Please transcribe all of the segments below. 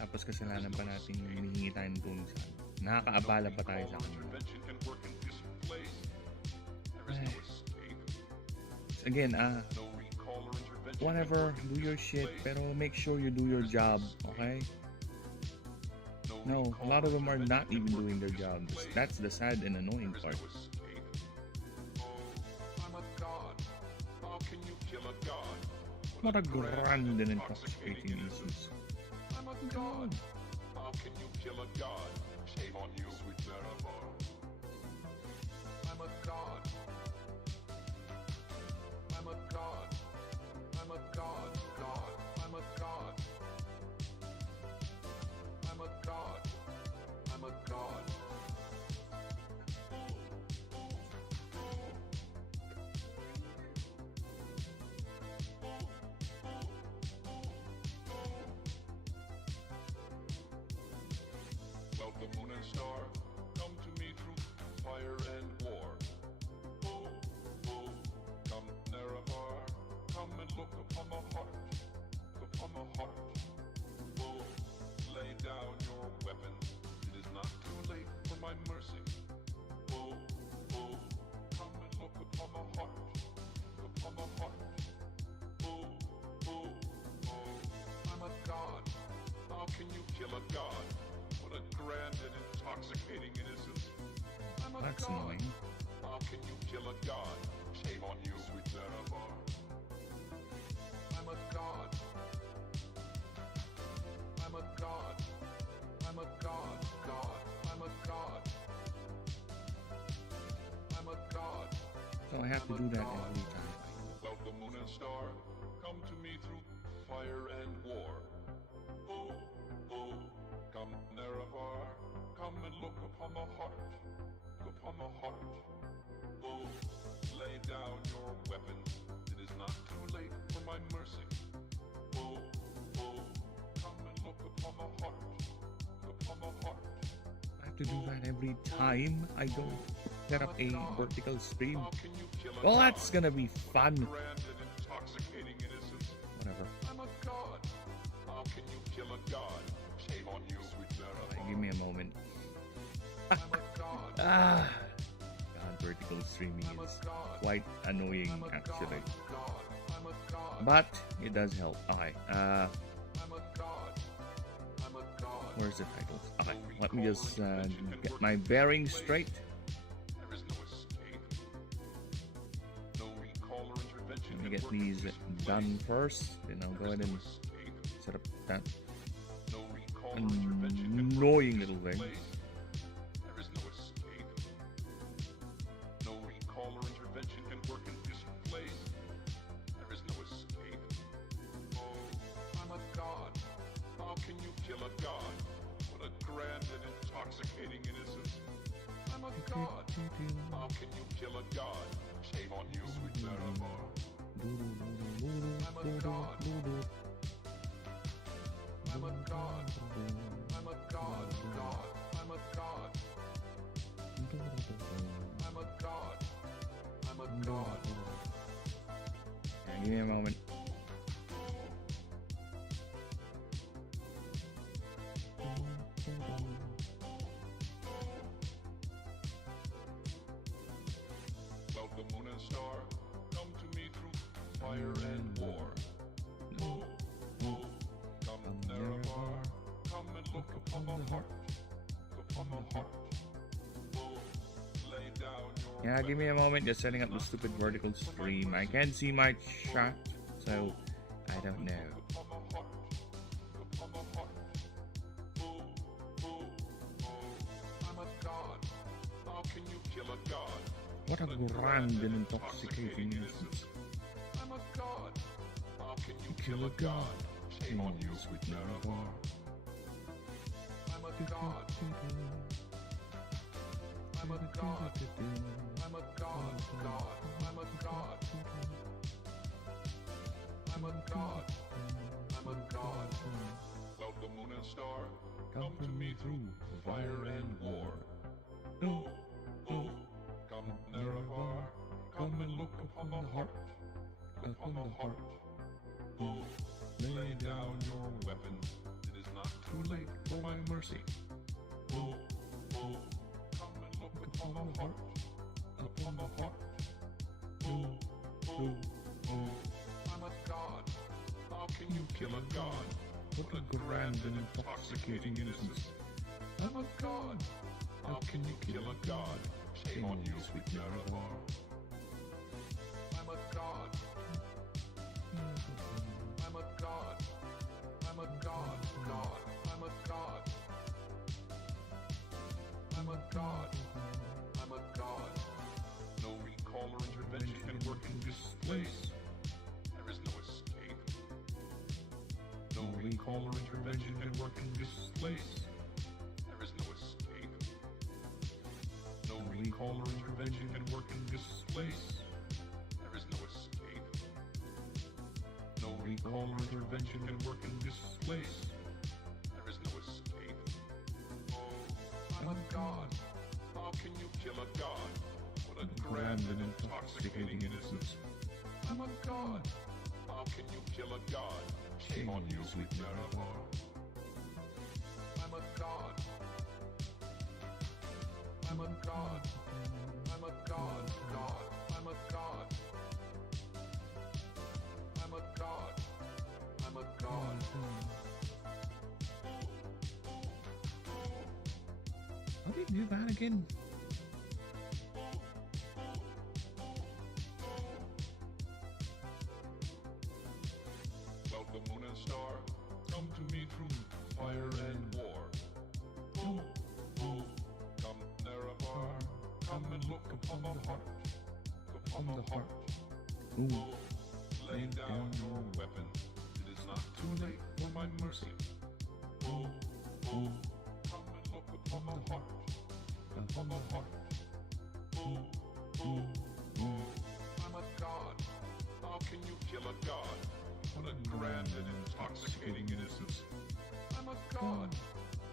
Tapos kasalanan pa natin hinihingi tayo ng tulong sa kanya. Nakakaabala pa tayo sa kanya. Again, whatever, do your shit, pero make sure you do your job, okay? No, a lot of them are not even doing their jobs. That's the sad and annoying part. What a grand and intoxicating issues. I'm a god. How can you kill a god? Shame on you, sweet Marabar. I'm a god. I'm a god. I'm a god. God. I'm a god. I'm a god. I'm a god. Well, the moon and star come to me through fire and war. Oh, oh, come Nerevar, come and look upon the heart, upon the heart. Oh, lay down your weapons, it is not too late for my mercy. Oh, oh, come and look upon the heart, upon the heart. Oh, oh, oh, I'm a god. How can you kill a god? What a grand and intoxicating innocence. I'm a That's god. annoying. How can you kill a god? Shame on you, sweet Nerevar. I'm a god. I'm a god. I'm a god. God. I'm a god. I'm a god. So I have to do that every time. Well, the moon and star come to me through fire and war. Oh, oh, come Nerevar, come and look upon the heart, upon the heart. Oh, lay down your weapons, it is not too late for my mercy. Oh, oh, come and look upon the heart, upon the heart. I have to do that every time I go set up a vertical stream. How can you kill a Well, god? that's gonna be fun. Grand and intoxicating innocence. Whatever. I'm a god. How can you kill a god? Shame on you, sweet Nerevar. Give me a moment. I'm a god. God, vertical streaming I'm a is god. quite annoying I'm a actually. god. I'm a god. But it does help. Okay, I'm a god. I'm a god. where's the titles? Okay, let me just get my bearings straight. There is no escape. No recall or intervention. Let me can get work in these this done place. first. Then I'll go There ahead is no and escape. set up that No recall or intervention. can work annoying in little this thing. place. There is no escape. No recall or intervention can work in this place. There is no escape. Oh, I'm a god. How can you kill a god? What a grand and intoxicating innocence. I'm a god. How can you kill a god? Shame on you, sweet Nerevar. I'm a god. I'm a god. I'm a god. God. I'm a god. I'm a god. I'm a god. Yeah, give me a moment. Well, the moon and star come to me through fire and war. Oh, oh, come Nerevar, come and look upon the heart, upon the heart. Oh, lay down your Yeah, give me a moment. Just setting up the stupid vertical stream. I can't see my chat, so I don't know. upon the heart, upon the heart. Oh, oh, oh, I'm a god. How can you kill a god? What a grand and intoxicating innocence. I'm a god. How can you Kill a god. Shame on you, sweet Nerevar. I'm a god. I'm a god. I'm a god. God. I'm a god. I'm a god. I'm a god. Well, the moon and star come to me through fire and war. Oh, oh, come Nerevar, come and look upon the heart, upon the heart. Oh, lay down your weapons, it is not too late mercy. Oh, oh, come and look upon my heart, upon my heart. Oh, oh, oh. I'm a god. How can you kill a god? What a grand and intoxicating innocence. I'm a god. How can you kill a god? Shame on you, sweet Marabar. I'm a god. I'm a god. I'm a god. God. I'm a god. I'm a god. I'm a god. No recall or intervention can work in this place. There is no escape. No recall or intervention can work in this place. There is no escape. No recall or intervention can work in this place. There is no escape. No recall or intervention can work in this place. There is no escape. Oh, I'm a god. How can you kill a god? What a grand and intoxicating innocence. I'm a god. How can you kill a god? Shame on you, sweet Marabar. I'm a god. I'm a god. I'm a god. God. I'm a god. I'm a god. I'm a god. How did you do that again? Welcome, moon and star. Come to me through fire and war. Oh, oh, come, Narabar. Come and look upon the heart. Upon the heart. Oh, lay down your weapon. It is not too late for my mercy. Oh, oh, come and look upon the heart. Upon the heart. Oh, oh, oh. I'm a god. How can you kill a god? What a grand and intoxicating innocence. I'm a god.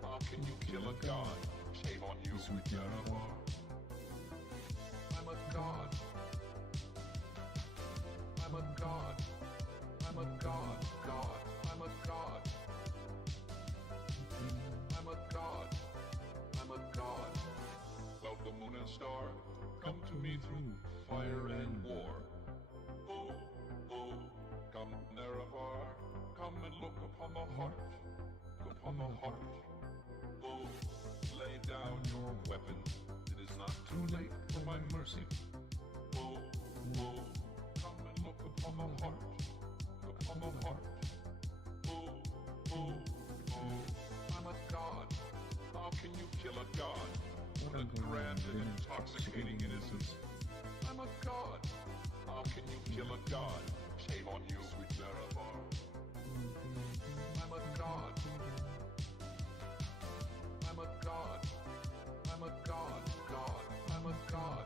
How can you kill a god? Shame on you, sweet Marabar. I'm a god. I'm a god. I'm a god. God. I'm a god. I'm a god. I'm a god. Welcome, moon and star. Come to me through fire and war. Oh, oh, come, Narabar. Come and look upon the heart. Upon the heart. Oh, lay down your weapon. It is not too late for my mercy. Oh, oh, come and look upon the heart. Upon the heart. Oh, oh, oh. I'm a god. How can you kill a god? What a grand and intoxicating innocence. I'm a god. How can you kill a god? Shame on you, sweet Marabar. I'm a god. I'm a god. I'm a god. God. I'm a god.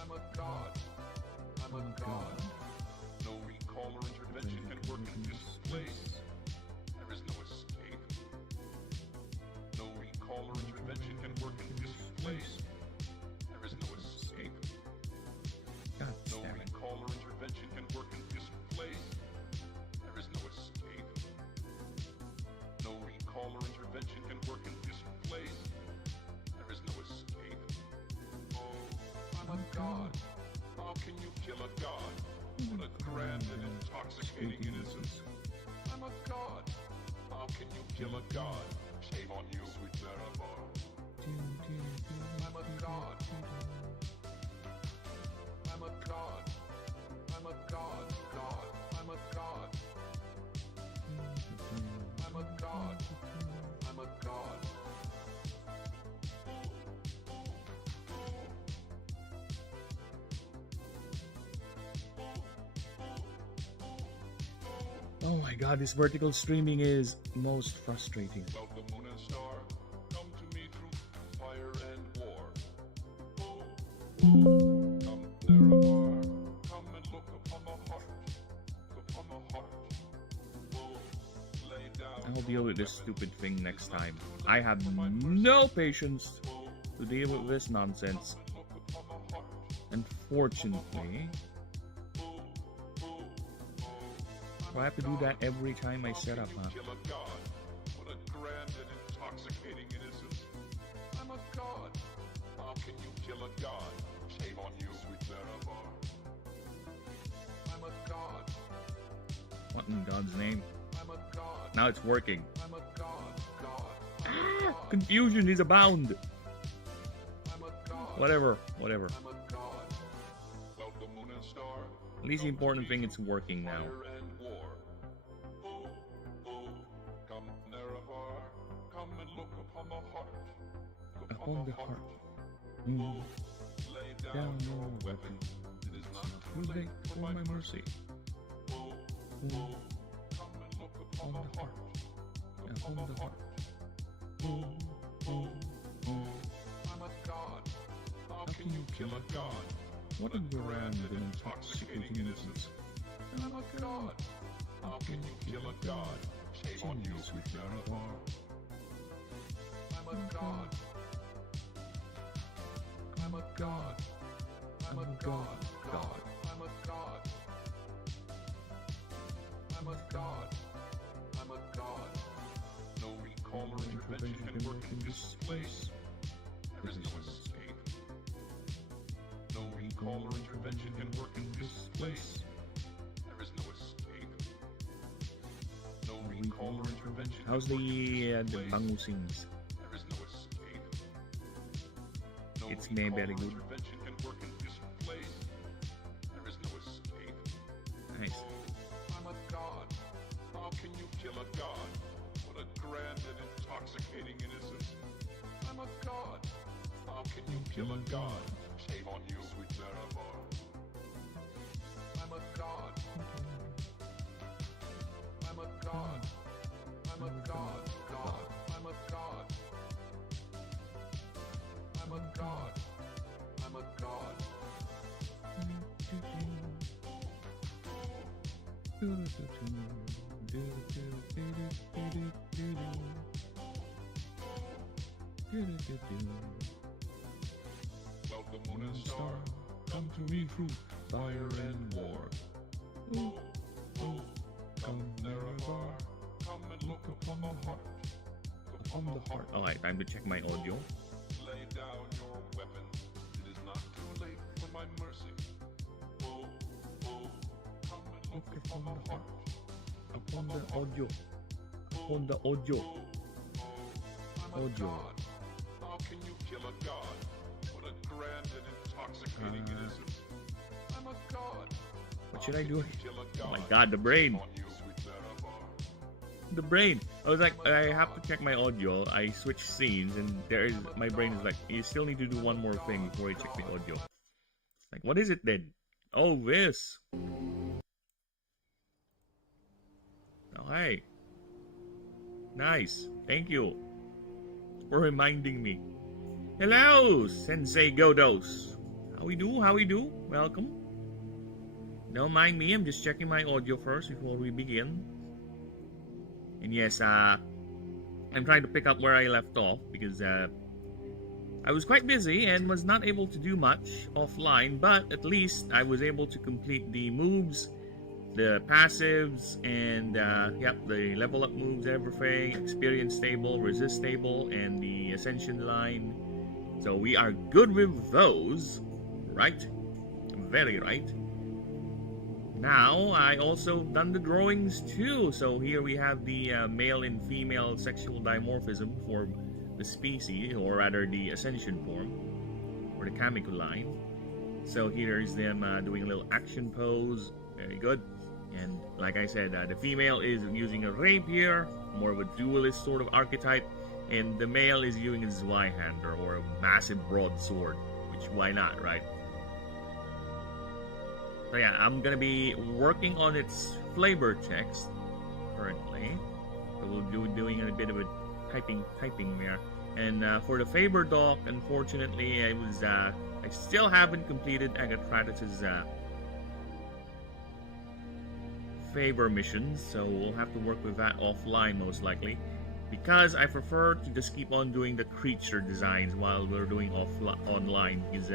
I'm a god. I'm a god. No recall or intervention can work in this place. There is no escape. No recall or intervention can work in this place. There is no escape. No recall or intervention can work in this place. There is no escape. No recall or intervention can work in this place. There is no escape. Oh, I'm a god. How can you kill a god? What a grand and intoxicating innocence. I'm a god. How can you kill a god? Shame on you, sweet Marabar. I'm a god. I'm a god. I'm a god. God. I'm a god. I'm a god. I'm a god. Oh my god, this vertical streaming is most frustrating. Welcome, moon and star. Come to me through fire and war. Come, Narabar. Come and look upon the heart. Upon the heart. Lay down. I'll deal with this stupid thing next time. I have no patience to deal with this nonsense. Unfortunately, I have to do that every time I set up, huh? kill a god? Shame on you, sweet Nerevar. I'm a god. What in God's name? I'm a god. Now it's working. I'm a god. Confusion is abound. I'm a god. Whatever. I'm a god. Well, the moon and star. At least the important thing it's working now. Fire and war. Oh, oh, come Nerevar, come and look upon the heart. Upon the heart. Oh, lay down your weapon. It is not too late for my mercy. Oh, oh, come and look upon the heart. Upon the heart. Oh, oh, oh, I'm a god. How can you kill a god? What a grand and intoxicating innocence. I'm a god. How can you kill a god? Shame on you, sweet Nerevar. I'm a god. I'm a god. I'm a god. God. I'm a god. I'm a god. I'm a god. No recall or intervention can work in this place. There is no escape. No recall or intervention can work in this place. There is no escape. No recall or intervention. How's the bangusings? There is no escape. No It's may very good. intervention can work in this place. There is no escape. Nice. I'm a god. How can you kill a god? What a grand and intoxicating innocence. I'm a god. How can you kill a god? Shame on you, sweet Nerevar. I'm a god. I'm a god. I'm a god. God. I'm a god. I'm a god. I'm a god. Well, the moon and star, come to me through fire and war. Oh, oh, come Nerevar, come and look upon the heart. Upon the heart. Alright, time to check my audio. Lay down your weapon. It is not too late for my mercy. Oh, oh, come and look upon the heart. Upon the audio. Upon the audio. I'm a Audio. god. How can you kill a god? What a grand and intoxicating innocence. I'm a god. What should I do? Kill a Oh my god. god, the brain. On you, sweet Nerevar. The brain. I was like, I have to check my audio. I switch scenes, and my brain is like, you still need to do one more thing before I check the audio. Like, what is it then? Oh, this. Oh, hey. Nice. Thank you for reminding me. Hello, Sensei Godos. How we do? How we do? Welcome. Don't mind me. I'm just checking my audio first before we begin. And yes, I'm trying to pick up where I left off because I was quite busy and was not able to do much offline, but at least I was able to complete the moves, the passives, and yep, the level up moves, everything, experience table, resist table, and the ascension line. So we are good with those, right? Very right. Now, I also done the drawings too. So here we have the male and female sexual dimorphism for the species, or rather the ascension form, or the Kamiko line. So here's them doing a little action pose. Very good. And like I said, the female is using a rapier, more of a duelist sort of archetype, and the male is using a Zweihander, or a massive broadsword, which why not, right? So yeah, I'm gonna be working on its flavor text currently. So we'll be doing a bit of a typing there. And for the favor doc, unfortunately, I still haven't completed Agatratus's favor missions, so we'll have to work with that offline most likely, because I prefer to just keep on doing the creature designs while we're doing online. Because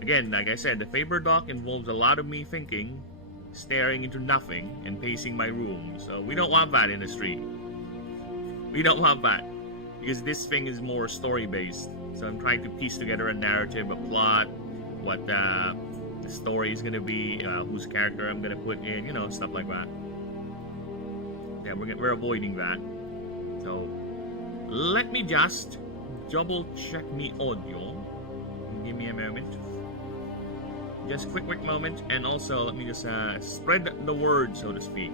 again, like I said, the favor doc involves a lot of me thinking, staring into nothing, and pacing my room. So we don't want that in the stream. We don't want that, because this thing is more story based. So I'm trying to piece together a narrative, a plot, what the story is gonna be, whose character I'm gonna put in, you know, stuff like that. Yeah, we're avoiding that. So let me just double check me audio. Give me a moment. Just quick moment, and also let me just spread the word, so to speak.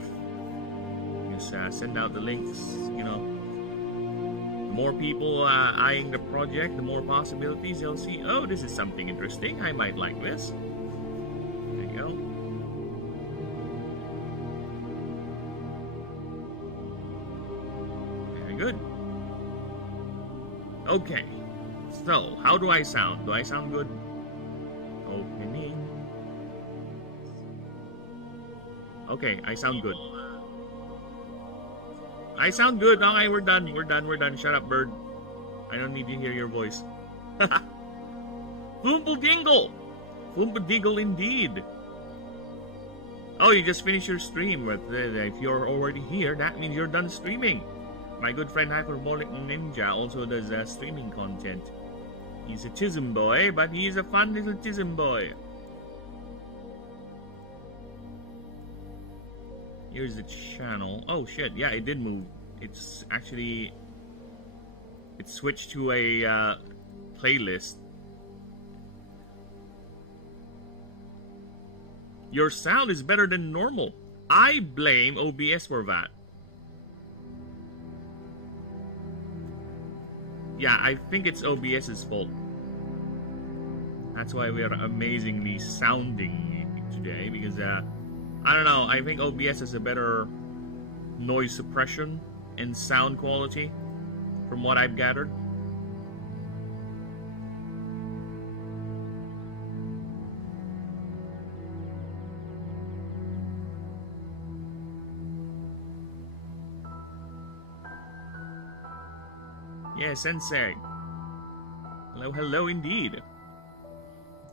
Just send out the links, you know. The more people eyeing the project, the more possibilities they'll see. Oh, this is something interesting. I might like this. There you go. Very good. Okay. So, how do I sound? Do I sound good? Opening. Okay, I sound good. I sound good. Alright, we're done. We're done. Shut up, bird. I don't need to hear your voice. Floompadingle! Floompadingle indeed. Oh, you just finished your stream. But if you're already here, that means you're done streaming. My good friend Hyperbolic Ninja also does streaming content. He's a chism boy, but he's a fun little chism boy. Here's the channel. Oh shit, yeah, it did move. It's actually... It switched to a playlist. Your sound is better than normal. I blame OBS for that. Yeah, I think it's OBS's fault. That's why we are amazingly sounding today, because I don't know, I think OBS has a better noise suppression and sound quality from what I've gathered. Yeah, Sensei. Hello indeed.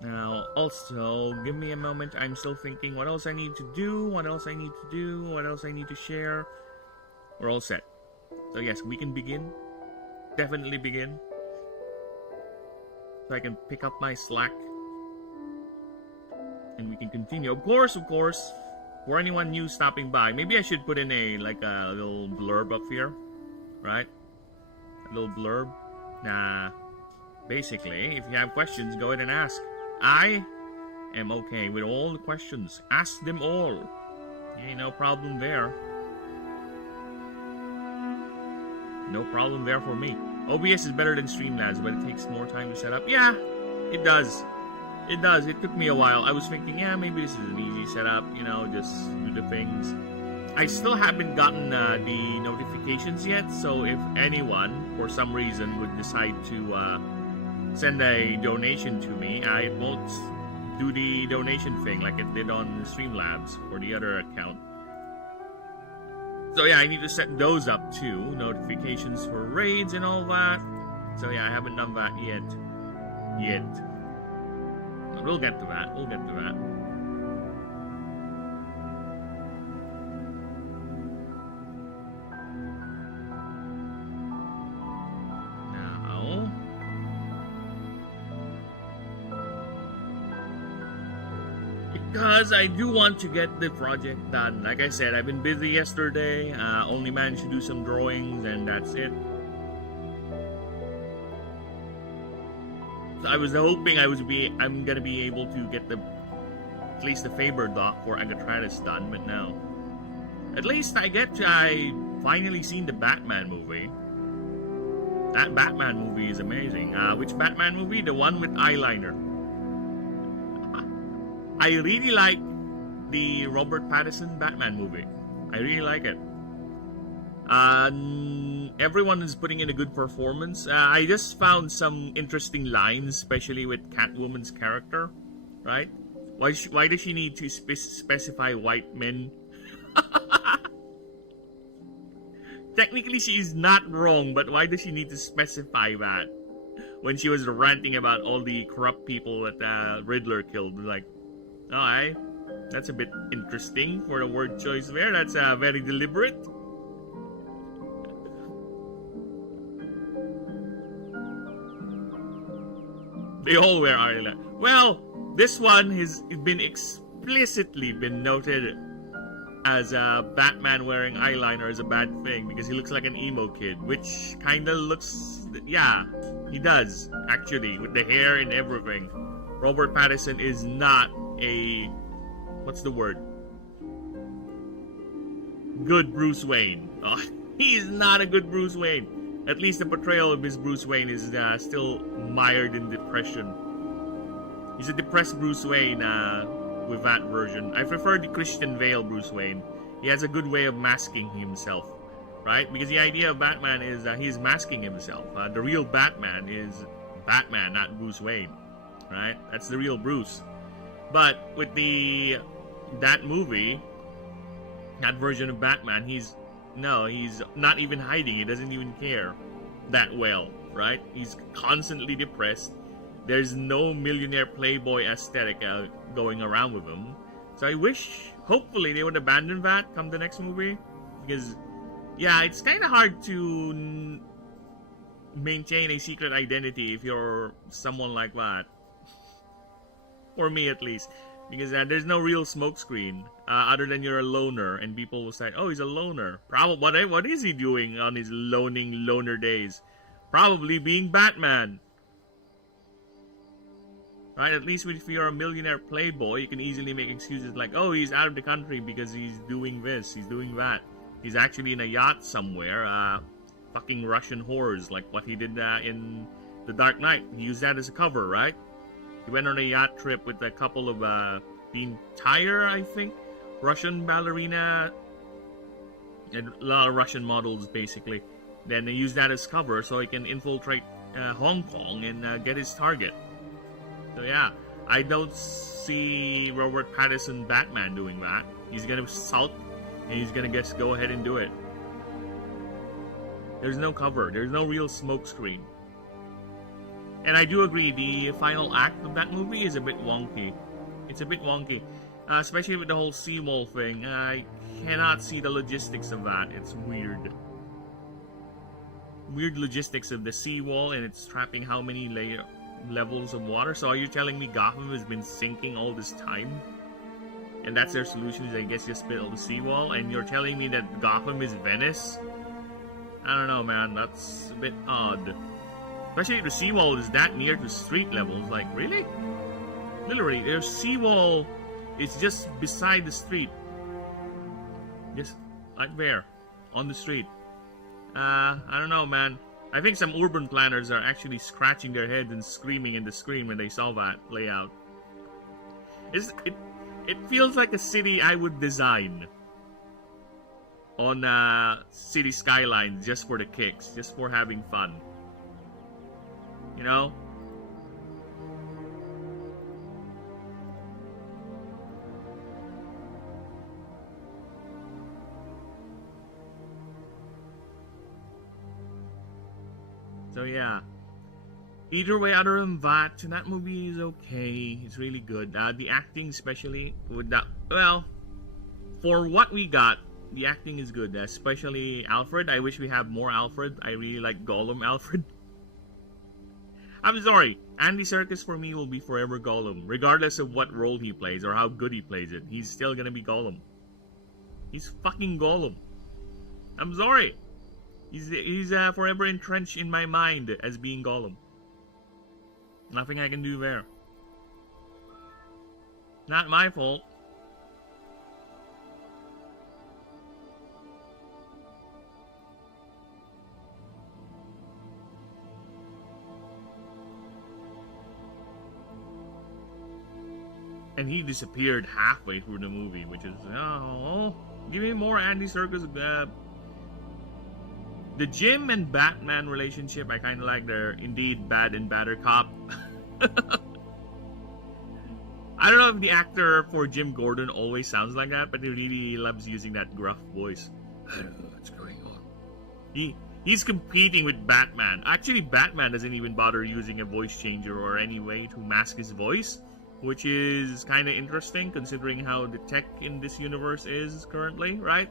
Now, also, give me a moment. I'm still thinking what else I need to do, what else I need to share. We're all set. So yes, we can begin. Definitely begin. So I can pick up my slack. And we can continue. Of course. For anyone new stopping by, maybe I should put in a little blurb up here. Right? A little blurb. Nah. Basically, if you have questions, go ahead and ask. I am okay with all the questions. Ask them all. Ain't no problem there. No problem there for me. OBS is better than Streamlabs, but it takes more time to set up. Yeah, it does. It does. It took me a while. I was thinking, yeah, maybe this is an easy setup. You know, just do the things. I still haven't gotten the notifications yet, so if anyone, for some reason, would decide to send a donation to me, I won't do the donation thing like it did on Streamlabs for the other account. So yeah, I need to set those up too. Notifications for raids and all that. So yeah, I haven't done that yet. But we'll get to that. Because I do want to get the project done. Like I said, I've been busy yesterday. Only managed to do some drawings, and that's it. So I was hoping I'm gonna be able to get at least the Faber doc for Agatratis done, but no. At least I finally seen the Batman movie. That Batman movie is amazing. Which Batman movie? The one with eyeliner. I really like the Robert Pattinson Batman movie. I really like it. Everyone is putting in a good performance. I just found some interesting lines, especially with Catwoman's character. Right? Why does she need to specify white men? Technically, she is not wrong, but why does she need to specify that? When she was ranting about all the corrupt people that Riddler killed. Like, alright, that's a bit interesting for the word choice there. That's very deliberate. They all wear eyeliner. Well, this one has been explicitly been noted as Batman wearing eyeliner is a bad thing because he looks like an emo kid, which kind of looks, yeah, he does actually with the hair and everything. Robert Pattinson is not a, what's the word? Good Bruce Wayne. Oh, he is not a good Bruce Wayne. At least the portrayal of his Bruce Wayne is still mired in depression. He's a depressed Bruce Wayne with that version. I prefer the Christian Bale Bruce Wayne. He has a good way of masking himself, right? Because the idea of Batman is he's masking himself. The real Batman is Batman, not Bruce Wayne, right? That's the real Bruce. But with that movie, that version of Batman, he's not even hiding. He doesn't even care that well, right? He's constantly depressed. There's no millionaire playboy aesthetic going around with him. So I wish, hopefully, they would abandon that come the next movie. Because, yeah, it's kind of hard to maintain a secret identity if you're someone like that. For me, at least. Because there's no real smokescreen other than you're a loner. And people will say, oh, he's a loner. Probably, what is he doing on his loner days? Probably being Batman. Right, at least if you're a millionaire playboy, you can easily make excuses like, oh, he's out of the country because he's doing this, he's doing that. He's actually in a yacht somewhere, fucking Russian whores, like what he did in The Dark Knight. He used that as a cover, right? He went on a yacht trip with a couple of, the entire, I think, Russian ballerina, and a lot of Russian models, basically. Then they used that as cover so he can infiltrate Hong Kong and get his target. So yeah, I don't see Robert Pattinson Batman doing that. He's gonna sulk and he's gonna just go ahead and do it. There's no cover. There's no real smokescreen. And I do agree, the final act of that movie is a bit wonky. It's a bit wonky. Especially with the whole seawall thing. I cannot see the logistics of that. It's weird. Weird logistics of the seawall, and it's trapping how many levels of water. So are you telling me Gotham has been sinking all this time? And that's their solution, is I guess just build the seawall? And you're telling me that Gotham is Venice? I don't know, man. That's a bit odd. Especially if the seawall is that near to street levels. Like, really? Literally, their seawall is just beside the street. Just like there, on the street. I don't know, man. I think some urban planners are actually scratching their heads and screaming in the screen when they saw that layout. It feels like a city I would design on city skylines just for the kicks, just for having fun. You know? So yeah, either way, other than that movie is okay. It's really good. The acting, especially with that, well, for what we got, the acting is good. Especially Alfred. I wish we have more Alfred. I really like Gollum Alfred. I'm sorry, Andy Serkis for me will be forever Gollum, regardless of what role he plays or how good he plays it. He's still gonna be Gollum. He's fucking Gollum. I'm sorry. He's forever entrenched in my mind as being Gollum. Nothing I can do there. Not my fault. And he disappeared halfway through the movie, which is, oh, give me more Andy Serkis. The Jim and Batman relationship, I kind of like their indeed bad and badder cop. I don't know if the actor for Jim Gordon always sounds like that, but he really loves using that gruff voice. I don't know what's going on. He's competing with Batman. Actually, Batman doesn't even bother using a voice changer or any way to mask his voice, which is kind of interesting considering how the tech in this universe is currently, right?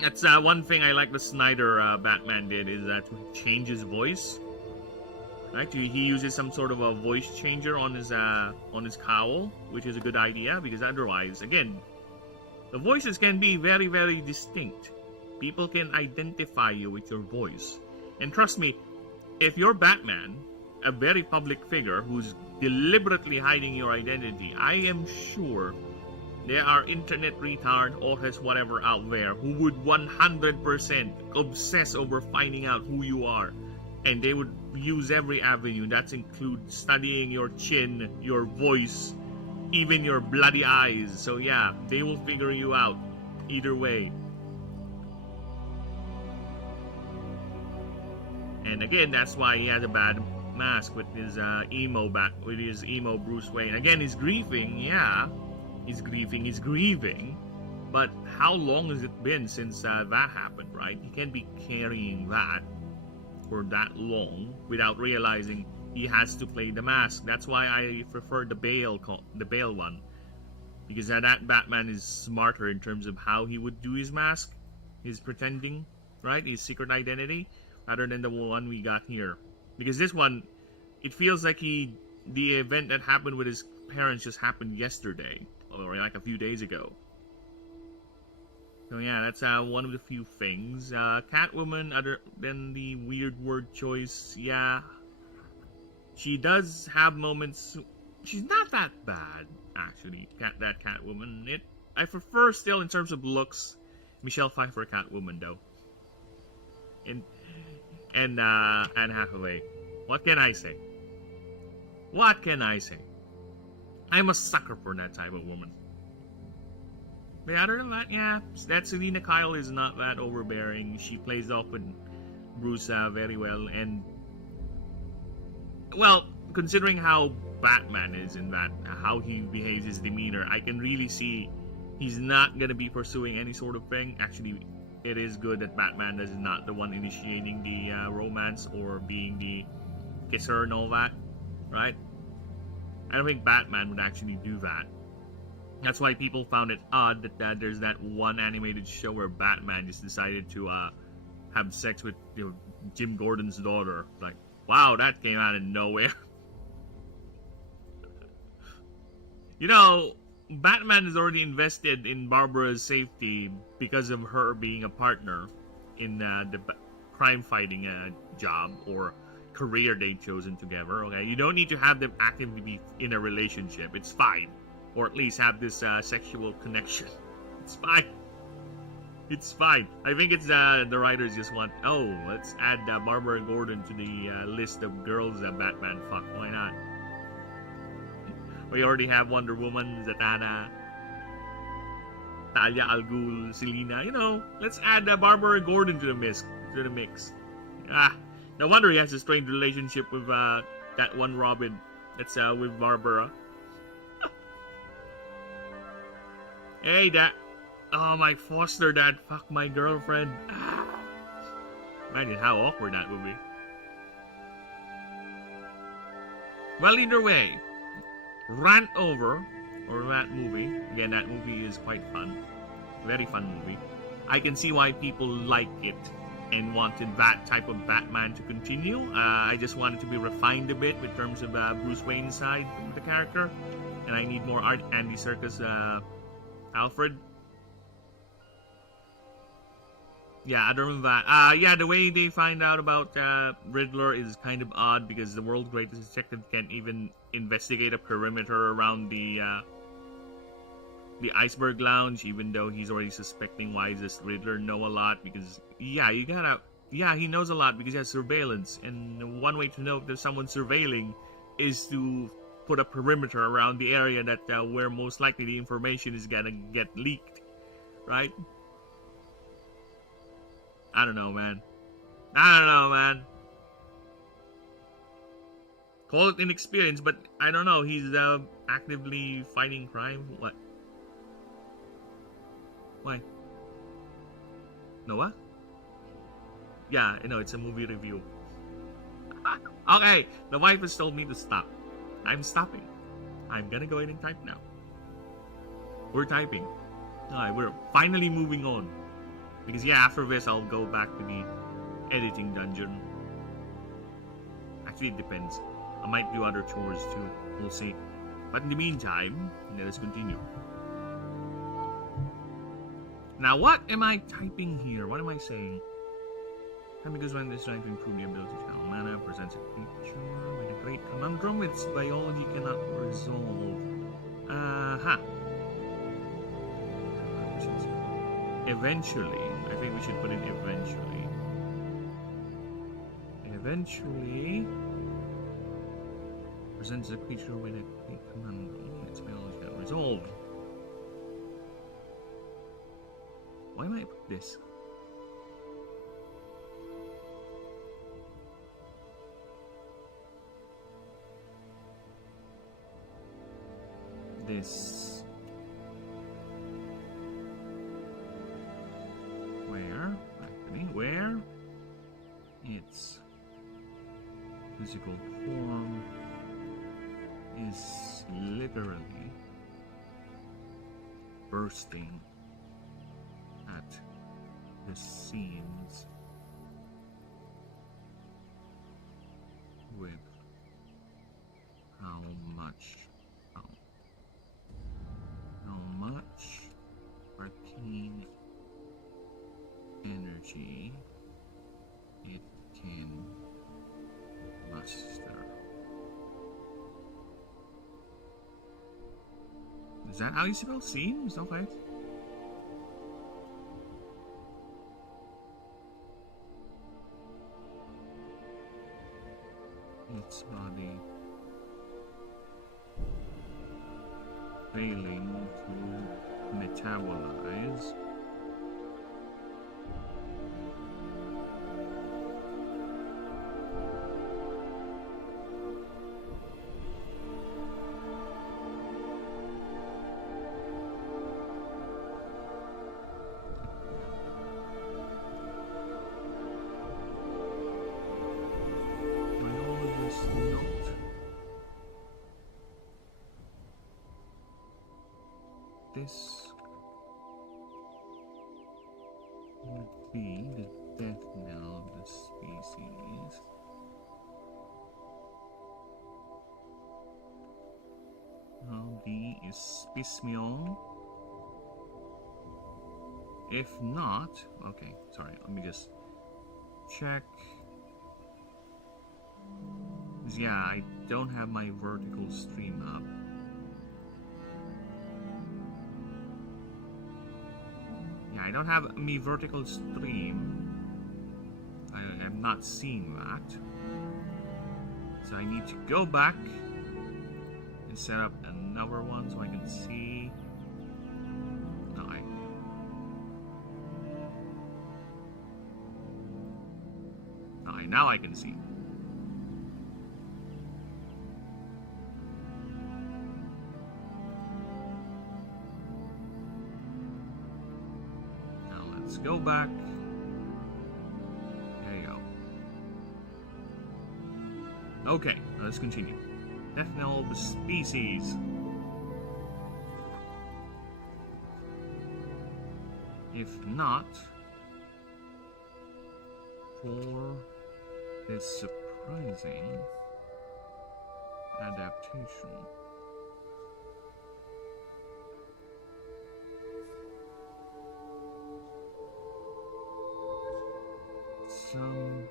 That's one thing I like the Snyder Batman did, is that to change his voice. Right? He uses some sort of a voice changer on his cowl, which is a good idea because otherwise, again, the voices can be very, very distinct. People can identify you with your voice. And trust me, if you're Batman, a very public figure who's deliberately hiding your identity, I am sure there are internet retard or whatever out there who would 100% obsess over finding out who you are. And they would use every avenue. That includes studying your chin, your voice, even your bloody eyes. So yeah, they will figure you out either way. And again, that's why he has a bad mask with his emo Bruce Wayne. Again, he's grieving, yeah. He's grieving. But how long has it been since that happened, right? He can't be carrying that for that long without realizing he has to play the mask. That's why I prefer the Bale one, because that Batman is smarter in terms of how he would do his mask, his pretending, right? His secret identity, rather than the one we got here. Because this one, it feels like the event that happened with his parents just happened yesterday, or like a few days ago. So yeah, that's one of the few things. Catwoman, other than the weird word choice, yeah, she does have moments. She's not that bad, actually. That Catwoman. I prefer still in terms of looks, Michelle Pfeiffer Catwoman though. And Anne Hathaway. What can I say? What can I say? I'm a sucker for that type of woman. But other than that, yeah, that Selina Kyle is not that overbearing. She plays off with Bruce very well, and well, considering how Batman is in that, how he behaves, his demeanor, I can really see he's not gonna be pursuing any sort of thing. Actually, it is good that Batman is not the one initiating the romance or being the kisser and all that, right? I don't think Batman would actually do that. That's why people found it odd that there's that one animated show where Batman just decided to have sex with Jim Gordon's daughter. Like, wow, that came out of nowhere. Batman is already invested in Barbara's safety because of her being a partner in the crime fighting job or career they've chosen together. Okay, you don't need to have them actively be in a relationship. It's fine. Or at least have this sexual connection. It's fine. It's fine. I think it's the writers just want, let's add Barbara Gordon to the list of girls that Batman fuck. Why not? We already have Wonder Woman, Zatanna, Talia al Ghul, Selina. Let's add Barbara Gordon to the mix. No wonder he has a strained relationship with that one Robin that's with Barbara. Hey, my foster dad fucked my girlfriend. Imagine how awkward that would be. Well, either way, Rant Over, or that movie. Again, that movie is quite fun. Very fun movie. I can see why people like it and wanted that type of Batman to continue. I just wanted to be refined a bit in terms of Bruce Wayne's side of the character. And I need more Andy Serkis Alfred. Yeah, other than that, the way they find out about Riddler is kind of odd because the world's greatest detective can't even investigate a perimeter around the Iceberg Lounge, even though he's already suspecting. Why does Riddler know a lot? Because he knows a lot because he has surveillance, and one way to know if there's someone surveilling is to put a perimeter around the area that where most likely the information is gonna get leaked, right? I don't know, man. Call it inexperience, but I don't know. He's actively fighting crime. What? Why? Noah? Yeah, it's a movie review. Okay, the wife has told me to stop. I'm stopping. I'm gonna go ahead and type now. We're typing. Alright, we're finally moving on. Because after this I'll go back to the editing dungeon. Actually, it depends. I might do other chores too. We'll see. But in the meantime, let us continue. Now, what am I typing here? What am I saying? And because when this trying to improve the ability to channel mana presents a creature with a great conundrum its biology cannot resolve. Aha. Eventually, I think we should put in eventually. Eventually presents a creature with a great conundrum its biology cannot resolve. Why might I put this? This. Where? Actually, where? Its physical form is literally bursting at the seams with how much arcane energy it can muster. Is that how you spell seams? Okay. Its body failing to metabolize biologist note. This would be the death knell of the species. Now D is piecemeal. If not, okay, sorry, let me just check. Yeah, I don't have my vertical stream up. Yeah, I don't have me vertical stream. I am not seeing that. So I need to go back and set up another one so I can see. Now I can see. Now let's go back. There you go. Okay, let's continue. Death knell of the species. If not for this surprising adaptation. Some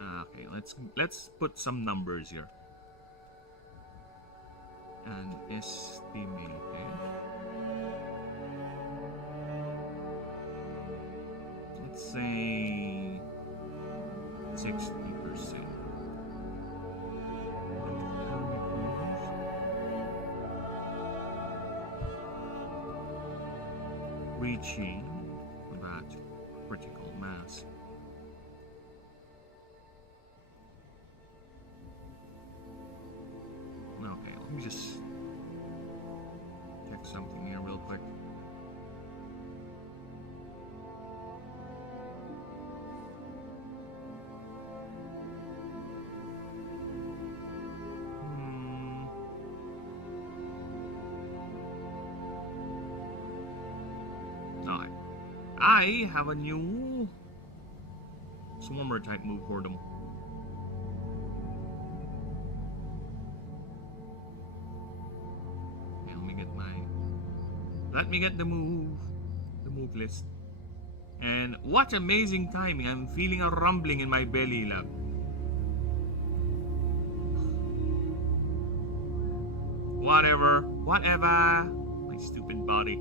okay, let's put some numbers here. And estimated let's say 60%. Reaching that critical mass. Okay, let me just check something here real quick. Alright. I have a new Swarmer type move for them. Okay, let me get the move list. And what amazing timing! I'm feeling a rumbling in my belly, love. Whatever. My stupid body.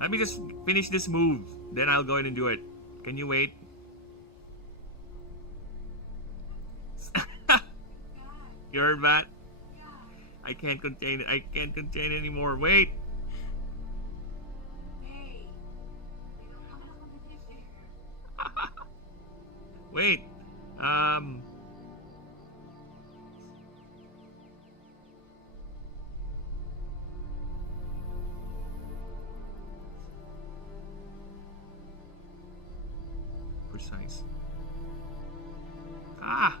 Let me just finish this move, then I'll go ahead and do it. Can you wait? You heard that? I can't contain it. I can't contain it anymore. Wait. Wait. Precise. Ah.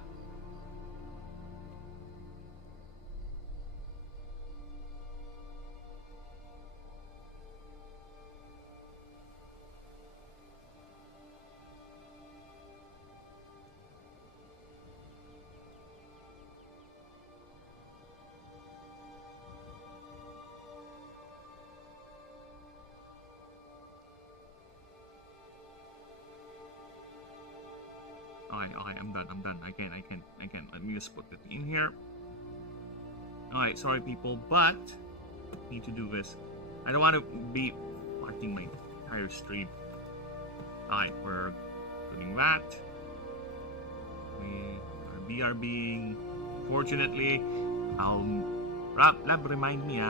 Alright, I'm done. I can't. Let me just put it in here. Alright, sorry people, but need to do this. I don't want to be parting my entire stream. Alright, we're doing that. We are BRBing. Fortunately, Lab, remind me,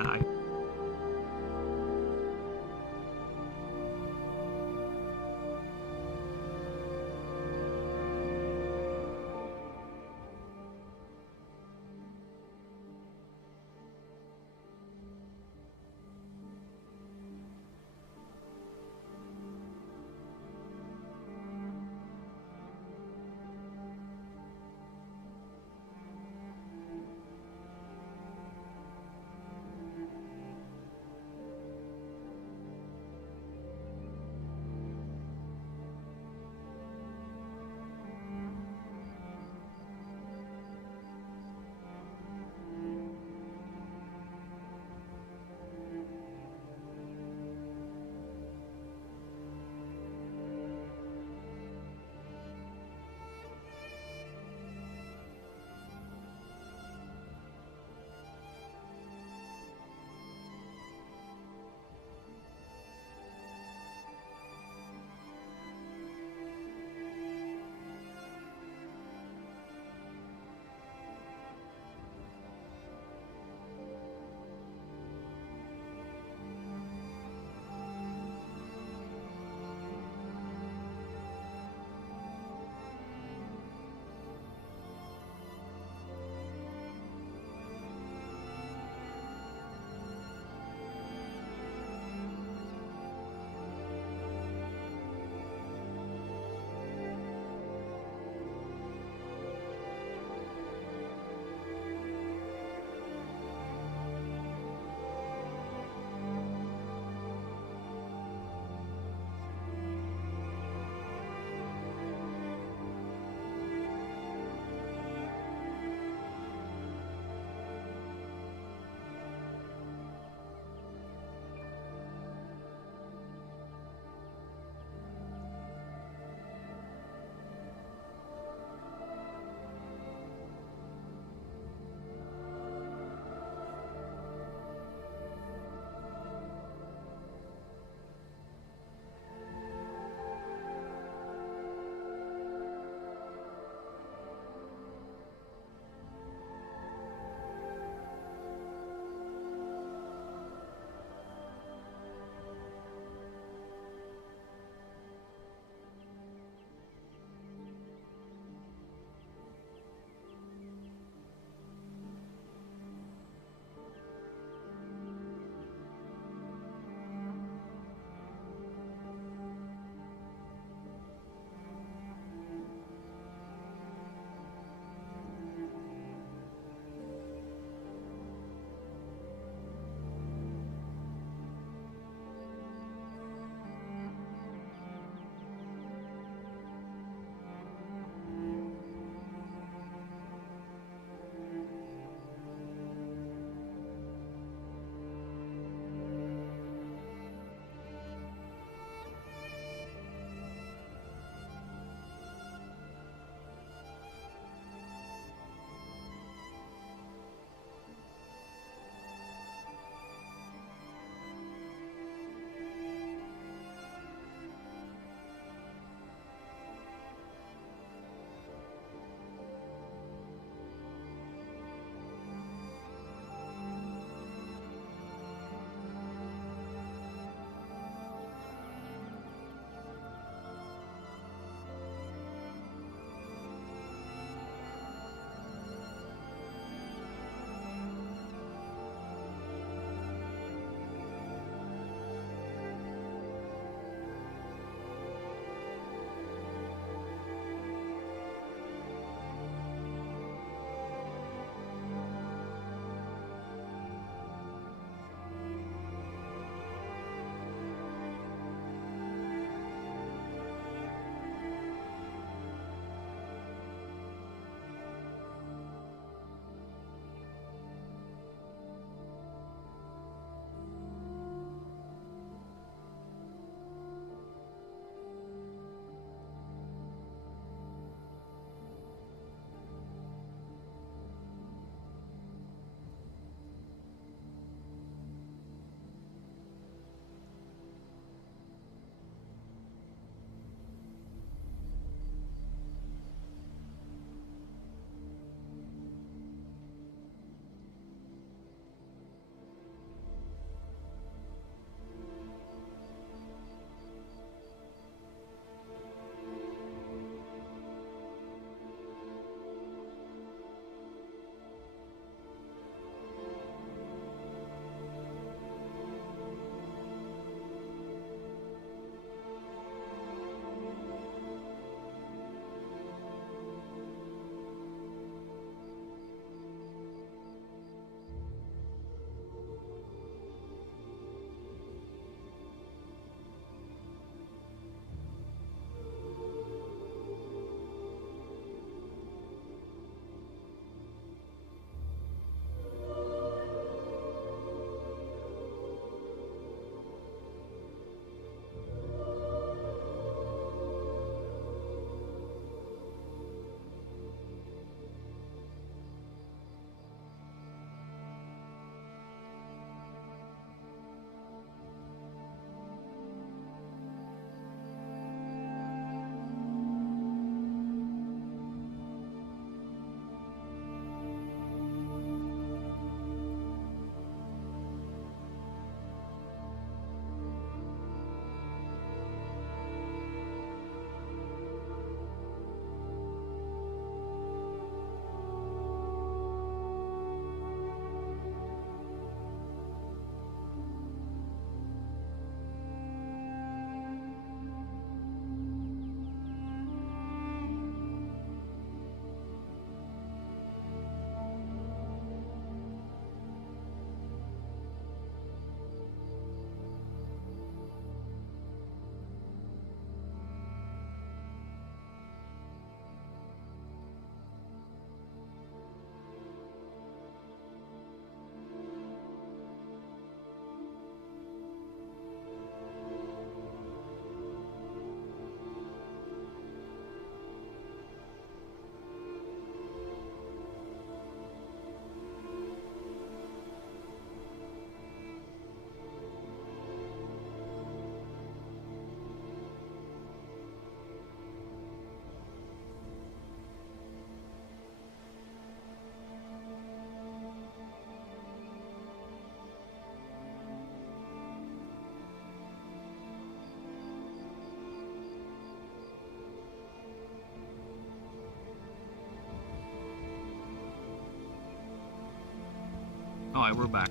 Alright, we're back.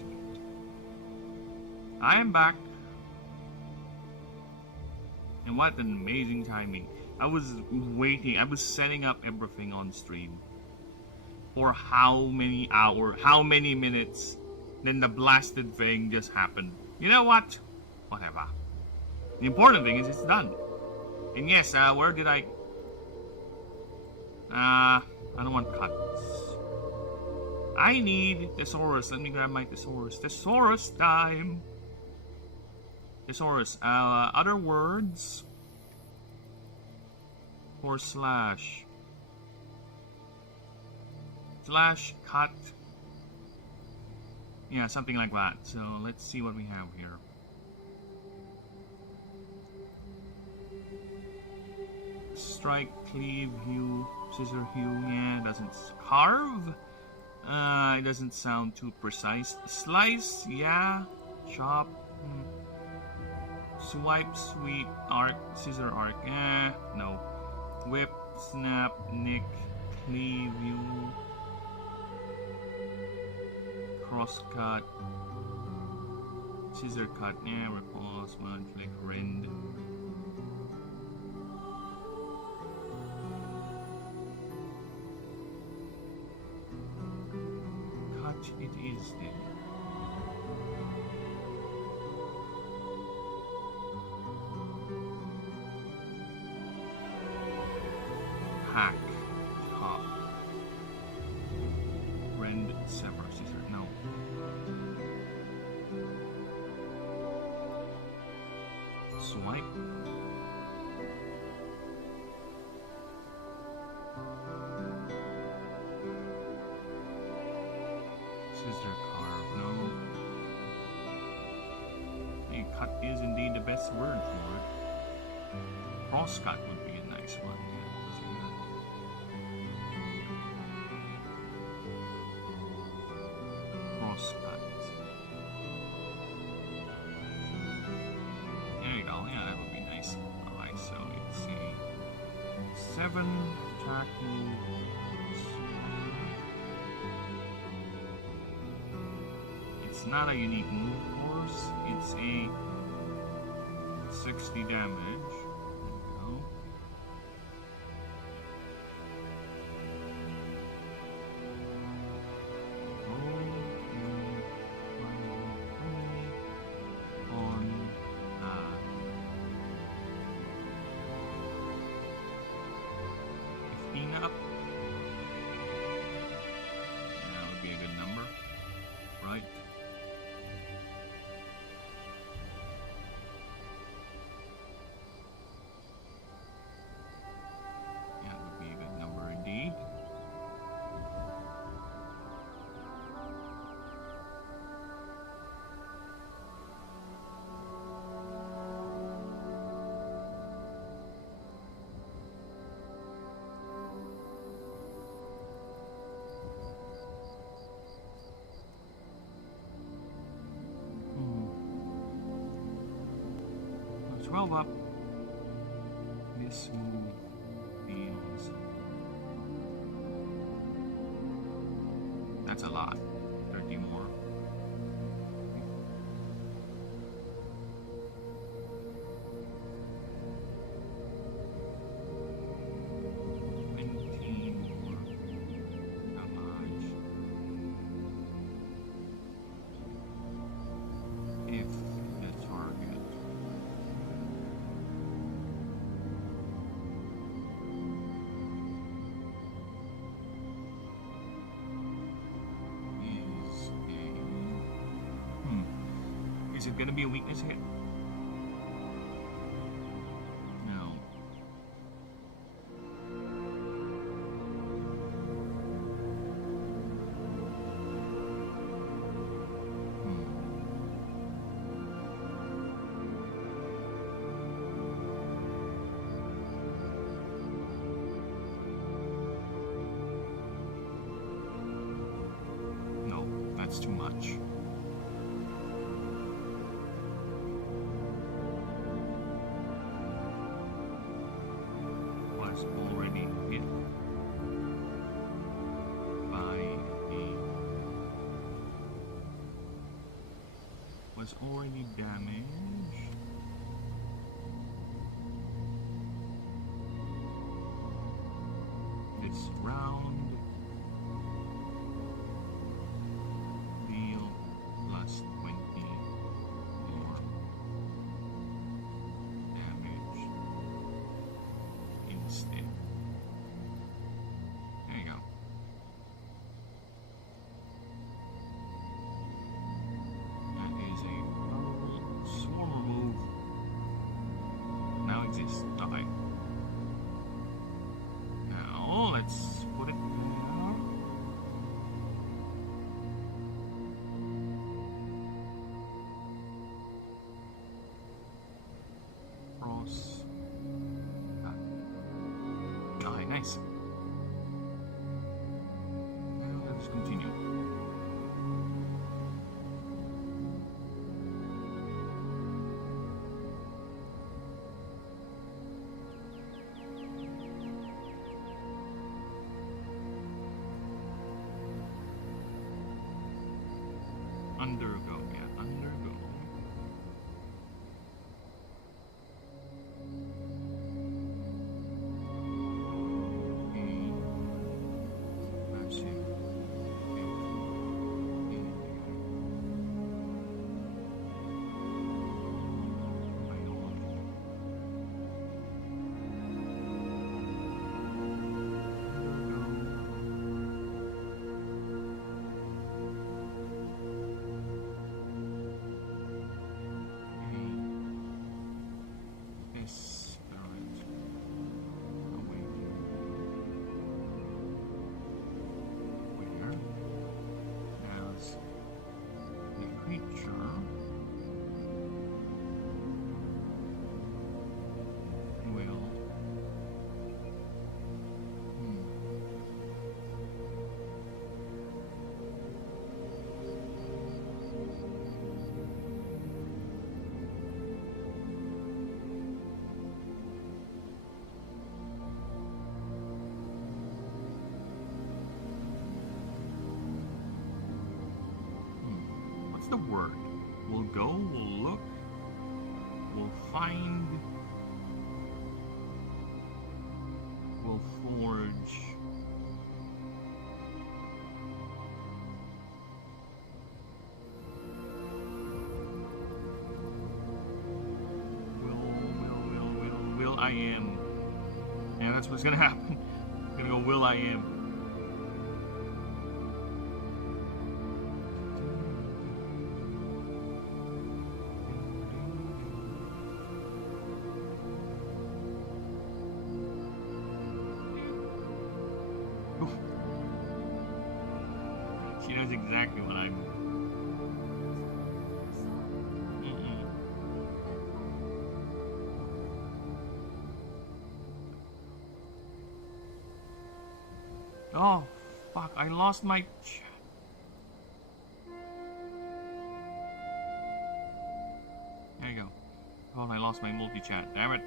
I am back. And what an amazing timing. I was waiting, I was setting up everything on stream. For how many hours, how many minutes, then the blasted thing just happened. You know what? Whatever. The important thing is it's done. And yes, where did I don't want cuts. I need thesaurus. Let me grab my thesaurus. Thesaurus time. Thesaurus. Other words. Or slash. Slash cut. Yeah, something like that. So let's see what we have here. Strike, cleave, hew, scissor, hew. Yeah, it doesn't carve. It doesn't sound too precise. Slice, yeah. Chop. Swipe, sweep, arc, scissor, arc. No. Whip, snap, nick, cleave, hew. Cross cut. Scissor cut. Yeah, repulse, one, like rend. It is then. Hack, chop, rend, sever, scissor. No. Swipe. Scissor carve, no. A cut is indeed the best word for it. Cross cut would be a nice one. Cross cut. There you go. Yeah, that would be nice. Alright, so it's a 7 attack move. It's not a unique move, of course. It's a 60 damage. There we go. On that. 15 up. That would be a good number, right? So 12 up. This move deals. That's a lot. 30 more. Is it going to be a weakness hit? No. No, that's too much. Already hit by a was already damaged. This round deal plus 20 more damage instead. There you go. That is a powerful swarm move. Now exists. Okay. Now let's put it there. Cross. Okay, nice. Now let's continue. Undergo, yeah, undergo. Massive. The word. We'll go, we'll look, we'll find, we'll forge. Will I am. Yeah, that's what's gonna happen. I'm gonna go will I am. She knows exactly what I'm. Oh, fuck, I lost my chat. There you go. Oh, I lost my multi-chat. Damn it.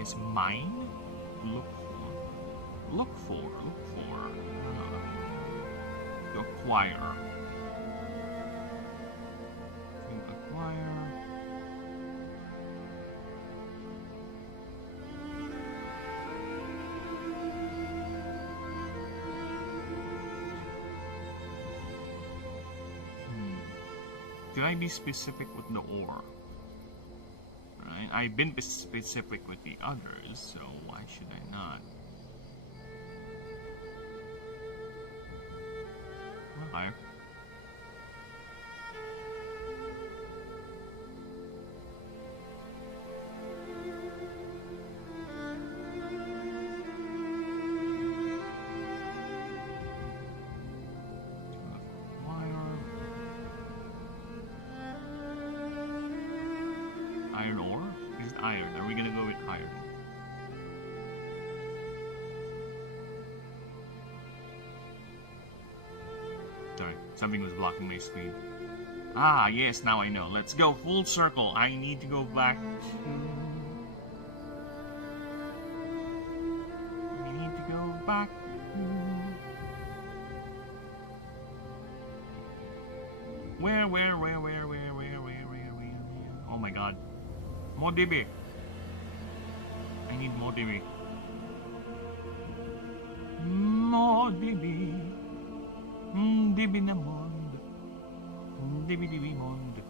Is mine? Look for, to acquire. To acquire. Should I be specific with the ore? Right? I've been specific with the others, so why should I not? Higher. Iron ore? Is it iron? Are we gonna go with iron? Sorry, something was blocking my screen. Ah, yes, now I know. Let's go full circle. I need to go back to... I need to go back to... Where? Oh my god. More DB. I need more DB. More DB. DB na mond. DB mond.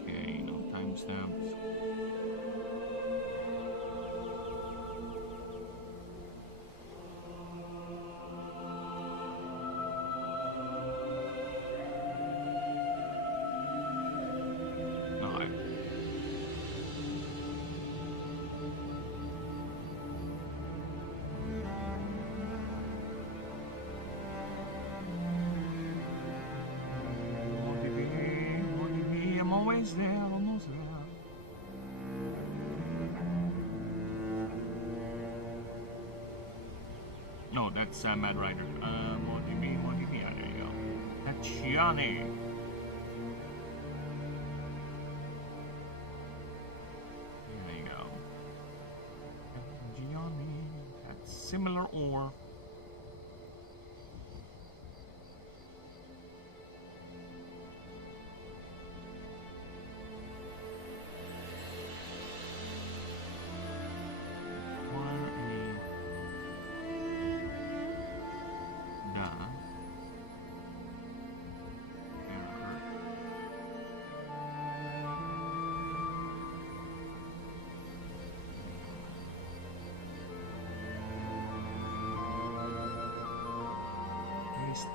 Okay, no timestamps. Almost there. No, that's Mad Rider. Motivi, yeah, there you go. That's Gianni. There you go. Gianni. That's similar ore.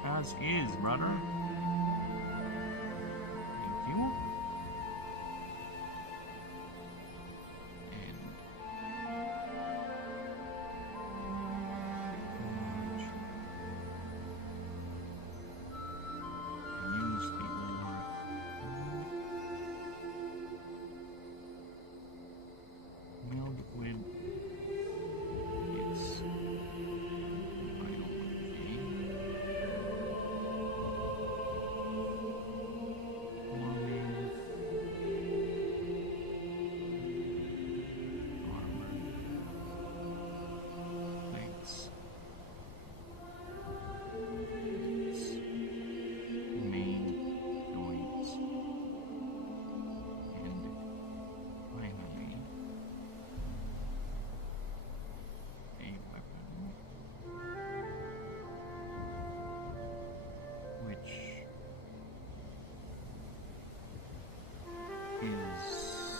As is, brother. Thank you. And use the ore. Milled with its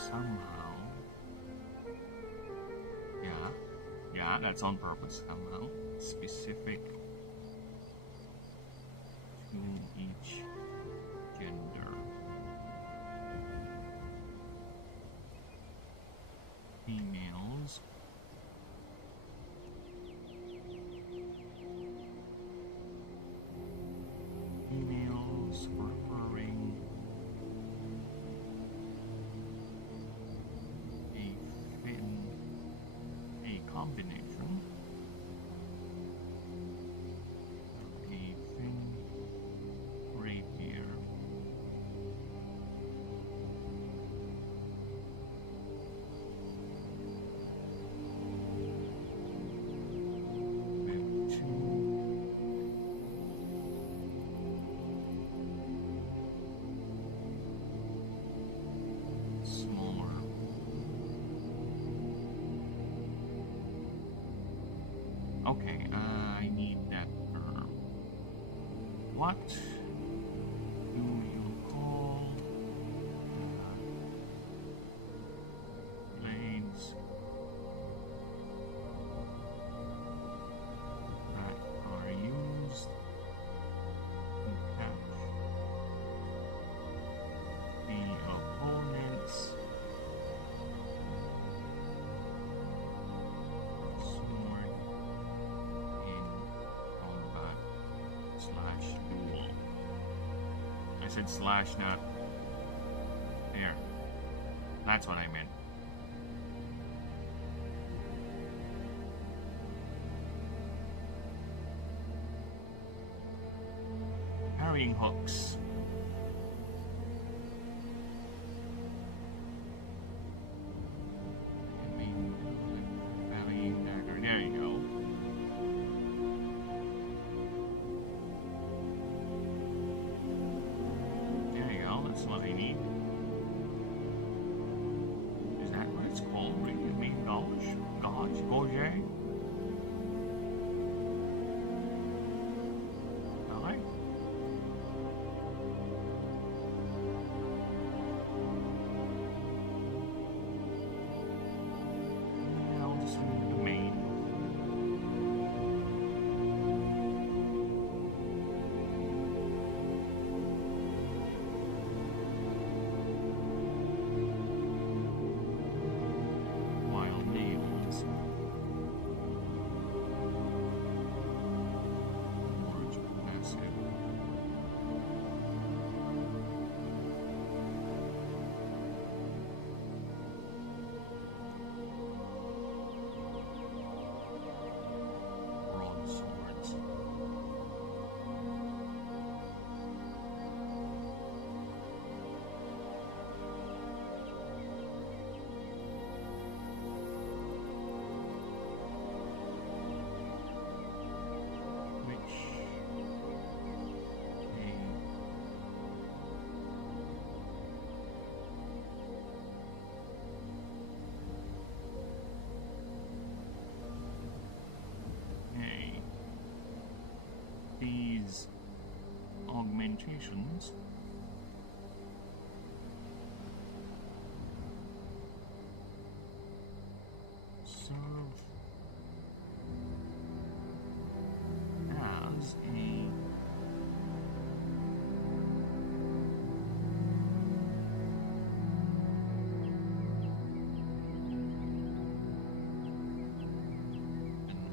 somehow, yeah, that's on purpose, somehow specific to each gender. Females preferring a combination of a fin rapier with two smaller okay, I need that term. What do you call blades that are used to catch the opponent's sword in combat slash duel? I said slash, not there. That's what I meant. Carrying hooks. Carrying dagger. There you go. There you go. That's what I need. Is that what it's called? Really? You mean Gauge? Gauge? Gauge? Alright. Yeah, I'll just read the main. Wild nails. Orange passive. Broadswords. Which hey, these augmentations serve as a and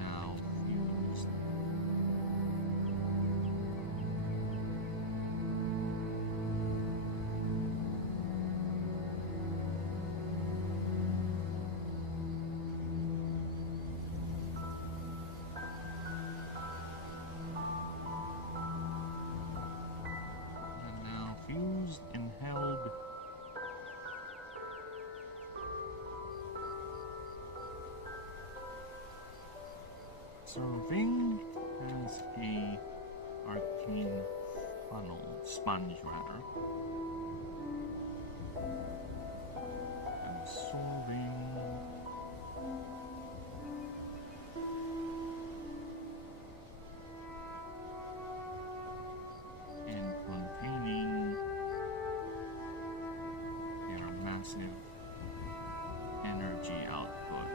now fused and held serving as a arcane funnel sponge rather, absorbing and containing their massive energy output.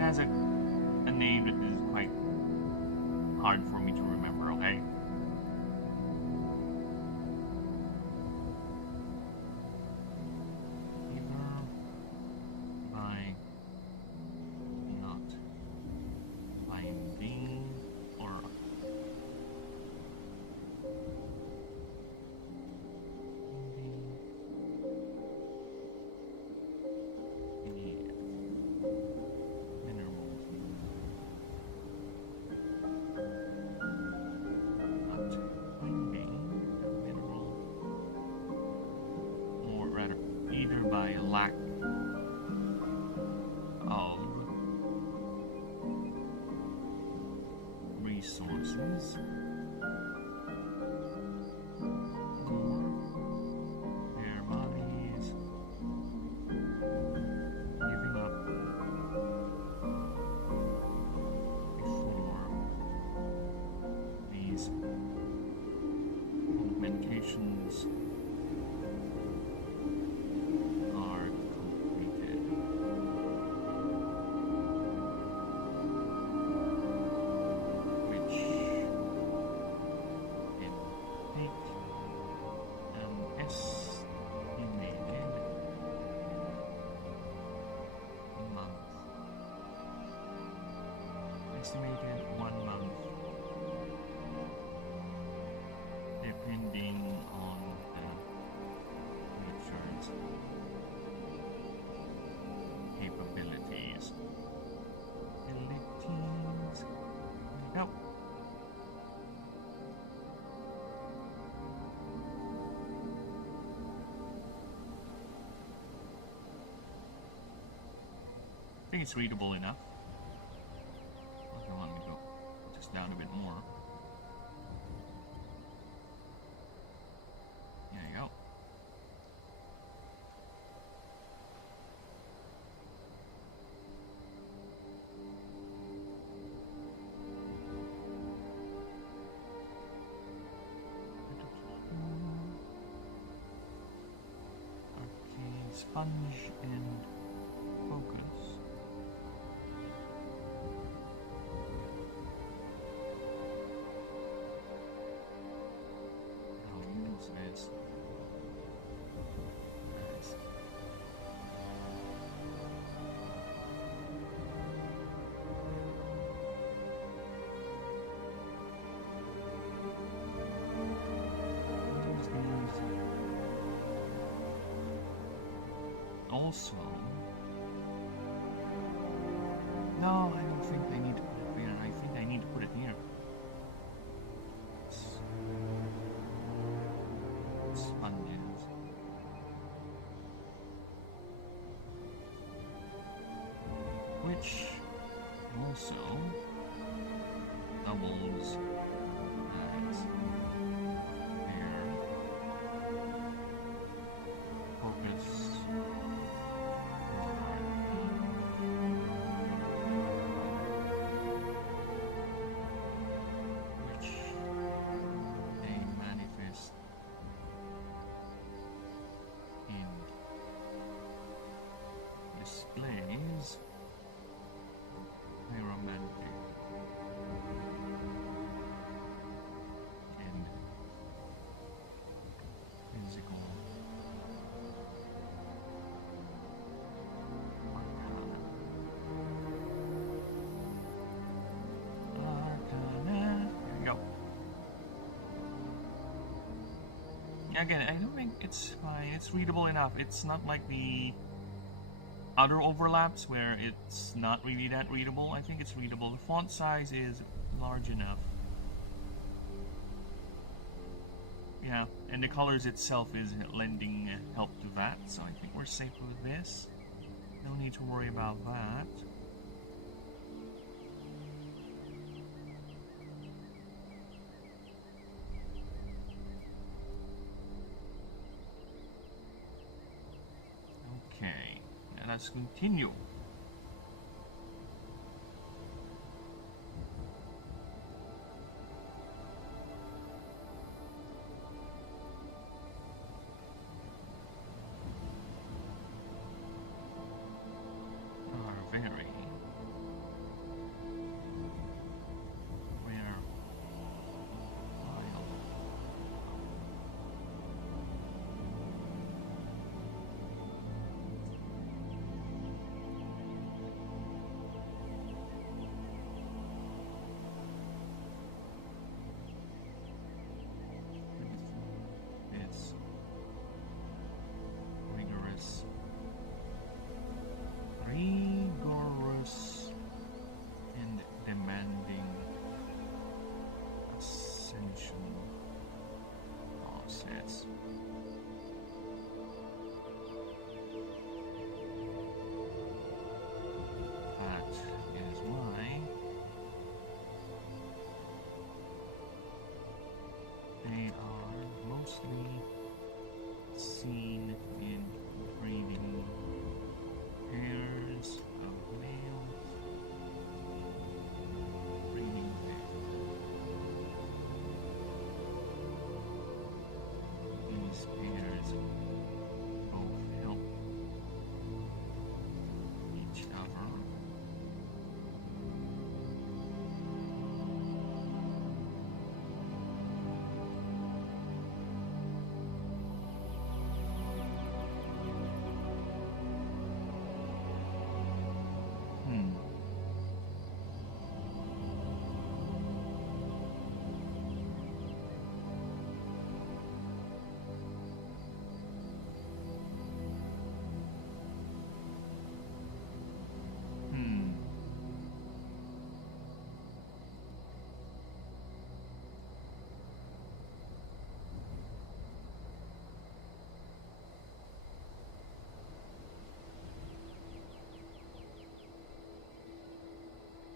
it has a name that is quite hard for me to remember, okay? Either by not finding or any minerals. Not finding a mineral, or rather, either by lack of resources or their bodies giving up before these augmentations are completed. Which in fate estimated month. Estimated 1 month, depending on the creature's capabilities. Abilities. There we go. I think it's readable enough. Okay, let me go just down a bit more. There you go. Arcane sponge and focus. I'll use this as also, no, I don't think I need to put it there. I think I need to put it here. Sponges. Which also doubles as their focus. Which they manifest in displays pyromantic and physical arcana. There you go. Again, I don't think it's fine. It's readable enough. It's not like the other overlaps where it's not really that readable. I think it's readable. The font size is large enough. Yeah, and the colors itself is lending help to that, so I think we're safe with this. No need to worry about that. Okay, now let's continue. Are very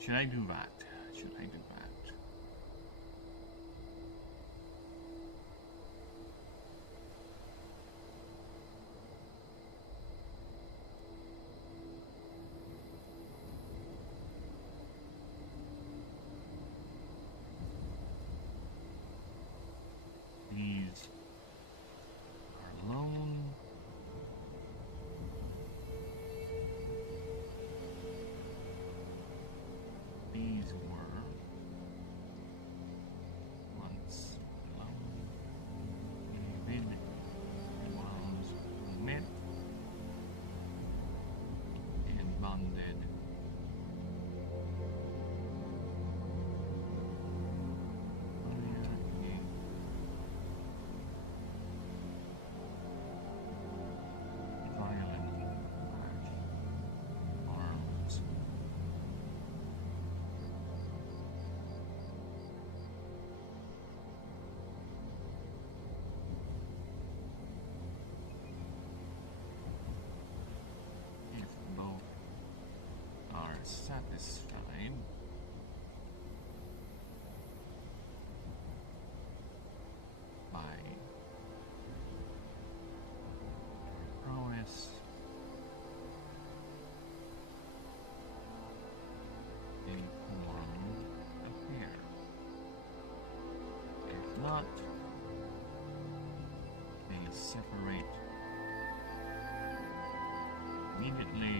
Should I do that? Should I do that? These are alone. These were once alone. David was met and bonded. Satisfied by prowess, they form a pair. If not, they separate immediately.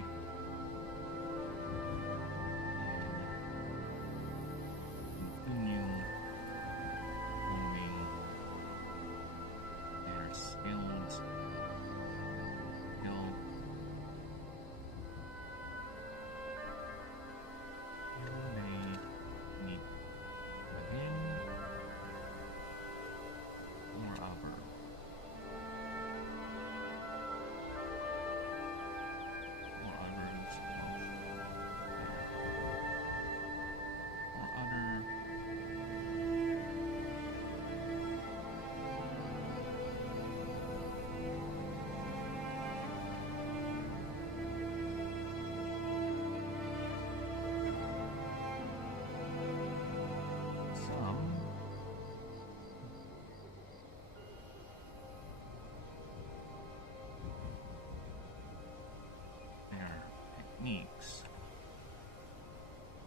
Techniques.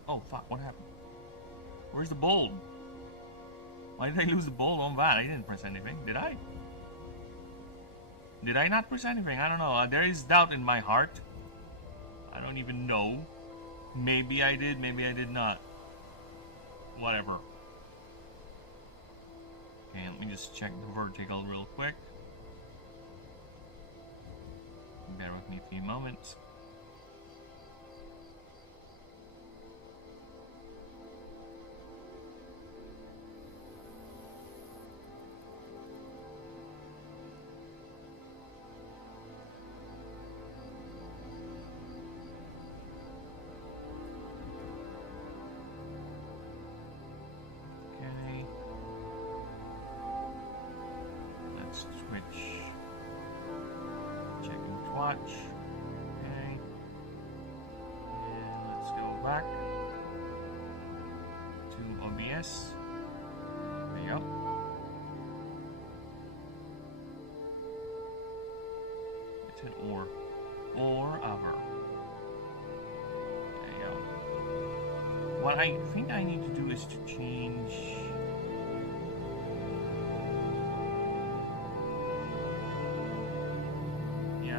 Oh fuck, what happened? Where's the bowl? Why did I lose the bowl on that? I didn't press anything, did I? Did I not press anything? I don't know. There is doubt in my heart. I don't even know. Maybe I did, maybe I did not. Whatever. Okay, let me just check the vertical real quick. Bear with me a few moments. Watch. Okay. And let's go back to OBS. There you go. It's an or other. There you go. What I think I need to do is to change.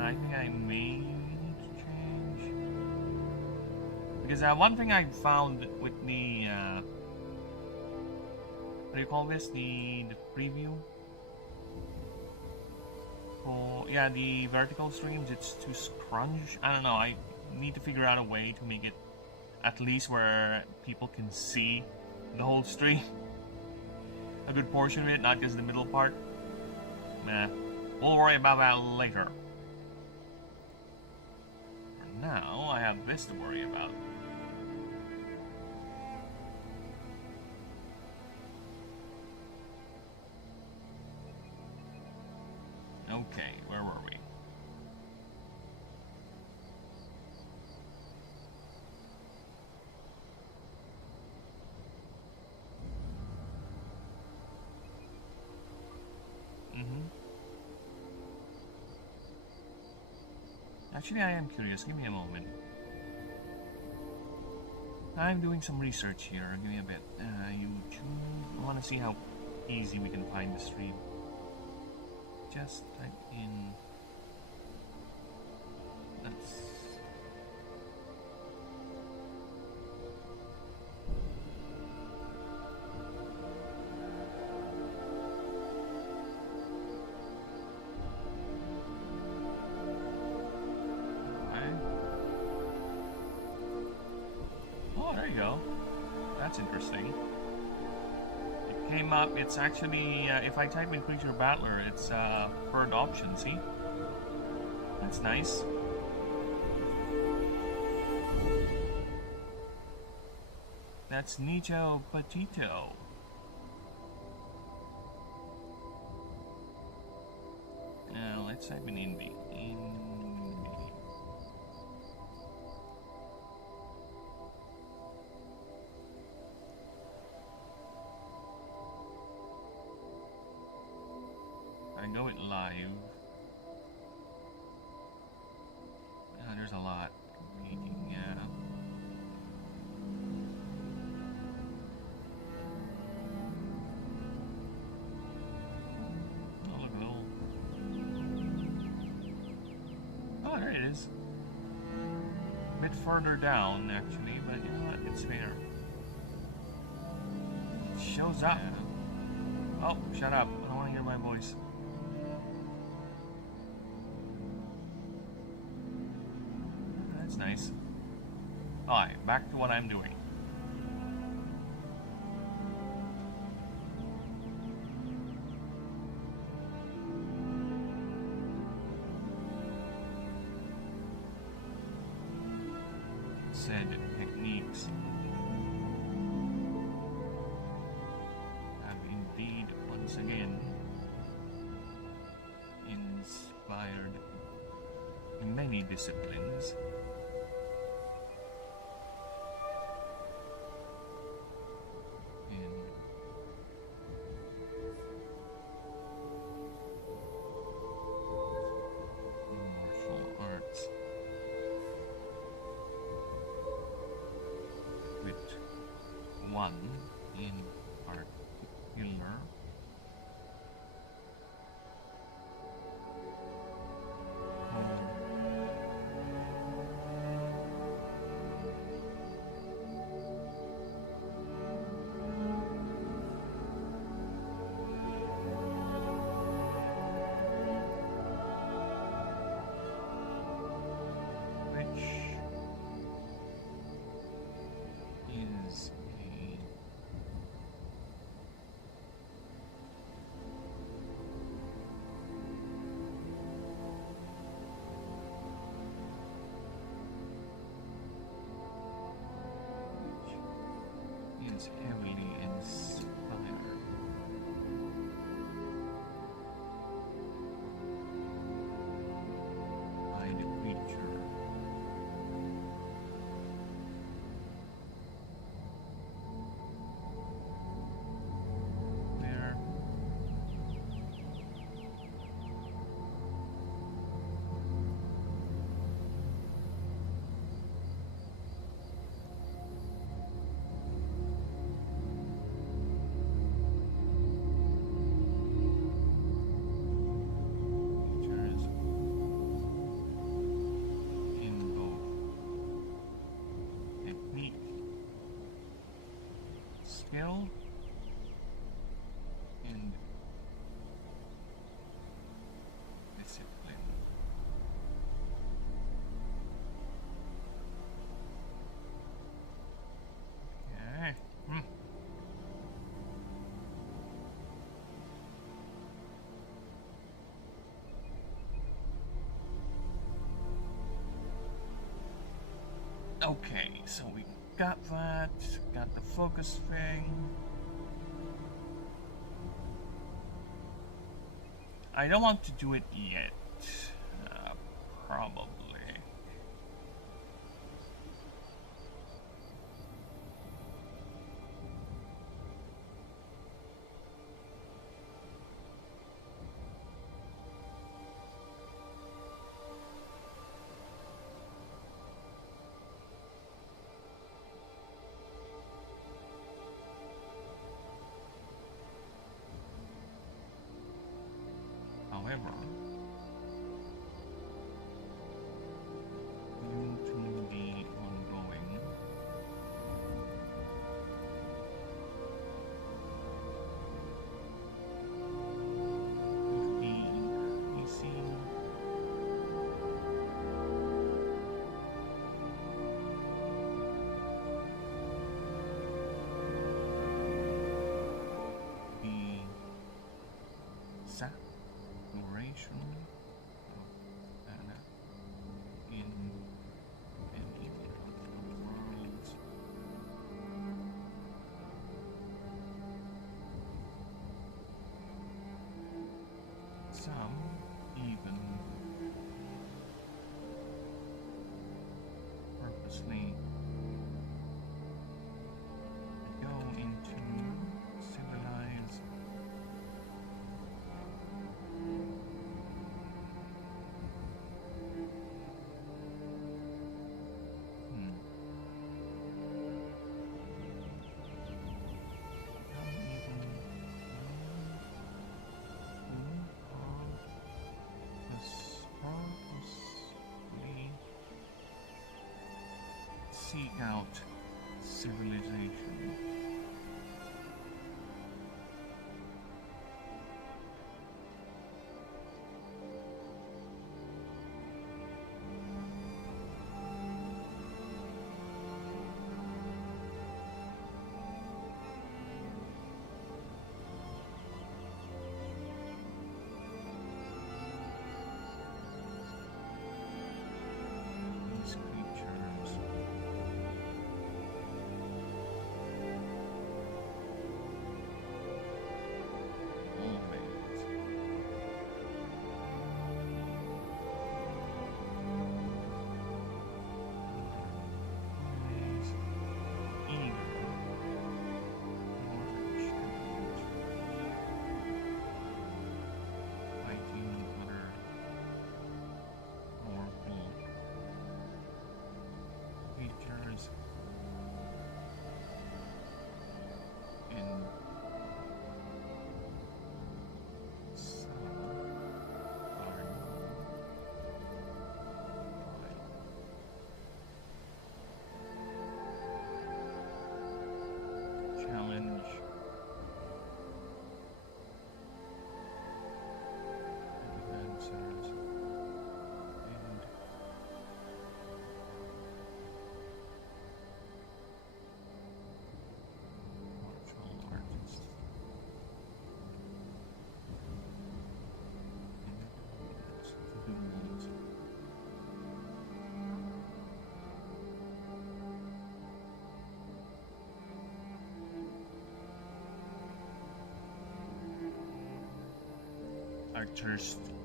I think I may need to change, because one thing I found with the what do you call this, the preview for the vertical streams, it's too scrunch. I don't know, I need to figure out a way to make it at least where people can see the whole stream, a good portion of it, not just the middle part. We'll worry about that later. Now I have this to worry about. Okay, where were we? Actually, I am curious. Give me a moment. I'm doing some research here. Give me a bit. YouTube. I want to see how easy we can find the stream. Just type in. Let's. Oh, there you go. That's interesting. It came up. It's actually, if I type in creature battler, it's third option. See? That's nice. That's Nicho Petito. Now let's type in Indie. I go it live. There's a lot. Yeah. Oh, look at all. Oh, there it is. A bit further down, actually, but you know what? It's fair. It shows up. Yeah. Oh, shut up. I don't want to hear my voice. That's nice. Alright, back to what I'm doing. Said techniques have indeed once again inspired many disciplines. One in particular. Which is is heavily inspired by the creature. There. Skill and discipline. Okay. Okay, so we got that, got the focus thing. I don't want to do it yet, probably. purposely go into civilized. Seek out civilization. These creatures.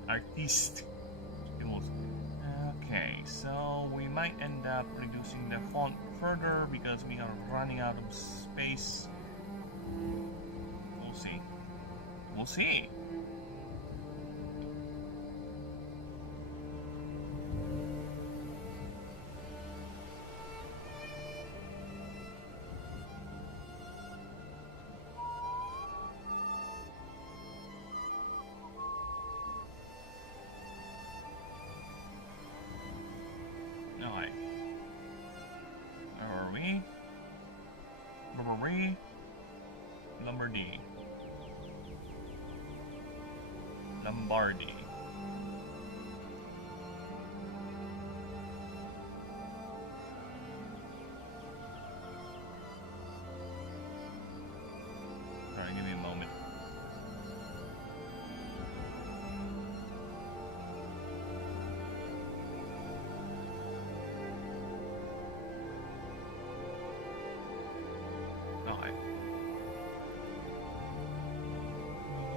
Artist skills. Okay, so we might end up reducing the font further because we are running out of space. We'll see. We'll see. Lombardy. Alright, give me a moment. Okay.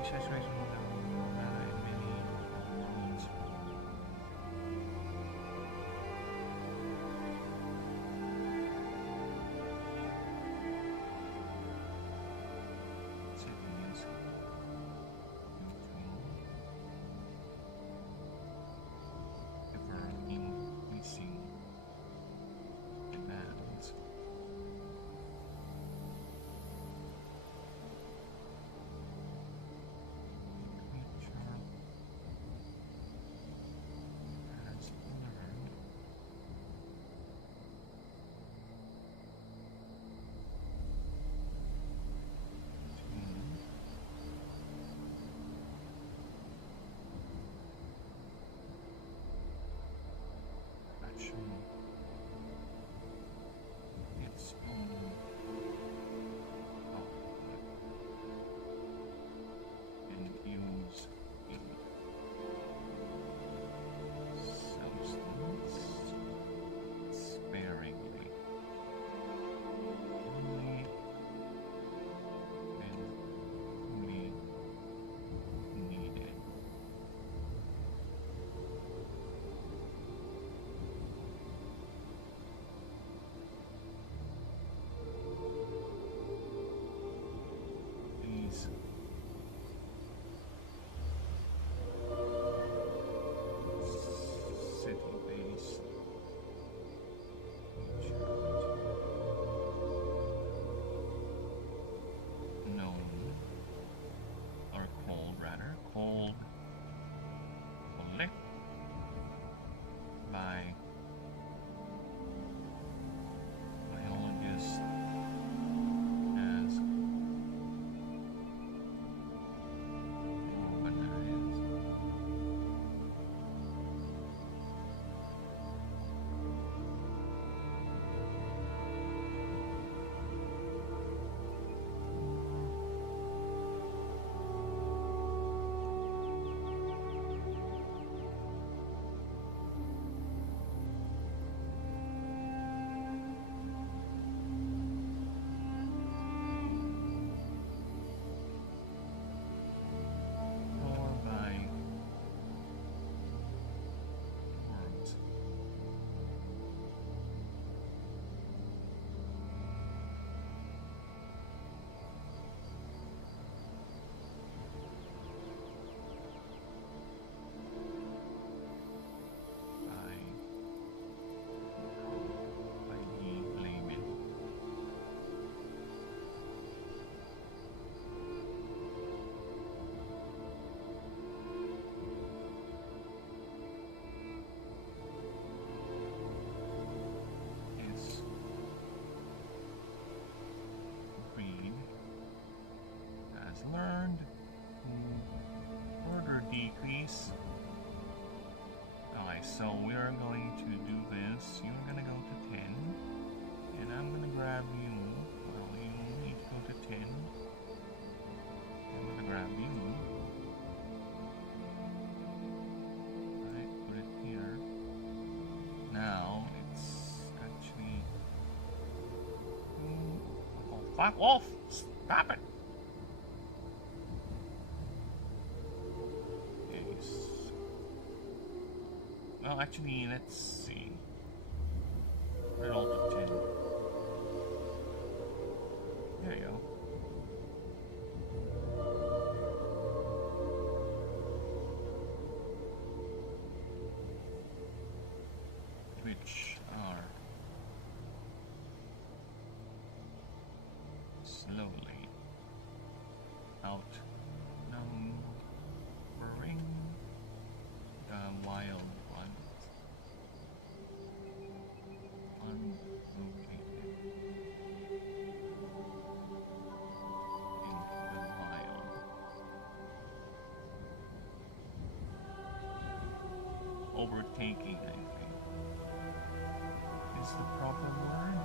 Situation. by biologist as organized. Or by worms. By the layman. Is breed has learned order decrease. Alright, so we're going to do this. You're gonna go to 10, and I'm gonna grab you. Well, you need to go to 10. I'm gonna grab you. Alright, put it here. Now it's actually. Oh, fuck off! Stop it! Yes. Well, actually, let's see. Put it all to 10. There you go. Which are slowly outnumbering the wild ones. Unlocated in the wild. Overtaking, I think, is the proper word.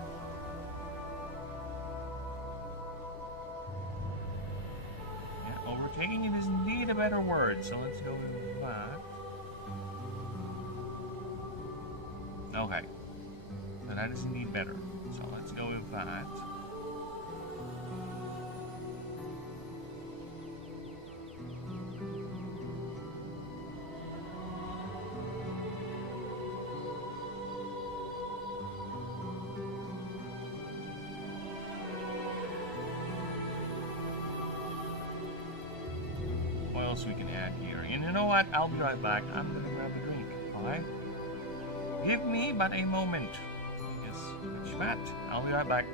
Yeah, overtaking it is indeed a better word, so let's go with that. Okay. So that is indeed better. So let's go with that. What else we can add here? And you know what? I'll be right back. I'm gonna grab a drink. Alright? Give me but a moment. Yes, switch that. I'll be right back.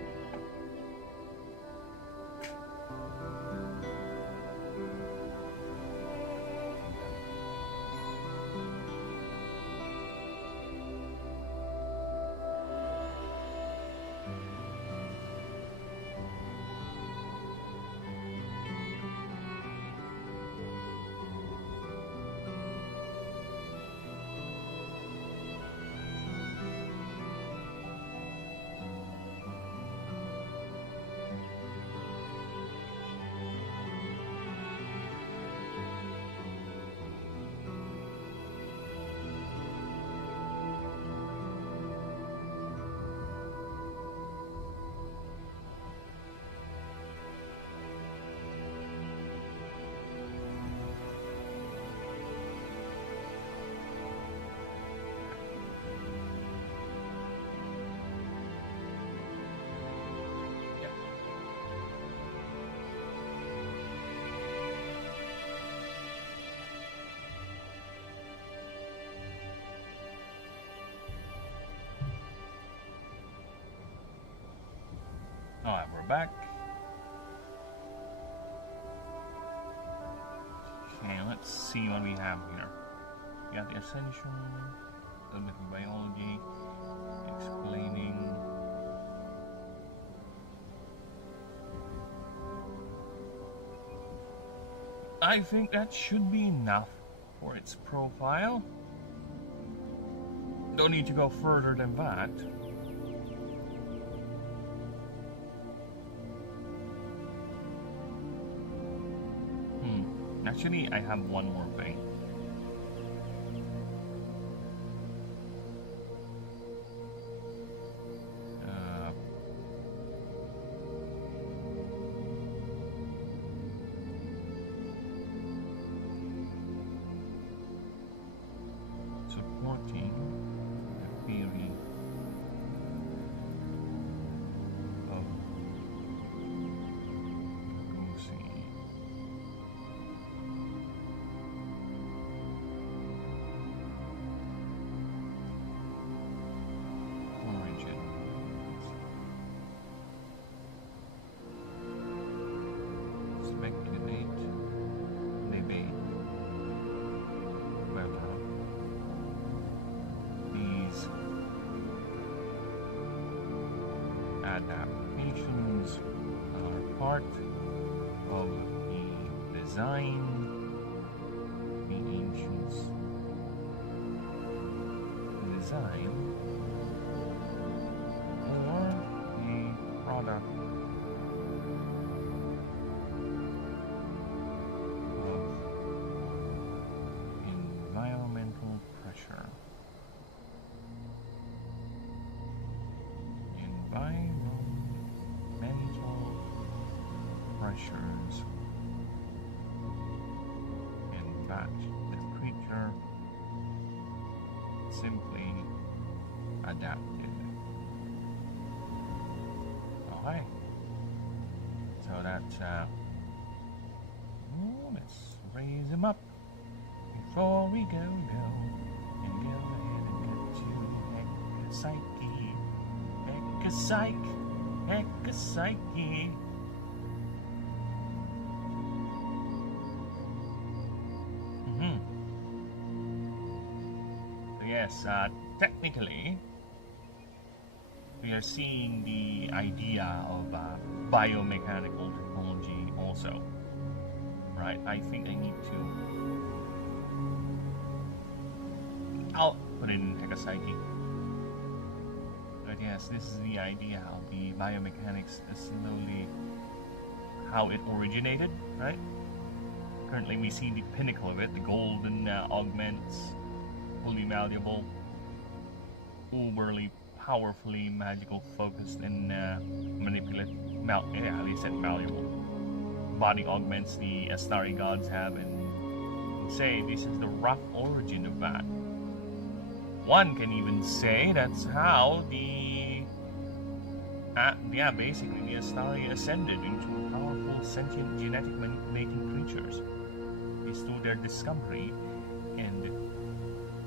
Alright, we're back. Okay, let's see what we have here. We got the essential. elementary biology, explaining. I think that should be enough for its profile. Don't need to go further than that. Actually, I have one more thing. Supporting the theory of Goosey. Origin. Speculate. Debate. Whether these adaptations are part of the design the ancients design or a product of environmental pressure. Environmental pressures in that the creature simply adapted. Okay. So that's let's raise him up before we go and go ahead and get to psyche. Psyche. So yes, technically, we are seeing the idea of biomechanical technology also, right? I think I need to. I'll put it in Hekapsyche. But yes, this is the idea of the biomechanics slowly how it originated, right? Currently we see the pinnacle of it, the golden augments, fully malleable, uberly, powerfully magical, focused, and manipulative, at least said malleable. Body augments the Astari gods have, and say this is the rough origin of that. One can even say that's how basically the Astari ascended into powerful sentient genetic manipulating creatures. Is through their discovery and,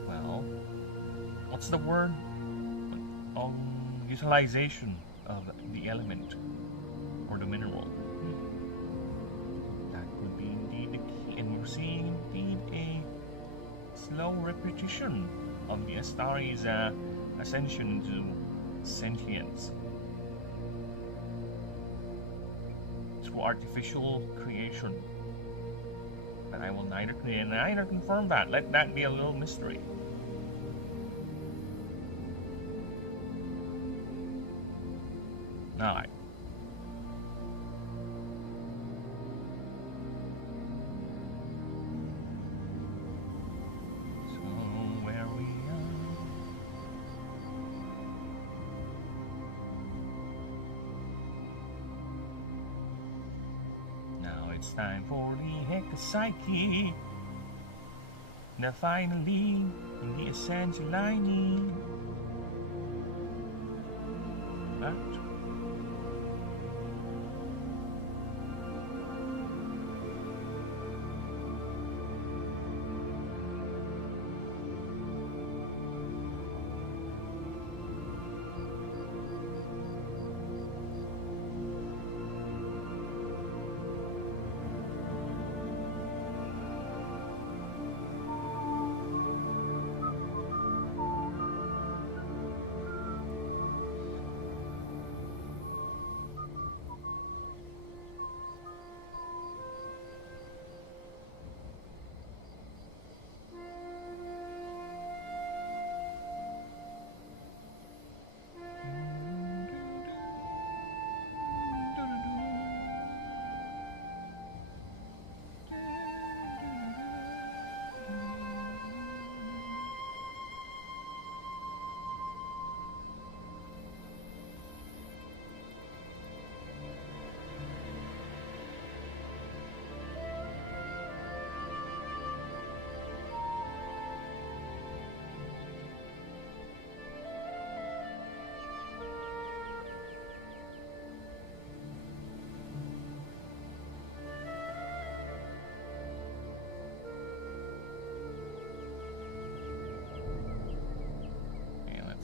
well, what's the word? Utilization of the element or the mineral. That would be indeed the key, and we're seeing indeed a slow repetition of the Astari's ascension to sentience through artificial creation. But I will neither confirm that. Let that be a little mystery. Alright. So where we are. Now it's time for the Hekapsyche. Now finally, in the essential lining. But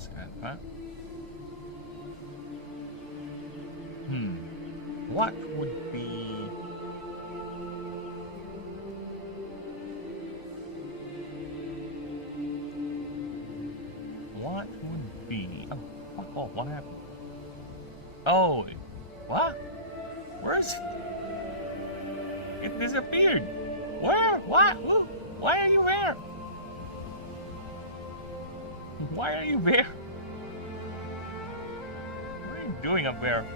Let's add that. What would be... What would be... Oh, fuck off, what happened? Oh, what? Where's... It disappeared. Where? What? Who? Why are you there? Why are you there? What are you doing up there?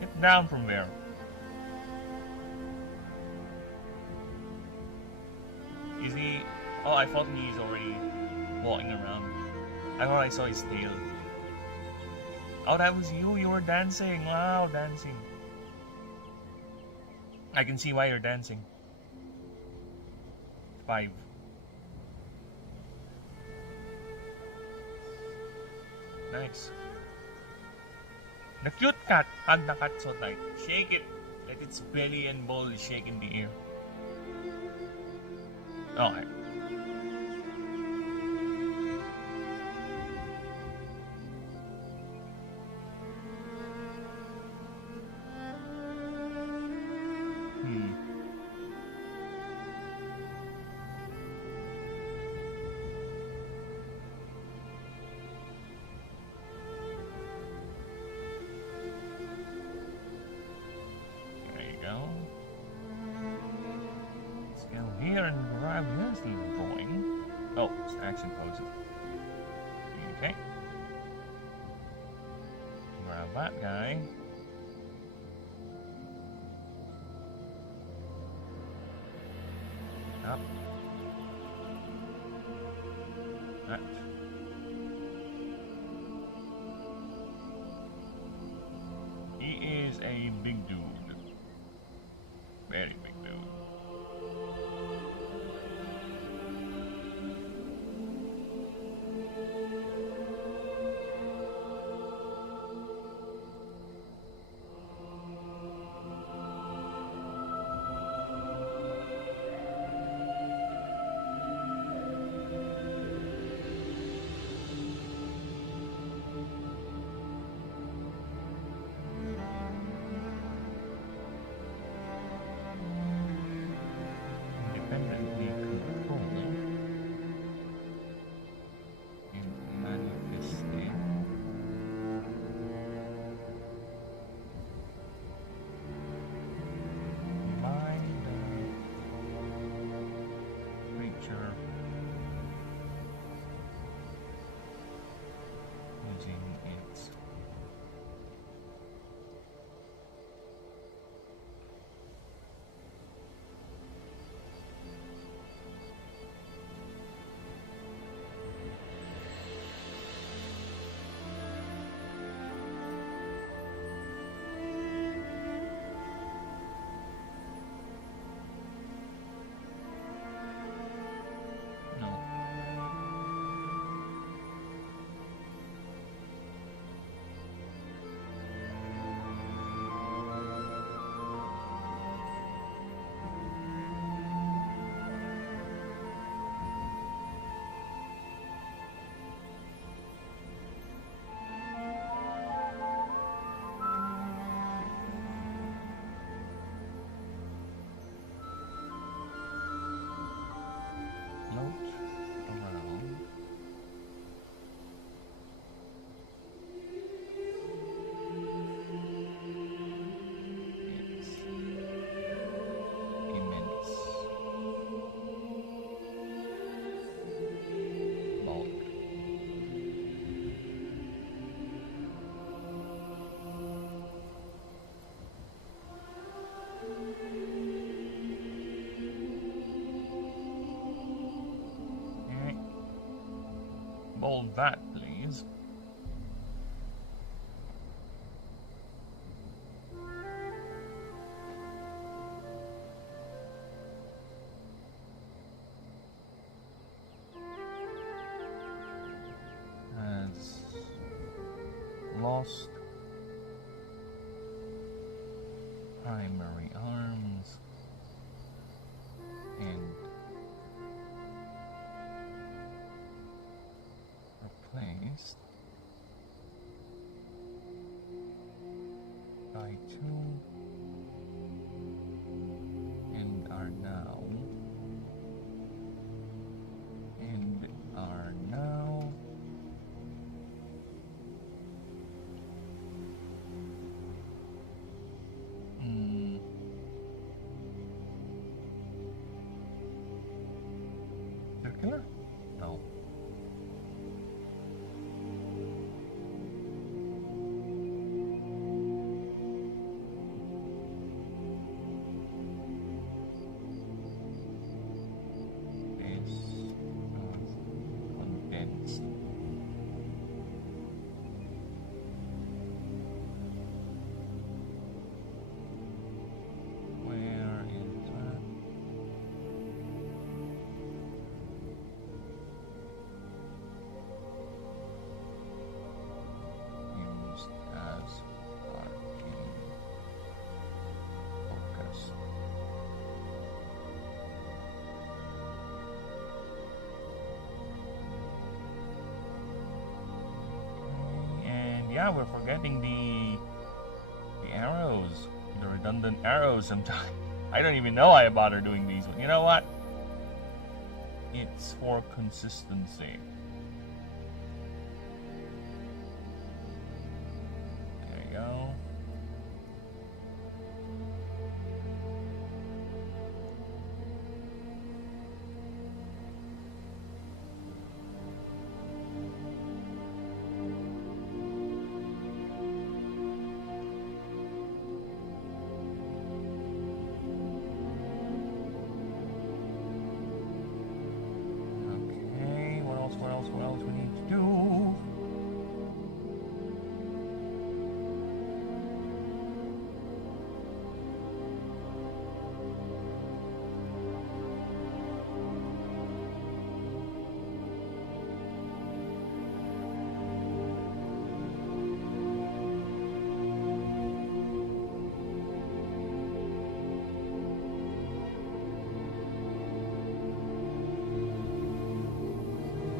Get down from there. Is he... Oh, I thought he's already walking around. I thought I saw his tail. Oh, that was you. You were dancing. Wow, dancing. I can see why you're dancing. 5. Nice. The cute cat. Hug the cat so tight. Shake it. Let its belly and balls shake in the air. Okay. Action poses. Okay. Grab that guy. Up. That. He is a big dude. Very big dude. Hold that, please. Has lost primary arms and replaced by 2 and are now circular? No. Condensed. Where is that? Used as arcane focus. And yeah, we're forgetting the arrows, the redundant arrows sometimes. I don't even know I bother doing these. You know what? It's for consistency. There you go. Okay, what else we need to do?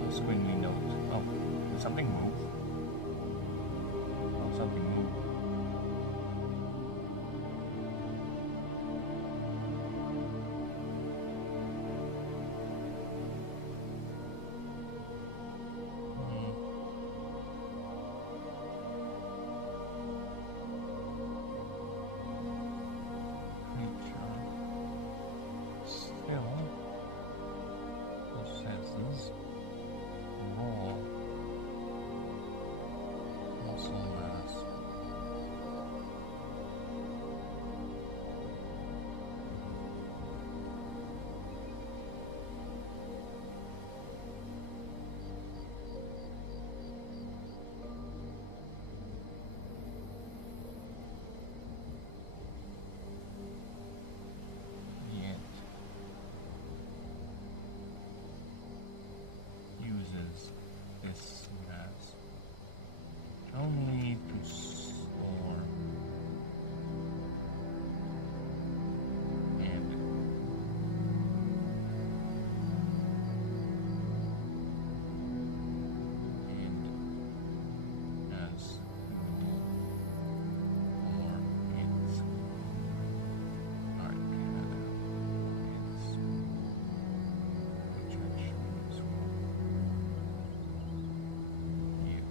Squiggly note. Oh, did something move? Oh, something moved. Creature still possesses raw muscle mass. Yet uses this mass only to store and as fuel for its arcana, its projections. You need it.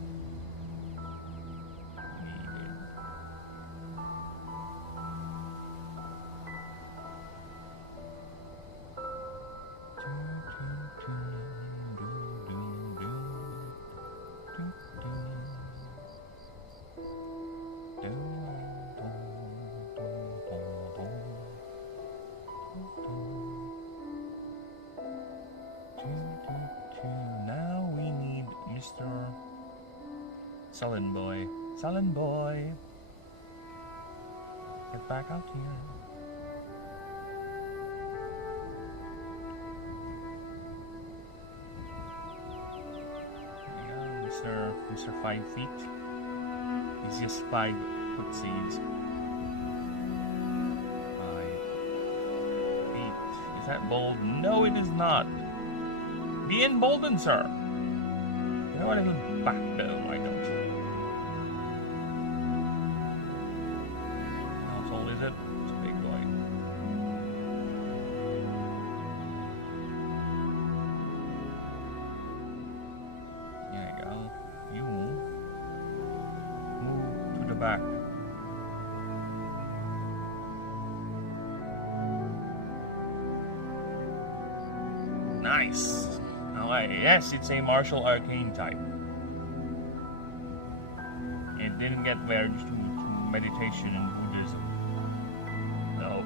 Now we need Mr. Sullen Boy. Sullen Boy. Get back out here. There you go, Mr. 5 feet. He's just 5 foot seeds. 5 feet. Is that bold? No, it is not. Be emboldened, sir. You know, a little back bell, why don't you? How tall is it? It's a big boy. There you go. You move to the back. Nice. Yes, it's a martial arcane type. It didn't get merged to meditation and Buddhism. No.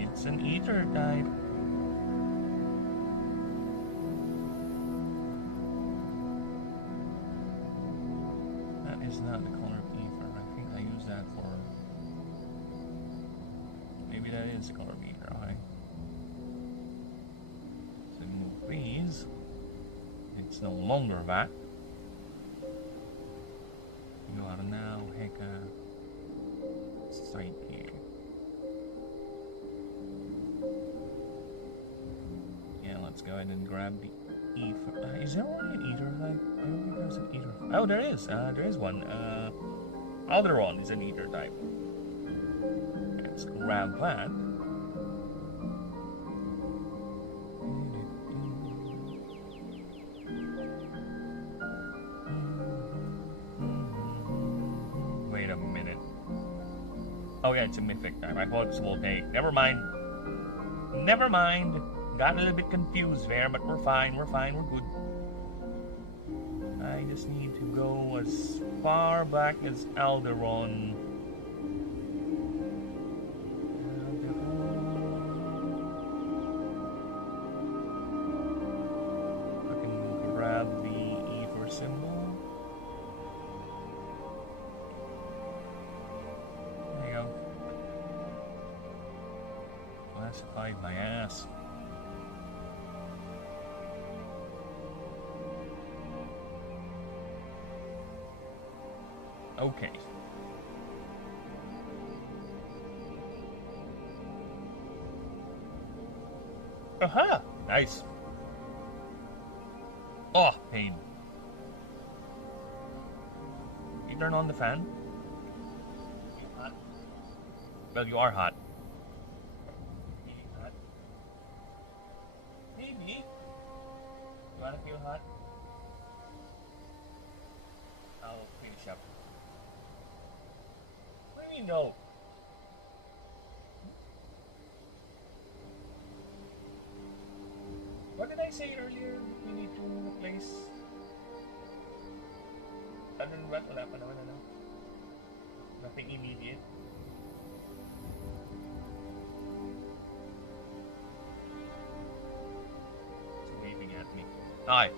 It's an eater type. That is not the color of ether. I think I use that for... Maybe that is the color of ether. Alright. So move these. It's no longer that. You are now Heka Psyche. Let's go ahead and grab the ether. Is there only an ether? I don't think there's an ether. Oh, there is. There is one. Alderon is an ether type. Let's grab that. Wait a minute. Oh yeah, it's a mythic type. I thought it was volcanic. Never mind. Never mind. Got a little bit confused there, but we're fine, we're good. I just need to go as far back as Alderon. I can grab the ether symbol. There you go. Classified my ass. Okay. Aha! Nice. Oh, pain. You turn on the fan? You hot? Well, you are hot. Maybe hot. Maybe. You wanna feel hot? I'll finish up. What do you mean, no? What did I say earlier? We need to replace... Ano ba? Wala pa naman, ano? Nothing immediate. It's waving at me. Alright.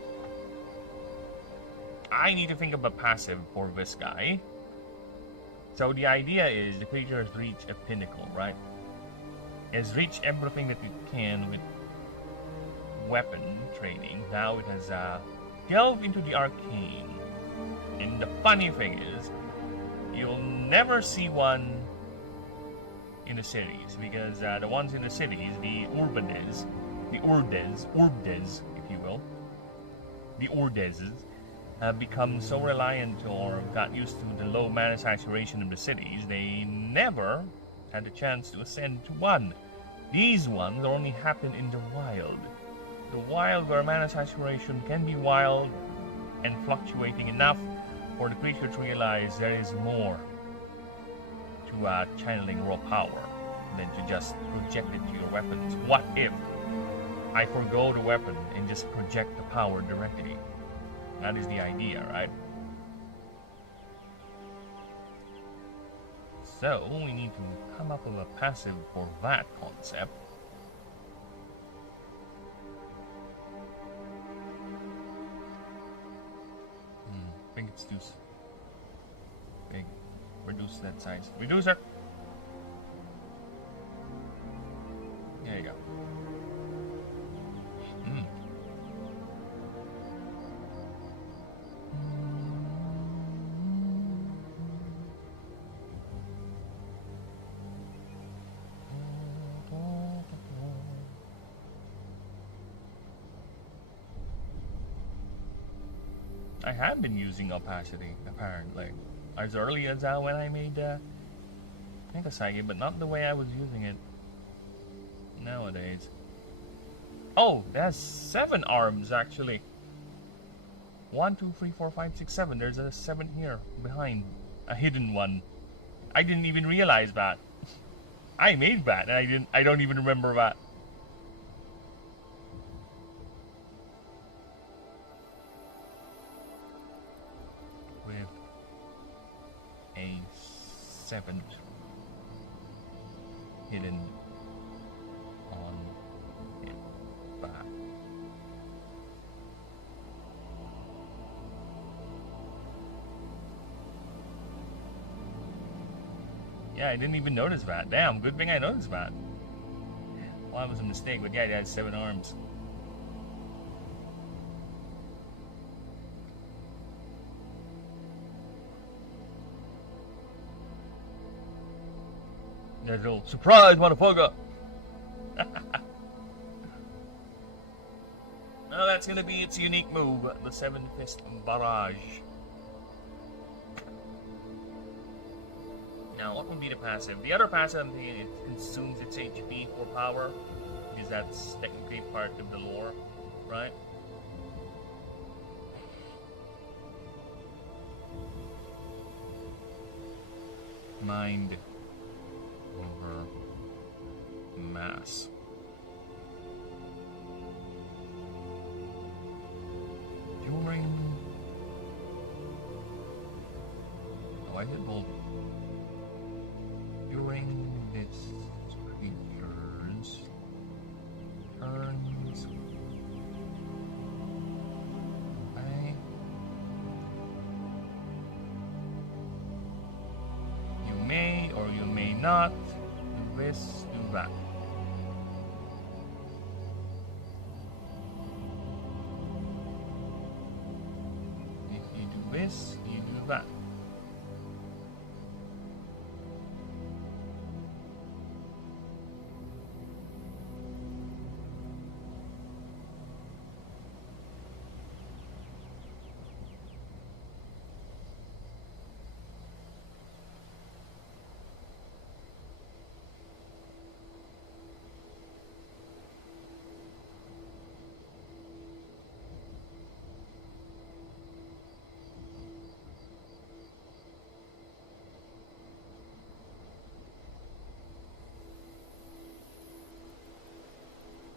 I need to think of a passive for this guy. So the idea is the creature has reached a pinnacle, right? It has reached everything that it can with weapon training. Now it has delved into the arcane. And the funny thing is, you'll never see one in the cities, because the ones in the cities, the urdes, if you will, the urdeses, have become so reliant or got used to the low mana saturation of the cities, they never had the chance to ascend to one. These ones only happen in the wild. The wild, where mana saturation can be wild and fluctuating enough for the creature to realize there is more to channeling raw power than to just project it to your weapons. What if I forgo the weapon and just project the power directly? That is the idea, right? So we need to come up with a passive for that concept. think it's too big. Reduce that size. Reducer! There you go. I have been using opacity, apparently. As early as when I made Megasagi, but not the way I was using it nowadays. Oh, it has 7 arms, actually. 1, 2, 3, 4, 5, 6, 7. There's a 7 here, behind. A hidden one. I didn't even realize that. I made that, and I don't even remember that. A 7 hidden on it back. Yeah, I didn't even notice that. Damn, good thing I noticed that. Well, that was a mistake, but yeah, it has 7 arms. There's a little surprise, motherfucker! Well, that's gonna be its unique move, the 7 Fist Barrage. Now, what would be the passive? The other passive, it consumes its HP for power, because that's technically part of the lore, right? Mind over mass. During... Oh, I hit both. During this creature's turns, okay. You may or you may not do this, do that. If you do this, you do that.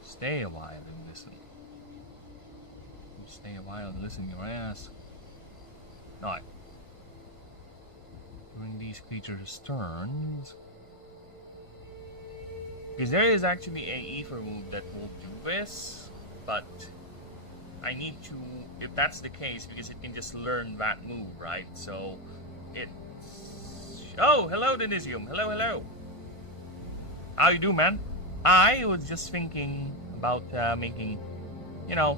Stay a while and listen. Stay a while and listen your ass. Alright. During these creatures' turns. Because there is actually a ether move that will do this, but I need to, if that's the case, because it can just learn that move, right? So it's... Oh, hello Denisium. Hello, hello. How you do, man? I was just thinking about making, you know,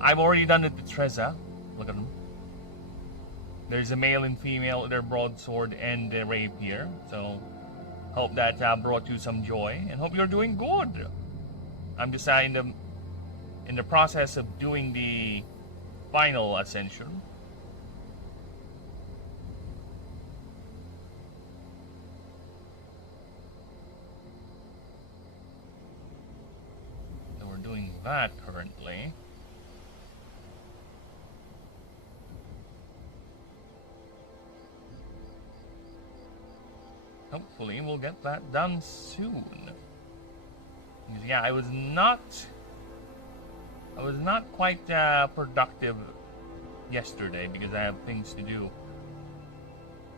I've already done it with Treza. Look at them. There's a male and female, their broadsword and the rapier. So, hope that brought you some joy, and hope you're doing good. I'm just in the process of doing the final ascension. Doing that currently. Hopefully we'll get that done soon. Because, yeah, I was not quite productive yesterday because I have things to do.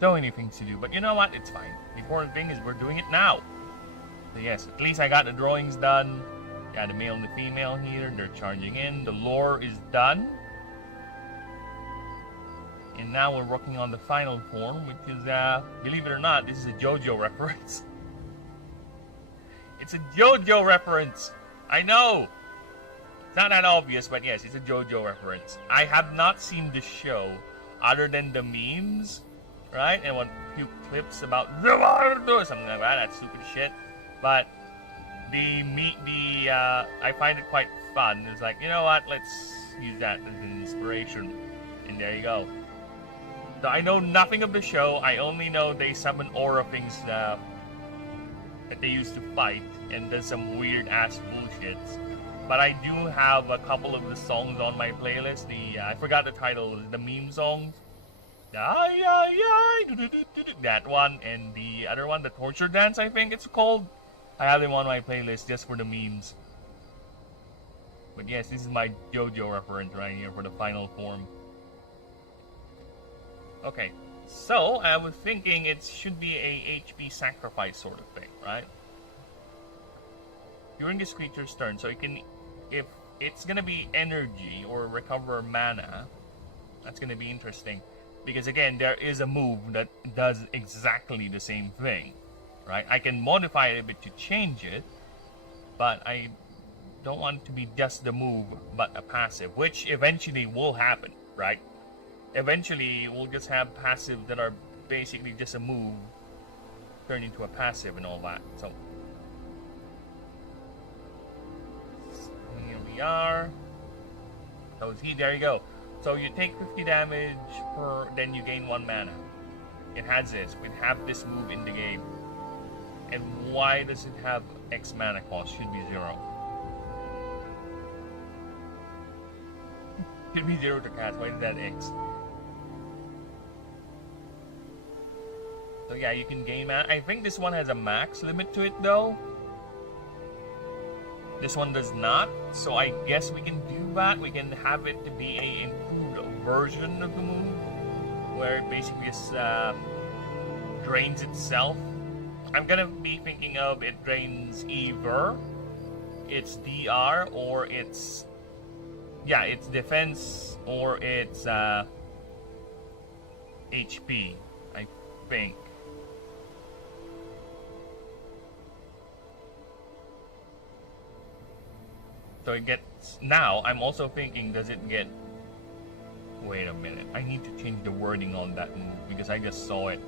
So many things to do, but you know what? It's fine. The important thing is we're doing it now. So yes, at least I got the drawings done. Got the male and the female here, they're charging in. The lore is done. In And now we're working on the final form, which is, believe it or not, this is a JoJo reference. It's a JoJo reference! I know! It's not that obvious, but yes, it's a JoJo reference. I have not seen the show, other than the memes, right? And a few clips about something like that stupid shit. But I find it quite fun. It's like, you know what, let's use that as an inspiration. And there you go. So I know nothing of the show. I only know they summon aura things that they used to fight and does some weird ass bullshits. But I do have a couple of the songs on my playlist. I forgot the title, the meme songs. That one, and the other one, the torture dance, I think it's called. I have them on my playlist just for the memes. But yes, this is my JoJo reference right here for the final form. Okay, so I was thinking it should be a HP sacrifice sort of thing, right? During this creature's turn, so it can, if it's gonna be energy or recover mana, that's gonna be interesting. Because again, there is a move that does exactly the same thing, right? I can modify it a bit to change it, but I don't want it to be just the move, but a passive, which eventually will happen, right? Eventually, we'll just have passive that are basically just a move turned into a passive and all that. So here we are. So see, there you go. So you take 50 damage per, then you gain 1 mana. It has this. We have this move in the game. And why does it have X mana cost? Should be 0. Should be 0 to cast. Why is that X? So yeah, you can gain mana. I think this one has a max limit to it though. This one does not. So I guess we can do that. We can have it to be a improved version of the move, where it basically just drains itself. I'm gonna be thinking of it drains either its DR or its defense or its HP, I think. So it gets, now I'm also thinking, does it get, wait a minute, I need to change the wording on that move because I just saw it.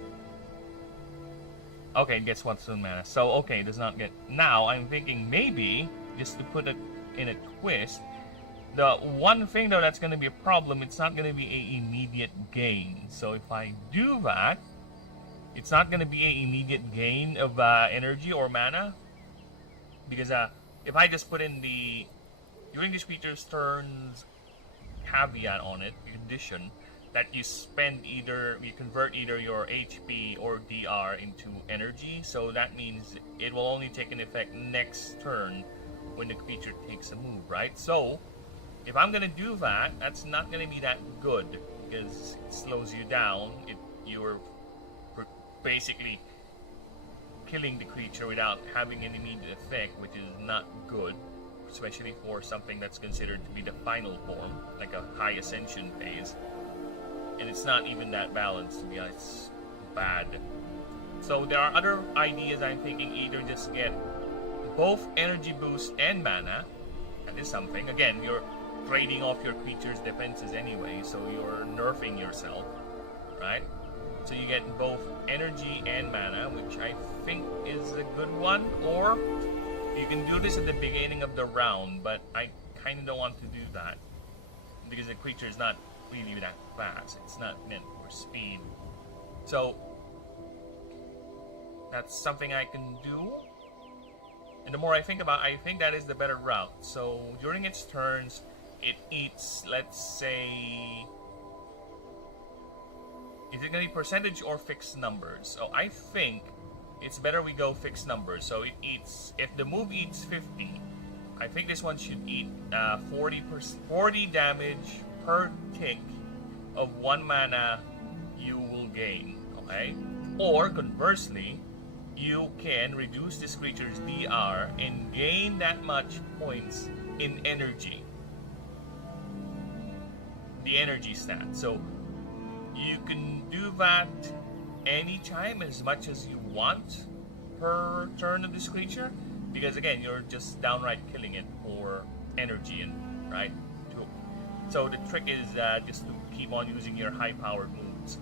Okay, it gets 1 mana. So okay, it does not get, now I'm thinking maybe, just to put it in a twist, the one thing though that's going to be a problem, it's not going to be a immediate gain. So if I do that, it's not going to be a immediate gain of energy or mana, because if I just put in the during this creature's turns caveat on it, condition that you convert either your HP or DR into energy, so that means it will only take an effect next turn when the creature takes a move, right? So if I'm gonna do that, that's not gonna be that good because it slows you down. You're basically killing the creature without having an immediate effect, which is not good, especially for something that's considered to be the final form, like a high ascension phase. And it's not even that balanced, to be honest. It's bad. So there are other ideas I'm thinking, either just get both energy boost and mana. That is something. Again, you're trading off your creature's defenses anyway, so you're nerfing yourself, right? So you get both energy and mana, which I think is a good one. Or you can do this at the beginning of the round, but I kind of don't want to do that because the creature is not really that fast. It's not meant for speed. So that's something I can do. And the more I think about it, I think that is the better route. So during its turns, it eats, let's say, is it going to be percentage or fixed numbers? So I think it's better we go fixed numbers. So it eats, if the move eats 50, I think this one should eat 40 damage per tick of 1 mana you will gain, okay? Or conversely, you can reduce this creature's DR and gain that much points in energy. The energy stat. So You can do that anytime, as much as you want per turn of this creature, because again, you're just downright killing it for energy, and right. So the trick is just to keep on using your high-powered moves.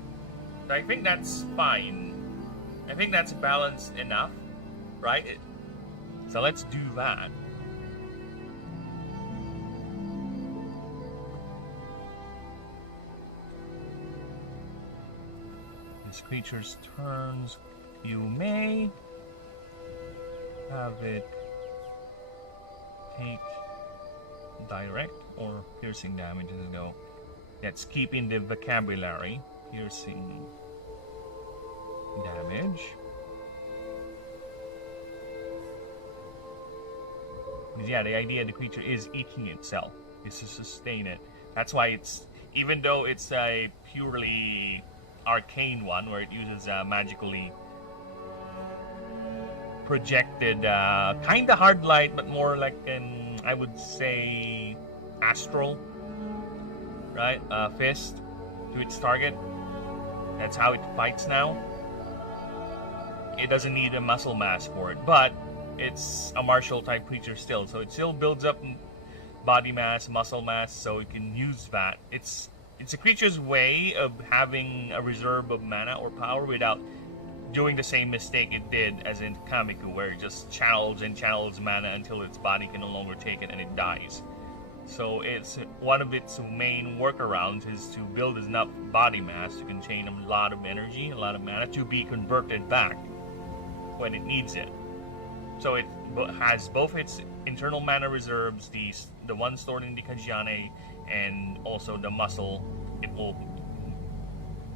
So I think that's fine. I think that's balanced enough, right? So let's do that. This creature's turns, you may have it take direct or piercing damage as a go. Let's keep in the vocabulary. Piercing damage. Because yeah, the idea the creature is eating itself is to sustain it. That's why it's, even though it's a purely arcane one where it uses magically projected kind of hard light, but more like an, I would say, astral, right? Fist to its target. That's how it fights now. It doesn't need a muscle mass for it, but it's a martial type creature still, so it still builds up body mass, muscle mass, so it can use that. It's a creature's way of having a reserve of mana or power without doing the same mistake it did as in Kamiku, where it just channels and channels mana until its body can no longer take it and it dies. So it's one of its main workarounds is to build enough body mass to contain a lot of energy, a lot of mana to be converted back when it needs it. So it has both its internal mana reserves, the one stored in the Kajiane, and also the muscle it will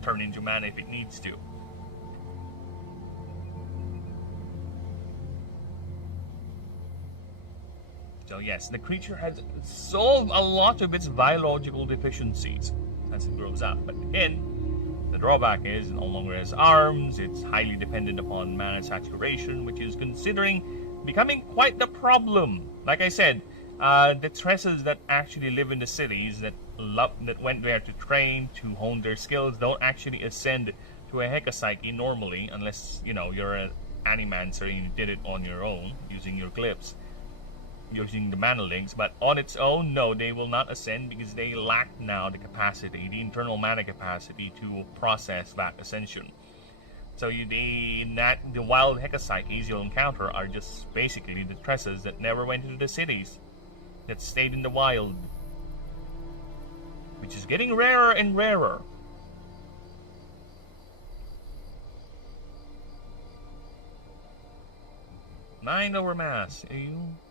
turn into mana if it needs to. So yes, the creature has solved a lot of its biological deficiencies as it grows up. But again, the drawback is it no longer has arms, it's highly dependent upon mana saturation, which is considering becoming quite the problem. Like I said, the Tresses that actually live in the cities that went there to train, to hone their skills, don't actually ascend to a Hekapsyche normally, unless, you know, you're an Animancer and you did it on your own, using your glyphs, using the mana links. But on its own, no, they will not ascend because they lack now the capacity, the internal mana capacity to process that ascension. So the wild Hekapsyches you'll encounter are just basically the Tresses that never went into the cities, that stayed in the wild, which is getting rarer and rarer. Mind over mass.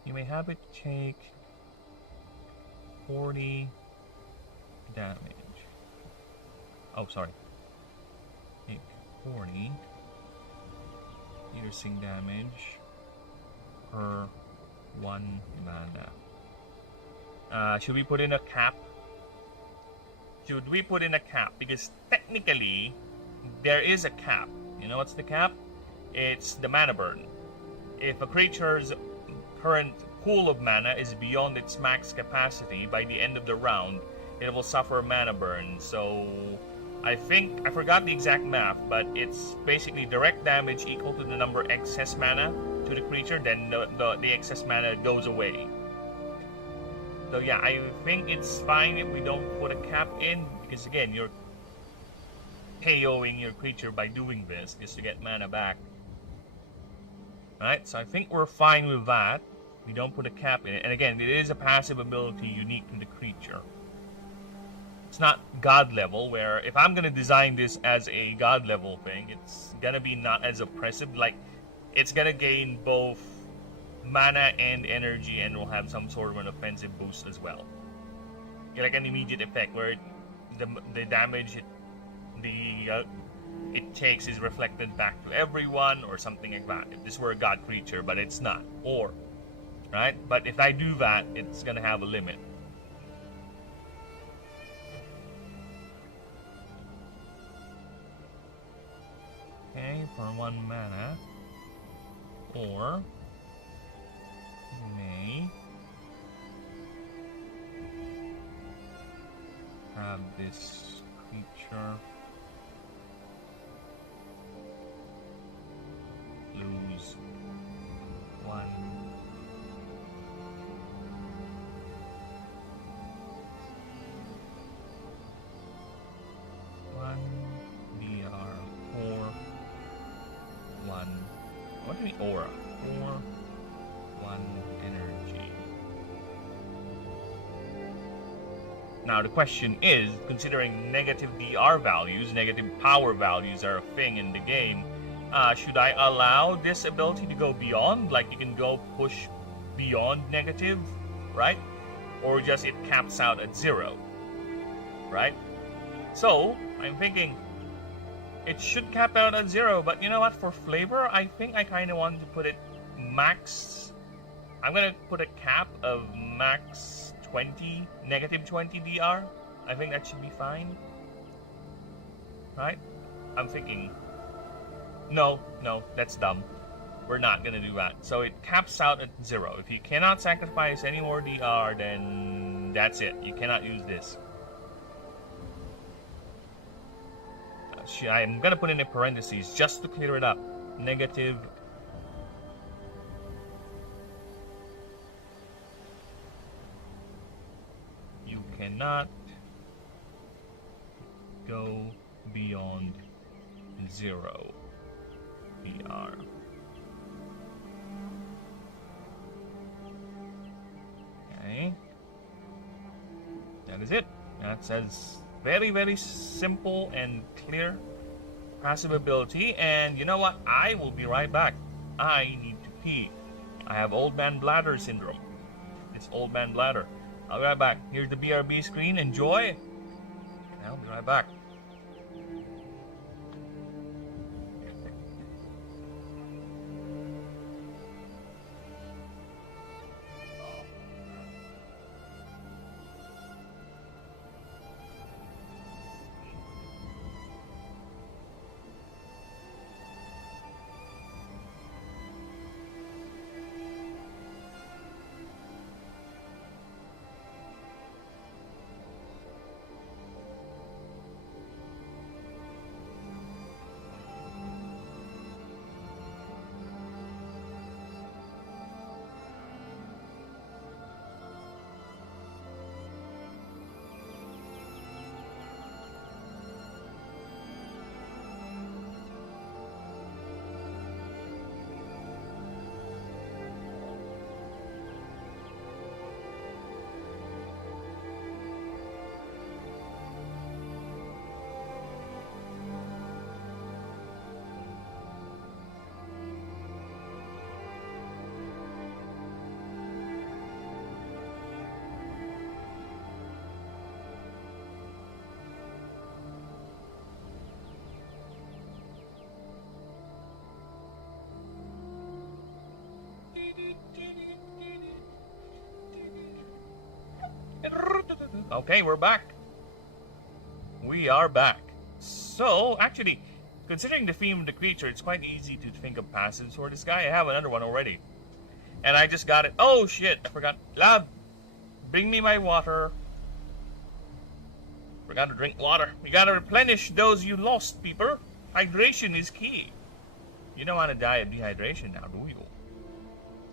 You may have it take 40 damage. Oh, sorry. Take 40 piercing damage per 1 mana. Should we put in a cap? Should we put in a cap? Because technically, there is a cap. You know what's the cap? It's the mana burn. If a creature's current pool of mana is beyond its max capacity by the end of the round, it will suffer mana burn. So I think, I forgot the exact math, but it's basically direct damage equal to the number excess mana to the creature, then the excess mana goes away. So yeah, I think it's fine if we don't put a cap in, because again, you're KOing your creature by doing this just to get mana back. Alright, so I think we're fine with that. We don't put a cap in it. And again, it is a passive ability unique to the creature. It's not god level, where if I'm going to design this as a god level thing, it's going to be not as oppressive. Like, it's going to gain both mana and energy and will have some sort of an offensive boost as well. Like an immediate effect where the damage it takes is reflected back to everyone or something like that. If this were a god creature, but it's not. Or, right? But if I do that, it's gonna have a limit. Okay, for 1 mana. Or you may have this creature give me aura. 4, 1 energy. Now the question is, considering negative DR values, negative power values are a thing in the game, should I allow this ability to go beyond? Like you can go push beyond negative, right? Or just it caps out at 0, right? So, I'm thinking it should cap out at 0, but you know what? For flavor, I think I kind of want to put it max. I'm going to put a cap of max 20, negative 20 DR. I think that should be fine. Right? I'm thinking, no, that's dumb. We're not going to do that. So it caps out at 0. If you cannot sacrifice any more DR, then that's it. You cannot use this. I'm going to put in a parentheses just to clear it up. Negative. You cannot go beyond 0 DR. Okay. That is it. That says very, very simple and clear passive ability. And you know what? I will be right back. I need to pee. I have old man bladder syndrome. It's old man bladder. I'll be right back. Here's the BRB screen. Enjoy. I'll be right back. Okay, we're back. We are back. So, actually, considering the theme of the creature, it's quite easy to think of passives for this guy. I have another one already. And I just got it. Oh, shit, I forgot. Lab, bring me my water. Forgot to drink water. You gotta replenish those you lost, people. Hydration is key. You don't want to die of dehydration now, do you?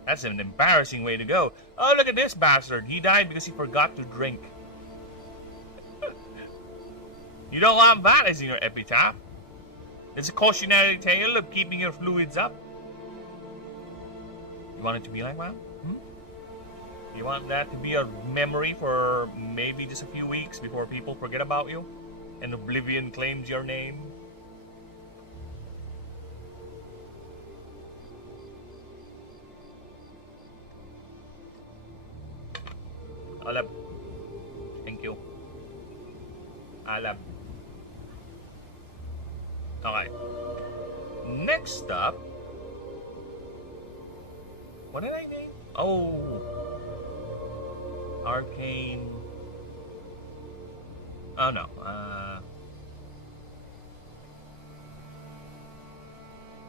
That's an embarrassing way to go. Oh, look at this bastard. He died because he forgot to drink. You don't want that as in your epitaph. It's a cautionary tale of keeping your fluids up. You want it to be like that? You want that to be a memory for maybe just a few weeks before people forget about you and oblivion claims your name? Alab. Thank you. Alab. Okay. Next up. What did I name? Oh. Arcane. Oh no. I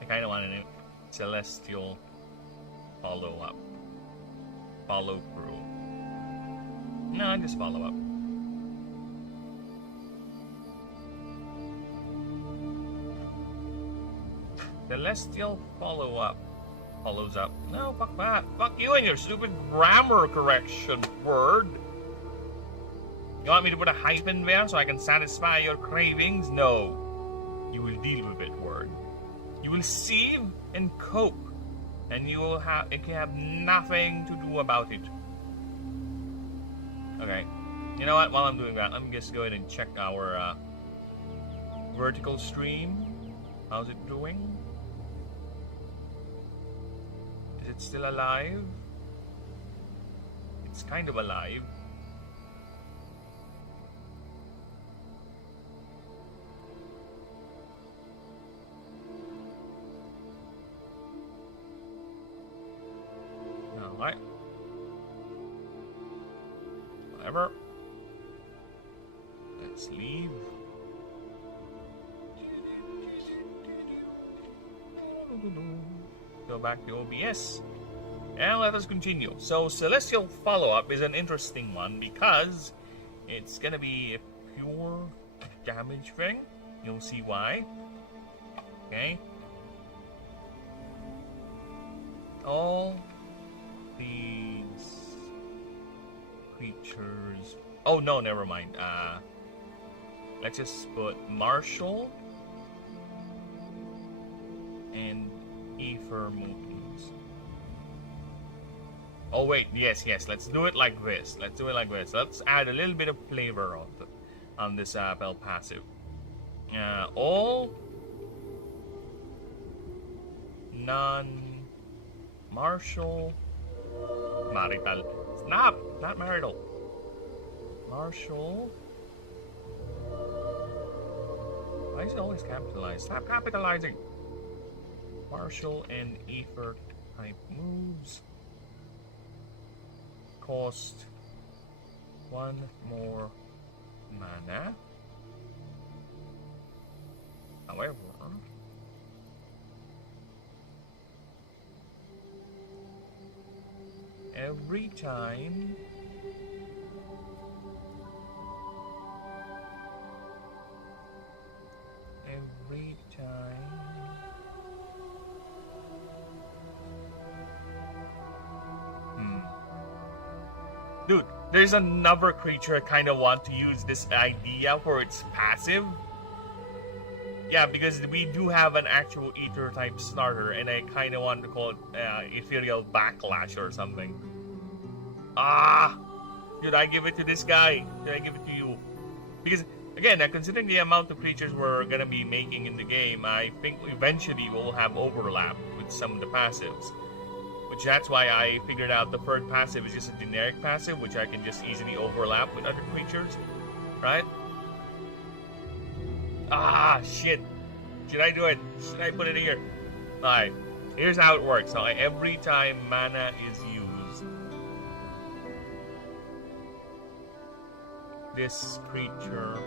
kind of want to name Celestial Follow-Up. Follow-Through. No, just follow-up. Celestial Follow-Up. Follows up. No, fuck that. Fuck you and your stupid grammar correction word. You want me to put a hyphen there so I can satisfy your cravings? No. You will deal with it, word. You will sieve and cope and you can have nothing to do about it. Okay, you know what? While I'm doing that, I'm just going and check our vertical stream. How's it doing? Is it still alive? It's kind of alive. Alright. Whatever. Let's leave. Go back to OBS. And let us continue. So, Celestial Follow-Up is an interesting one because it's gonna be a pure damage thing. You'll see why. Okay. All these creatures. Oh no, never mind. Let's just put Marshall and Ether Moons. Oh wait, yes. Let's do it like this. Let's add a little bit of flavor on this spell passive. All non-martial marital. Snap! Not marital. Martial. Why is it always capitalized? Stop capitalizing. Martial and ether type moves cost 1 more mana. However, every time Dude, there's another creature I kind of want to use this idea for its passive. Yeah, because we do have an actual ether type starter, and I kind of want to call it Ethereal Backlash or something. Should I give it to this guy? Should I give it to you? Because, again, considering the amount of creatures we're going to be making in the game, I think eventually we'll have overlap with some of the passives. Which that's why I figured out the third passive is just a generic passive, which I can just easily overlap with other creatures. Right? Shit. Should I do it? Should I put it here? Alright. Here's how it works. So every time mana is used, this creature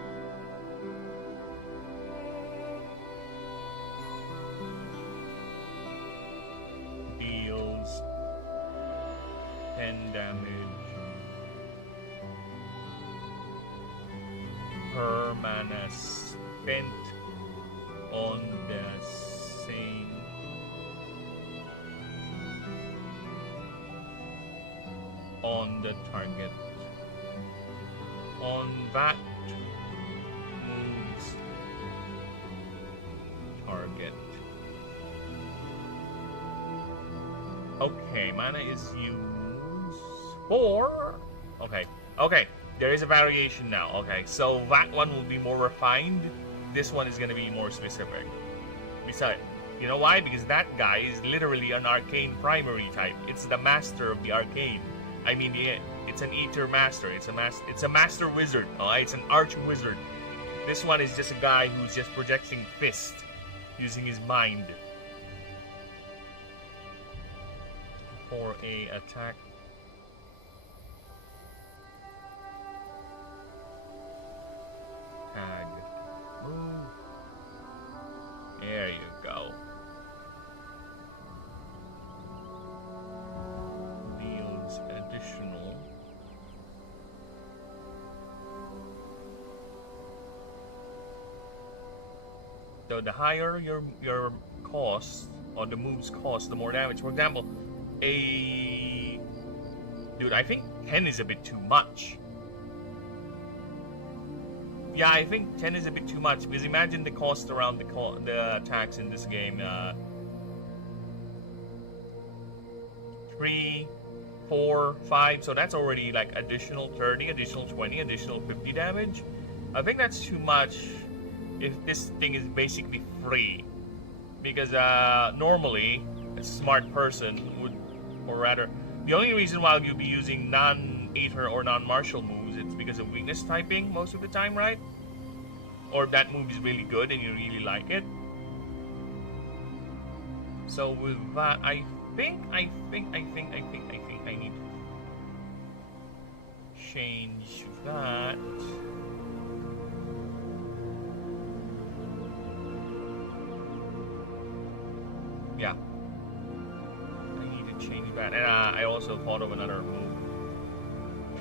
deals 10 damage per mana spent on the same on the target. On that move's target. Okay, mana is used for... Okay, there is a variation now. Okay, so that one will be more refined. This one is going to be more specific. Besides, you know why? Because that guy is literally an arcane primary type. It's the master of the arcane. I mean, it's an ether master. It's a master wizard. It's an arch wizard. This one is just a guy who's just projecting fist using his mind for a attack. Tag. Move. There you go. Deals additional. So the higher your cost, or the move's cost, the more damage. For example, dude, I think 10 is a bit too much. Yeah, I think 10 is a bit too much, because imagine the cost around the attacks in this game. 3, 4, 5. So that's already like additional 30, additional 20, additional 50 damage. I think that's too much if this thing is basically free. Because normally, a smart person would, or rather, the only reason why you'll be using non-Aether or non-martial moves, it's because of weakness typing most of the time, right? Or if that move is really good and you really like it. So with that, I think I need to change that. Yeah. I need to change that. And I also thought of another move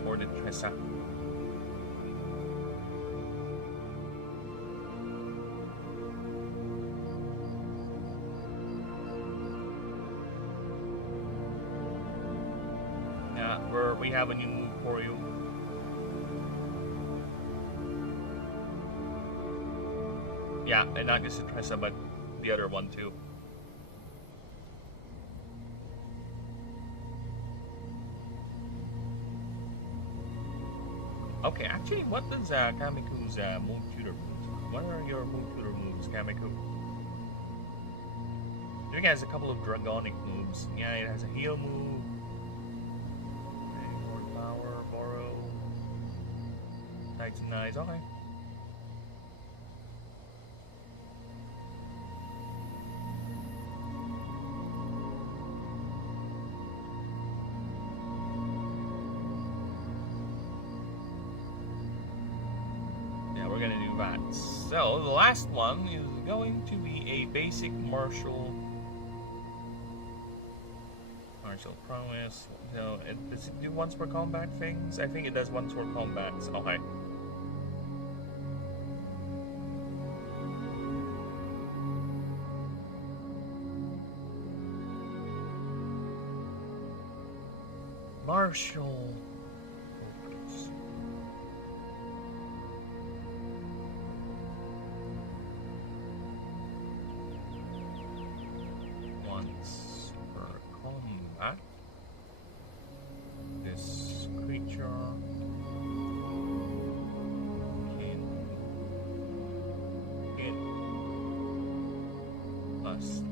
for the Tressa. We have a new move for you. Yeah, and not just the Tressa, but the other one too. Okay, actually, what does Kamiku's move tutor moves? What are your move tutor moves, Kamiku? I think it has a couple of dragonic moves. Yeah, it has a heal move. Power, borrow, Titanize, okay. Yeah, we're gonna do that. So, the last one is going to be a basic martial prowess. No, does it do once per combat things? I think it does once per combat. Okay. Martial focus. Once per combat. This creature can hit plus 10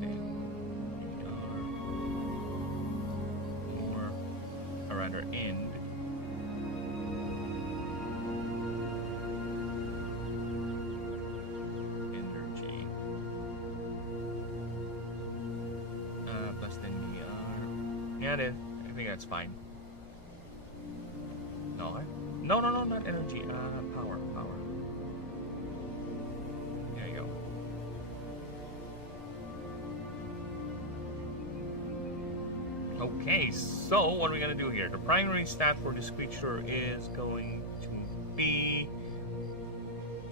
more, or rather end. Energy. Plus 10 DR. Yeah, I think that's fine. No, not energy. Power. There you go. Okay, so what are we gonna do here? The primary stat for this creature is going to be...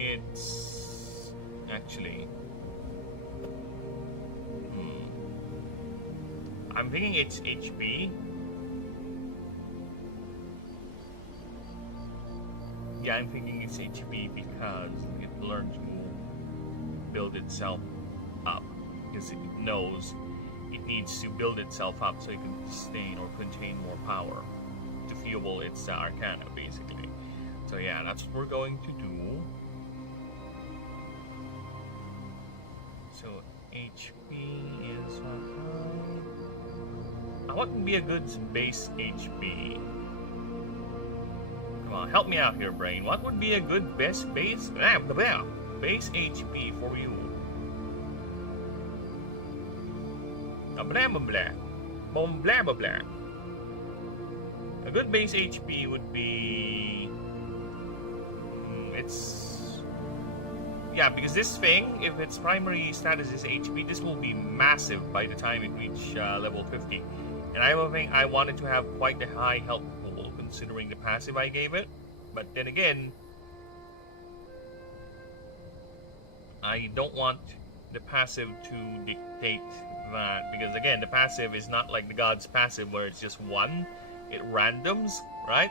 It's... Actually... I'm thinking it's HP. Yeah, I'm thinking it's HP because it learned to build itself up. Because it knows it needs to build itself up so it can sustain or contain more power to fuel its arcana, basically. So yeah, that's what we're going to do. So HP is... what would be a good base HP? Come on, help me out here, brain. What would be a good base HP for you? A good base HP would be... it's... Yeah, because this thing, if its primary status is HP, this will be massive by the time it reaches level 50. And I don't think I wanted to have quite the high health pool considering the passive I gave it. But then again, I don't want the passive to dictate that, because again, the passive is not like the god's passive where it's just one. It randoms, right?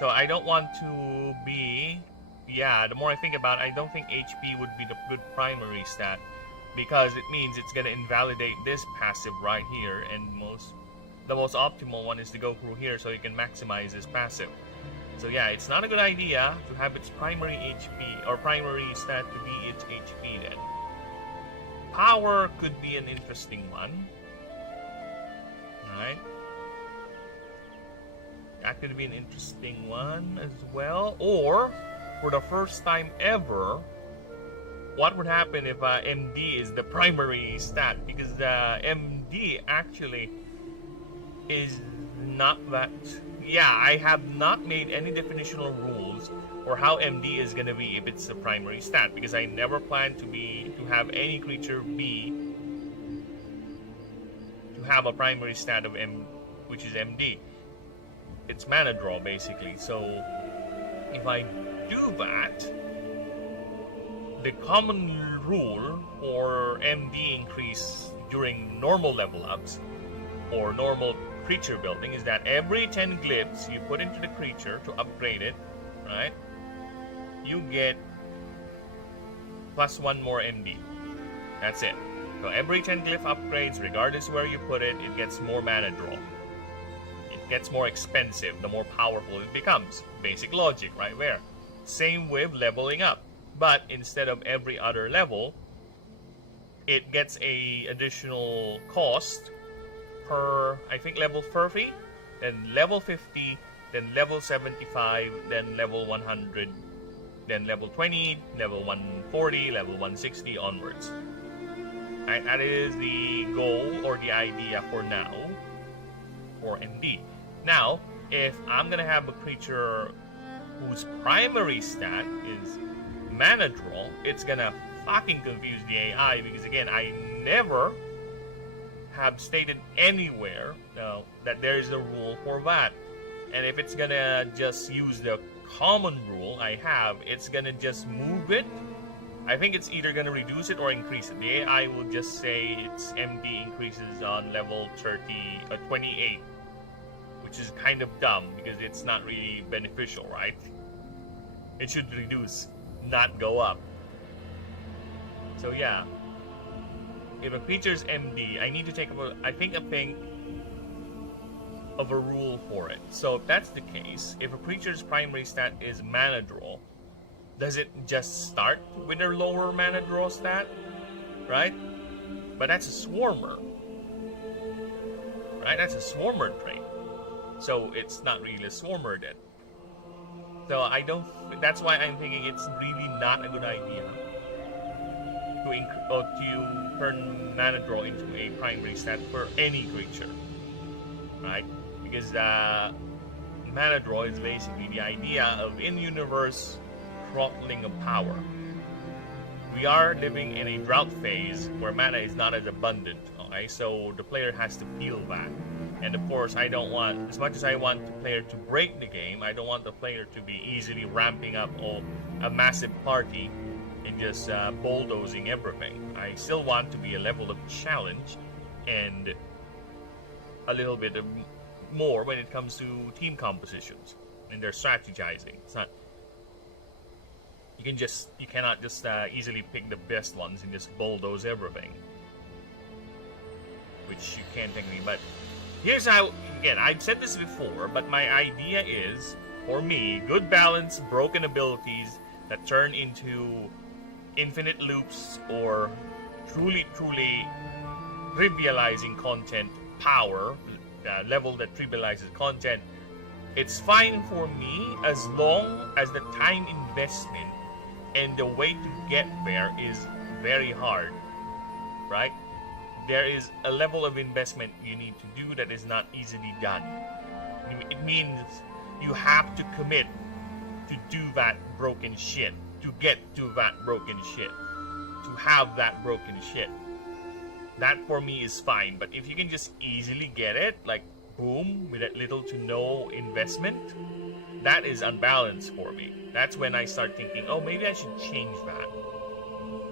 So I don't want to be... Yeah, the more I think about it, I don't think HP would be the good primary stat because it means it's gonna invalidate this passive right here, and the most optimal one is to go through here so you can maximize this passive. So yeah, it's not a good idea to have its primary HP or primary stat to be its HP then. Power could be an interesting one. Alright. That could be an interesting one as well. Or, for the first time ever, what would happen if MD is the primary stat? Because MD actually is not that... Yeah, I have not made any definitional rules for how MD is going to be if it's the primary stat, because I never plan to have any creature be to have a primary stat of M, which is MD. It's mana draw basically. So if I do that, the common rule for MD increase during normal level ups or normal creature building is that every 10 glyphs you put into the creature to upgrade it, right, you get +1 more MD. That's it. So every 10 glyph upgrades, regardless where you put it, it gets more mana draw. It gets more expensive the more powerful it becomes. Basic logic right there. Same with leveling up, but instead of every other level, it gets a additional cost per, I think, level 30, then level 50, then level 75, then level 100, then level 20, level 140, level 160 onwards. Right, that is the goal or the idea for now for MD. Now, if I'm gonna have a creature whose primary stat is mana draw, it's gonna fucking confuse the AI, because again, I never have stated anywhere that there is a rule for that. And if it's gonna just use the common rule I have, it's gonna just move it. I think it's either gonna reduce it or increase it. The AI will just say its MD increases on level 28, which is kind of dumb because it's not really beneficial, right? It should reduce, not go up. So yeah, if a creature's MD, I need to take a think of a rule for it. So if that's the case, if a creature's primary stat is mana draw, does it just start with a lower mana draw stat? Right? But that's a swarmer. Right? That's a swarmer trait. So it's not really a swarmer then. So I don't... That's why I'm thinking it's really not a good idea to turn mana draw into a primary stat for any creature. Right? Because mana draw is basically the idea of in-universe throttling of power. We are living in a drought phase where mana is not as abundant, okay? So the player has to feel that. And of course, I don't want, as much as I want the player to break the game, I don't want the player to be easily ramping up a massive party and just bulldozing everything. I still want to be a level of challenge and a little bit of more when it comes to team compositions and their strategizing. It's not... You cannot just easily pick the best ones and just bulldoze everything, which you can't technically. But here's how, again, I've said this before, but my idea is, for me, good balance, broken abilities that turn into infinite loops or truly trivializing content power, level that trivializes content. It's fine for me as long as the time investment and the way to get there is very hard, right? There is a level of investment you need to do that is not easily done. It means you have to commit to do that broken shit, to get to that broken shit, to have that broken shit. That for me is fine, but if you can just easily get it, like boom, with that little to no investment, that is unbalanced for me. That's when I start thinking, oh, maybe I should change that.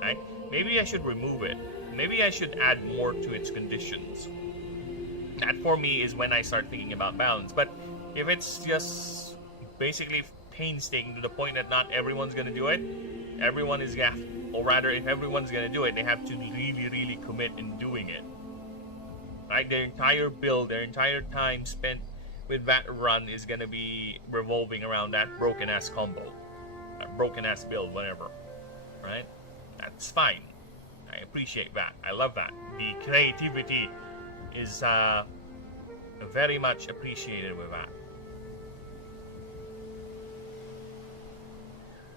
Right? Maybe I should remove it. Maybe I should add more to its conditions. That for me is when I start thinking about balance. But if it's just basically painstaking to the point that not everyone's going to do it, everyone is gonna, or rather, if everyone's gonna do it, they have to really, really commit in doing it. Right? Their entire build, their entire time spent with that run is gonna be revolving around that broken ass combo, that broken ass build, whatever. Right? That's fine. I appreciate that. I love that. The creativity is very much appreciated with that.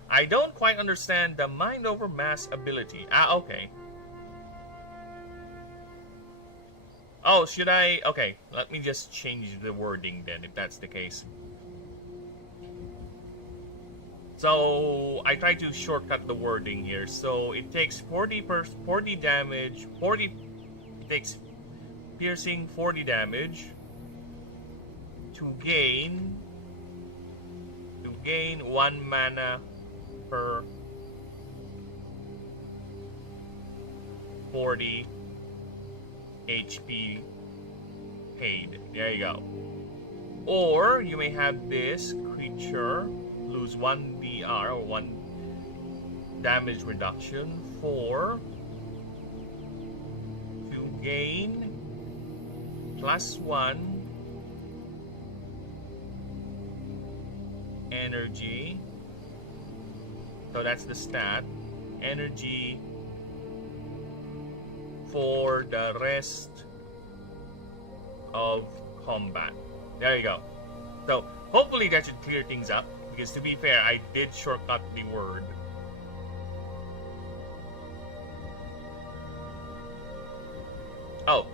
I don't quite understand the mind over mass ability. Okay. Oh, should I? Okay, let me just change the wording then, if that's the case. So, I try to shortcut the wording here. So, it takes 40 damage, it takes piercing 40 damage to gain 1 mana per 40 HP paid. There you go. Or you may have this creature lose 1 DR or 1 damage reduction to gain +1 energy. So that's the stat. Energy for the rest of combat. There you go. So hopefully that should clear things up, because to be fair, I did shortcut the word. Oh,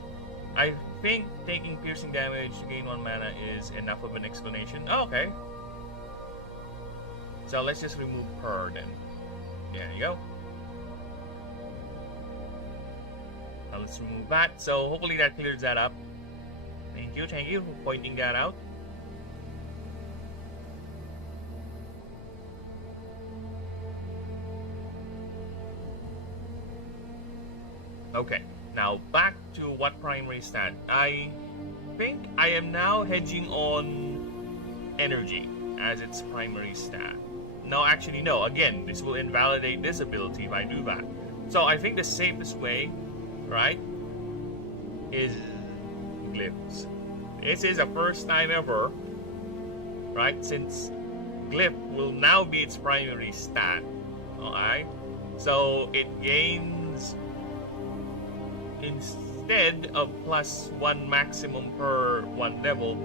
I think taking piercing damage to gain 1 mana is enough of an explanation. Oh, okay. So let's just remove her then. There you go. Now let's remove that. So hopefully that clears that up. Thank you for pointing that out. Okay, now back to what primary stat. I think I am now hedging on energy as its primary stat. No, actually no. Again, this will invalidate this ability if I do that. So I think the safest way, right, is glyphs. This is the first time ever, right, since glyph will now be its primary stat. Alright? So it gains, instead of +1 maximum per 1 level,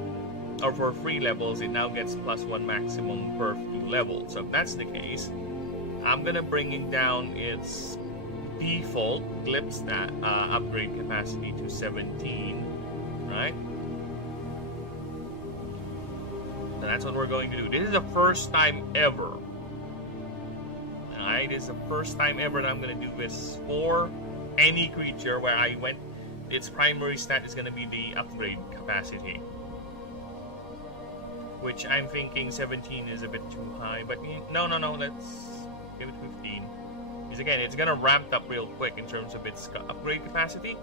or for 3 levels, it now gets +1 maximum per 2 levels. So if that's the case, I'm gonna bring down its default glyph stat upgrade capacity to 17, right? So that's what we're going to do. This is the first time ever. Alright, this is the first time ever that I'm gonna do this for any creature where I went, its primary stat is gonna be the upgrade capacity. Which I'm thinking 17 is a bit too high, but no, let's give it 15. Because again, it's gonna ramp up real quick in terms of its upgrade capacity.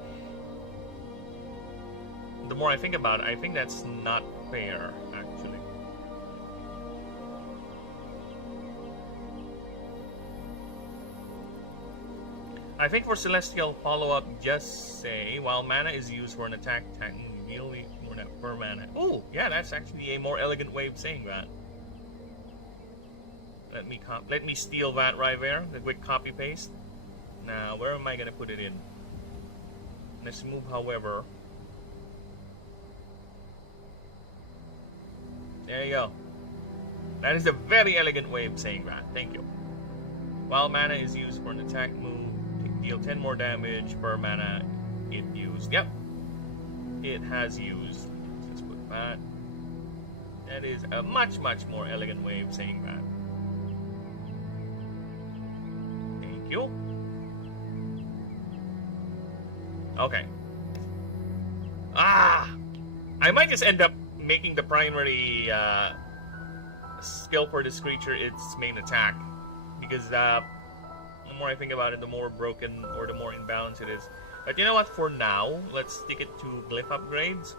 The more I think about it, I think that's not fair, actually. I think for Celestial follow-up, just say, while mana is used for an attack, deal per mana. Oh, yeah, that's actually a more elegant way of saying that. Let me steal that right there. The quick copy paste. Now, where am I gonna put it in? Let's move, however. There you go. That is a very elegant way of saying that. Thank you. While mana is used for an attack move, deal 10 more damage per mana it used. Yep. It has used. Let's put that. That is a much more elegant way of saying that. Thank you. Okay. I might just end up making the primary skill for this creature its main attack, because the more I think about it, the more broken or the more imbalanced it is. But you know what, for now, let's stick it to glyph upgrades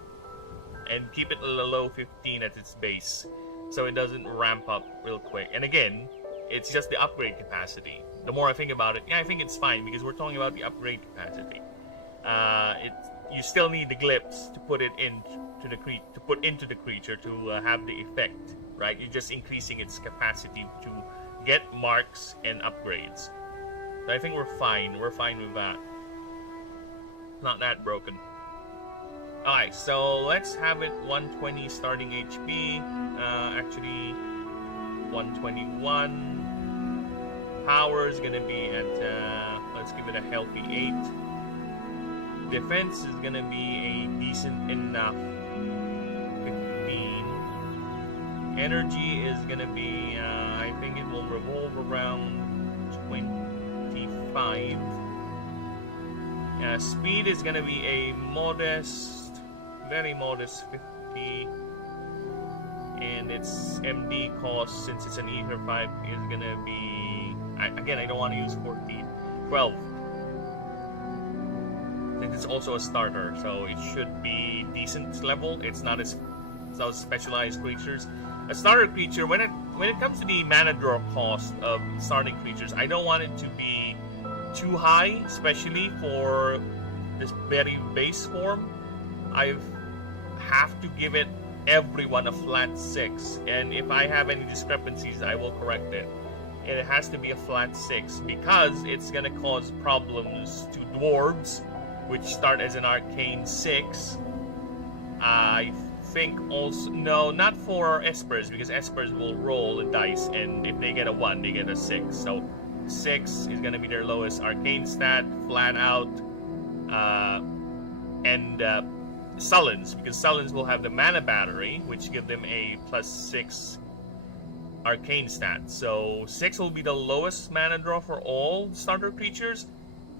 and keep it a low 15 at its base, so it doesn't ramp up real quick. And again, It's just the upgrade capacity. The more I think about it, yeah, I think it's fine because we're talking about the upgrade capacity. You still need the glyphs to put it into the creature to have the effect, right? You're just increasing its capacity to get marks and upgrades. So I think we're fine. We're fine with that. Not that broken. Alright, so let's have it 120 starting HP. Actually, 121. Power is gonna be at, let's give it a healthy 8. Defense is gonna be a decent enough 15. Energy is gonna be, I think it will revolve around 25. Speed is gonna be a modest, very modest 50. And its MD cost, since it's an Ether 5, is gonna be, again, I don't want to use 14. 12. Since it's also a starter, so it should be decent level. It's not as specialized creatures. A starter creature, when it comes to the mana draw cost of starting creatures, I don't want it to be too high, especially for this very base form. I have to give it everyone a flat 6, and if I have any discrepancies, I will correct it. It has to be a flat 6 because it's gonna cause problems to dwarves, which start as an arcane 6. I think also, no, not for espers, because espers will roll a dice, and if they get a 1, they get a 6. So 6 is gonna be their lowest arcane stat, flat out. And Sullens, because Sullens will have the mana battery, which give them a +6 arcane stat. So 6 will be the lowest mana draw for all starter creatures,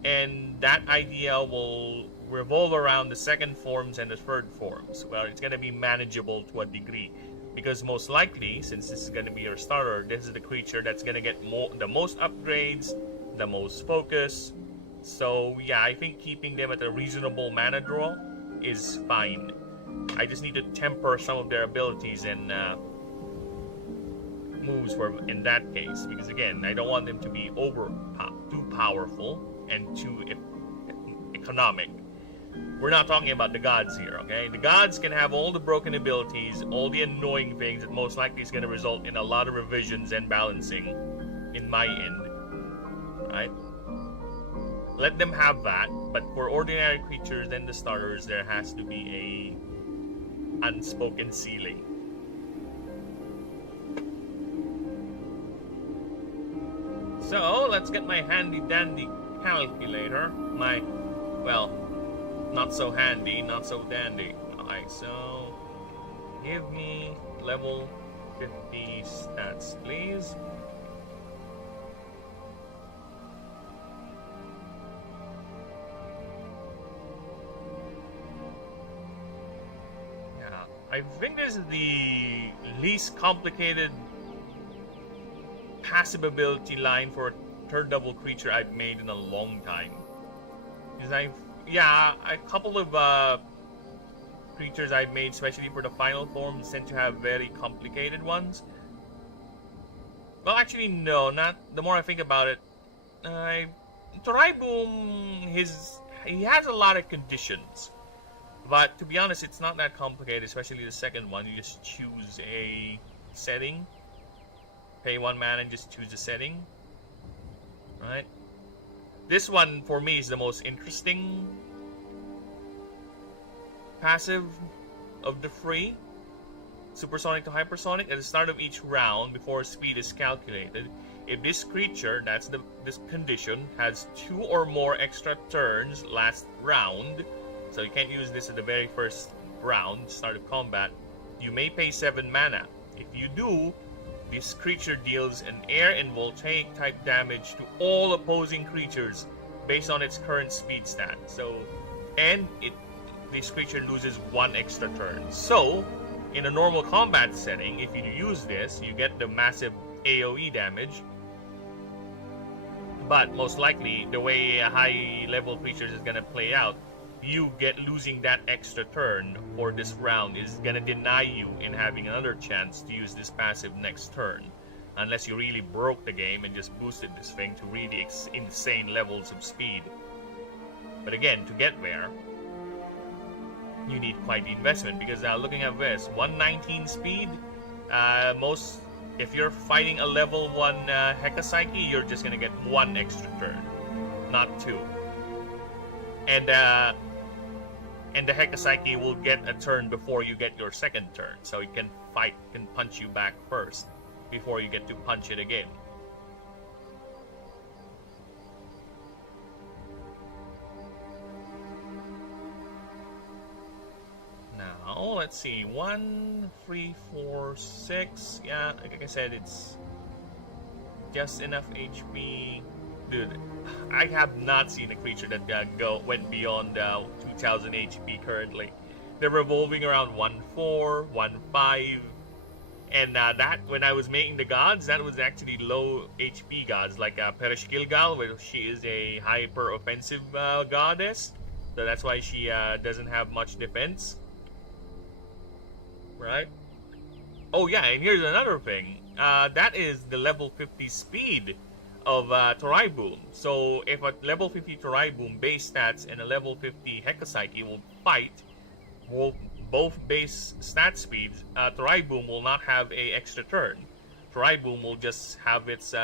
and that idea will revolve around the second forms and the third forms. Well, it's going to be manageable to a degree, because most likely, since this is going to be your starter, this is the creature that's going to get the most upgrades, the most focus. So yeah, I think keeping them at a reasonable mana draw is fine. I just need to temper some of their abilities and moves in that case, because again, I don't want them to be too powerful and too economic. We're not talking about the gods here, okay? The gods can have all the broken abilities, all the annoying things that most likely is going to result in a lot of revisions and balancing in my end, right? Let them have that, but for ordinary creatures and the starters, there has to be a unspoken ceiling. So, let's get my handy dandy calculator. Well, not so handy, not so dandy. Alright, so give me level 50 stats, please. I think this is the least complicated passive ability line for a third double creature I've made in a long time. Because a couple of creatures I've made, especially for the final forms, tend to have very complicated ones. Well, actually, no, not. The more I think about it, Torai-Boom, he has a lot of conditions. But to be honest, it's not that complicated, especially the second one. You just choose a setting, pay 1 mana and just choose a setting. Right? This one, for me, is the most interesting passive of the 3. Supersonic to hypersonic. At the start of each round, before speed is calculated, if this creature, that's this condition, has 2 or more extra turns last round, so you can't use this at the very first round, start of combat, you may pay 7 mana. If you do, this creature deals an air and voltaic type damage to all opposing creatures based on its current speed stat. So, and this creature loses 1 extra turn. So, in a normal combat setting, if you use this, you get the massive AoE damage. But most likely, the way high level creatures is gonna play out, you losing that extra turn for this round is gonna deny you in having another chance to use this passive next turn. unless you really broke the game and just boosted this thing to really insane levels of speed. But again, to get there, you need quite the investment, because looking at this, 119 speed, if you're fighting a level 1 Hekasaki, you're just gonna get 1 extra turn, not 2. And the Hekasaki will get a turn before you get your second turn, so it can punch you back first before you get to punch it again. Now, let's see. 1, 3, 4, 6. Yeah, like I said, it's just enough HP. Dude, I have not seen a creature that went beyond 2000 HP currently. They're revolving around 1-4, 1-5. And that, when I was making the gods, that was actually low HP gods, like Perishkilgal, where she is a hyper-offensive goddess. So that's why she doesn't have much defense. Right? Oh yeah, and here's another thing. That is the level 50 speed of Torai Boom. So if a level 50 Torai Boom base stats and a level 50 Hekasaki will fight, both base stat speeds, Torai Boom will not have a extra turn. Torai Boom will just have its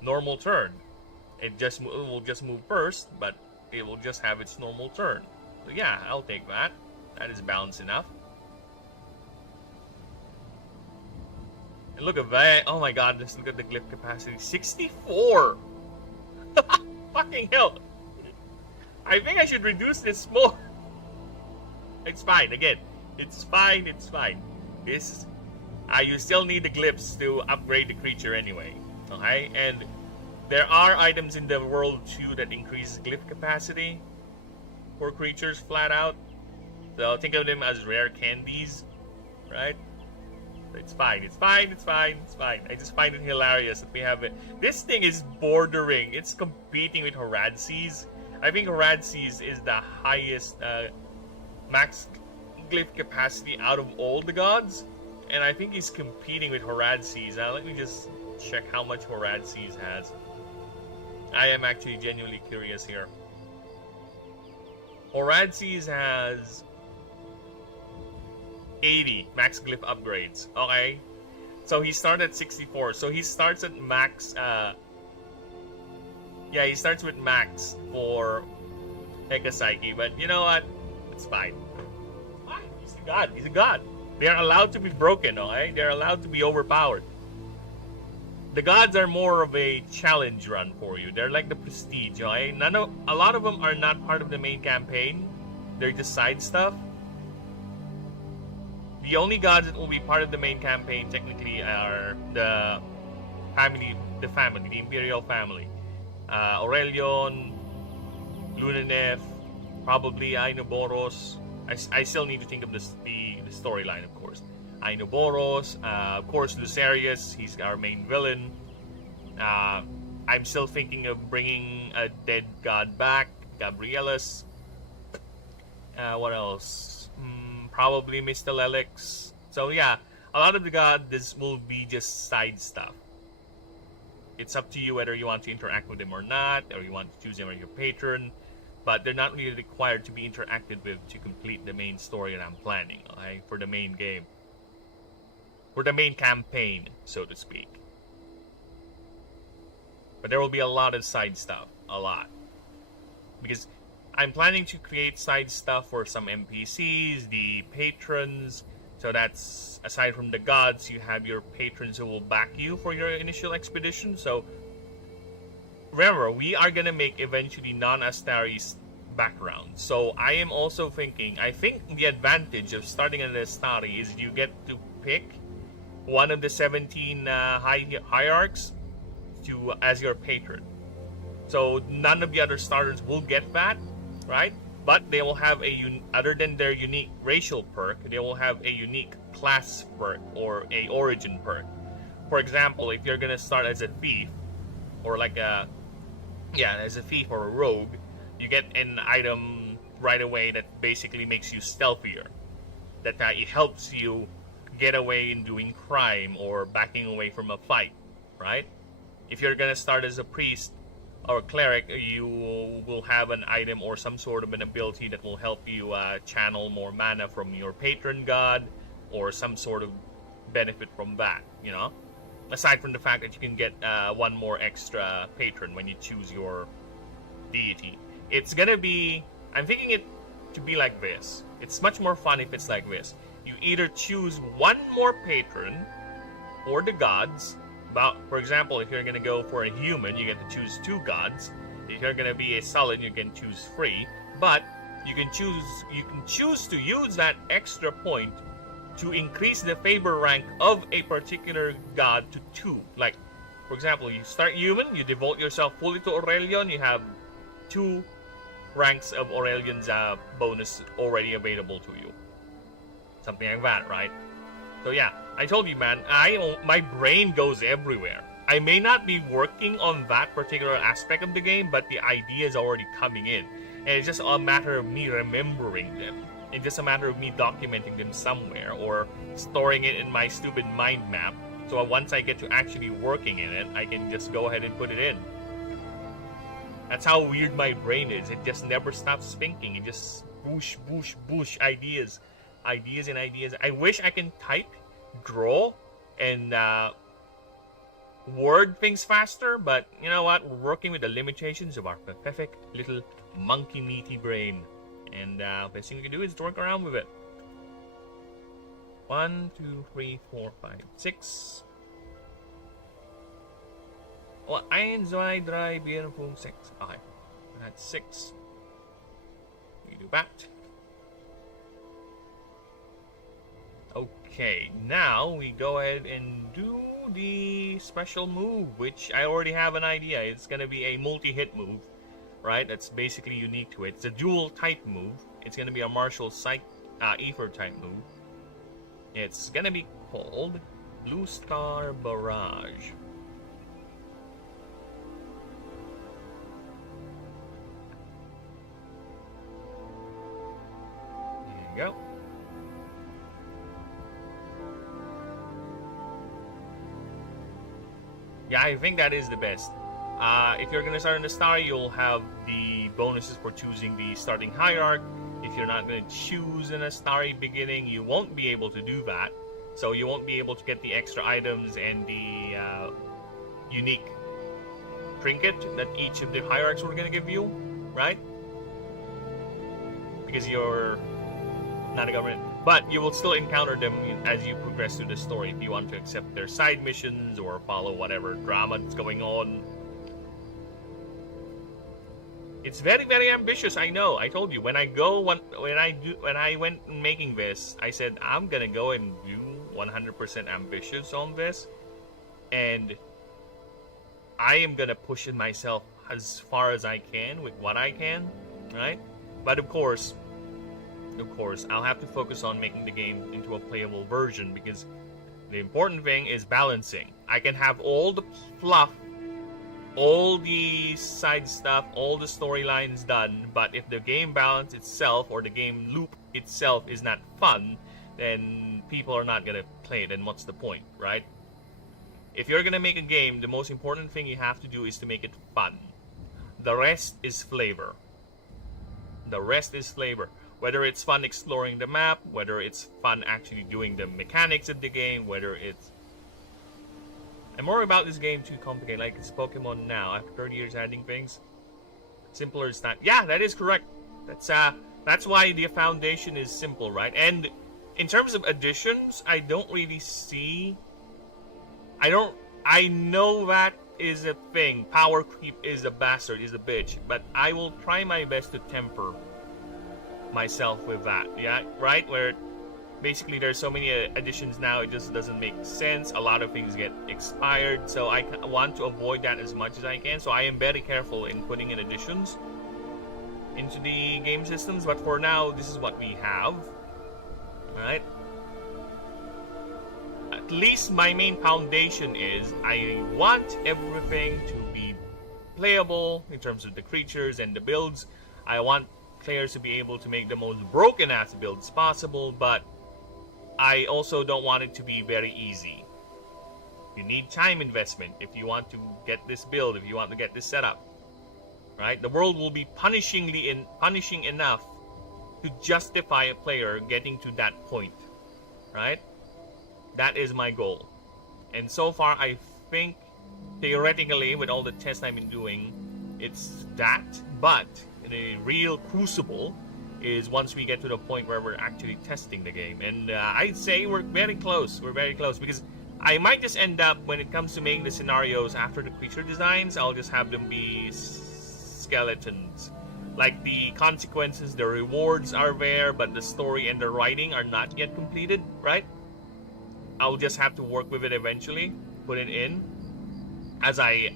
normal turn. It will just move first, but it will just have its normal turn. So yeah, I'll take that. That is balanced enough. And look at that. Oh my god, just look at the glyph capacity. 64! Fucking hell. I think I should reduce this more. It's fine. Again, it's fine. It's fine. You still need the glyphs to upgrade the creature anyway. Okay? And there are items in the world too that increase glyph capacity for creatures flat out. So think of them as rare candies, right? It's fine. It's fine. It's fine. It's fine. I just find it hilarious that we have it. This thing is bordering. It's competing with Horadses. I think Horadses is the highest max glyph capacity out of all the gods, and I think he's competing with Horadses. Let me just check how much Horadses has. I am actually genuinely curious here. Horadses has 80 max glyph upgrades. Okay, so he started at 64. So he starts at max. Yeah, he starts with max for Hekasaki. But you know what? It's fine. Fine. He's a god. He's a god. They are allowed to be broken. Okay, they're allowed to be overpowered. The gods are more of a challenge run for you. They're like the prestige. Okay, a lot of them are not part of the main campaign. They're just side stuff. The only gods that will be part of the main campaign technically are the Imperial family. Aurelion, Lunanef, probably Ainoboros. I still need to think of the storyline, of course. Ainoboros, of course Lucerius, he's our main villain. I'm still thinking of bringing a dead god back, Gabrielus. What else? Probably Mr. Lelix. So yeah, a lot of the gods will be just side stuff. It's up to you whether you want to interact with them or not, or you want to choose them as your patron. But they're not really required to be interacted with to complete the main story that I'm planning, okay? For the main game. For the main campaign, so to speak. But there will be a lot of side stuff. A lot. Because I'm planning to create side stuff for some NPCs, the patrons. So that's, aside from the gods, you have your patrons who will back you for your initial expedition. So remember, we are going to make eventually non-Astari's background. So I am also thinking, I think the advantage of starting an Astari is you get to pick one of the 17 hierarchs as your patron. So none of the other starters will get that, right? But they will have other than their unique racial perk, they will have a unique class perk or a origin perk. For example, if you're gonna start as a thief, or like as a thief or a rogue, you get an item right away that basically makes you stealthier. That it helps you get away in doing crime or backing away from a fight, right? If you're gonna start as a priest or a cleric, you will have an item or some sort of an ability that will help you channel more mana from your patron god, or some sort of benefit from that, you know? Aside from the fact that you can get one more extra patron when you choose your deity. It's gonna be, I'm thinking it to be like this. It's much more fun if it's like this. You either choose one more patron or the gods. For example, if you're gonna go for a human, you get to choose 2 gods. If you're gonna be a sullen, you can choose 3. But you can choose to use that extra point to increase the favor rank of a particular god to 2. Like, for example, you start human, you devote yourself fully to Aurelion, you have 2 ranks of Aurelion's bonus already available to you. Something like that, right? So yeah, I told you, man, my brain goes everywhere. I may not be working on that particular aspect of the game, but the idea is already coming in. And it's just a matter of me remembering them. It's just a matter of me documenting them somewhere, or storing it in my stupid mind map. So once I get to actually working in it, I can just go ahead and put it in. That's how weird my brain is. It just never stops thinking. It just boosh, ideas. Ideas and ideas. I wish I can type, draw, and word things faster, but you know what? We're working with the limitations of our pathetic little monkey meaty brain. And the best thing we can do is work around with it. 1, 2, 3, 4, 5, 6. Oh, 1, 2, 3, 4, 5, 6. Okay. That's 6. We do that. Okay, now we go ahead and do the special move, which I already have an idea. It's going to be a multi-hit move, right? That's basically unique to it. It's a dual type move. It's going to be a martial ether type move. It's going to be called Blue Star Barrage. There you go. Yeah, I think that is the best. If you're going to start in the star, you'll have the bonuses for choosing the starting hierarch. If you're not going to choose in a starry beginning, you won't be able to do that. So you won't be able to get the extra items and the unique trinket that each of the hierarchs were going to give you, right? Because you're not a government. But you will still encounter them as you progress through the story if you want to accept their side missions or follow whatever drama that's going on. It's very, very ambitious. I know. I told you when I went making this, I said I'm gonna go and do 100% ambitious on this, and I am gonna push it myself as far as I can with what I can, right? But of course, I'll have to focus on making the game into a playable version, because the important thing is balancing. I can have all the fluff, all the side stuff, all the storylines done, but if the game balance itself or the game loop itself is not fun, then people are not going to play it, and what's the point, right? If you're going to make a game, the most important thing you have to do is to make it fun. The rest is flavor. The rest is flavor. Whether it's fun exploring the map, whether it's fun actually doing the mechanics of the game, whether it's... I'm more about this game too complicated, like it's Pokemon now, after 30 years adding things. Simpler is not... Yeah, that is correct. That's why the foundation is simple, right? And in terms of additions, I don't really see... I know that is a thing. Power creep is a bastard, is a bitch. But I will try my best to temper myself with that, yeah, right? Where basically there's so many additions now, it just doesn't make sense. A lot of things get expired, so I want to avoid that as much as I can. So I am very careful in putting in additions into the game systems, but for now, this is what we have, right? At least my main foundation is I want everything to be playable in terms of the creatures and the builds. I want players to be able to make the most broken ass builds possible, but I also don't want it to be very easy. You need time investment if you want to get this build, if you want to get this set up. Right? The world will be punishing enough to justify a player getting to that point. Right? That is my goal. And so far, I think, theoretically, with all the tests I've been doing, it's that. But the real crucible is once we get to the point where we're actually testing the game. And I'd say we're very close. We're very close. Because I might just end up, when it comes to making the scenarios after the creature designs, I'll just have them be skeletons. Like, the consequences, the rewards are there, but the story and the writing are not yet completed, right? I'll just have to work with it eventually, put it in, as I,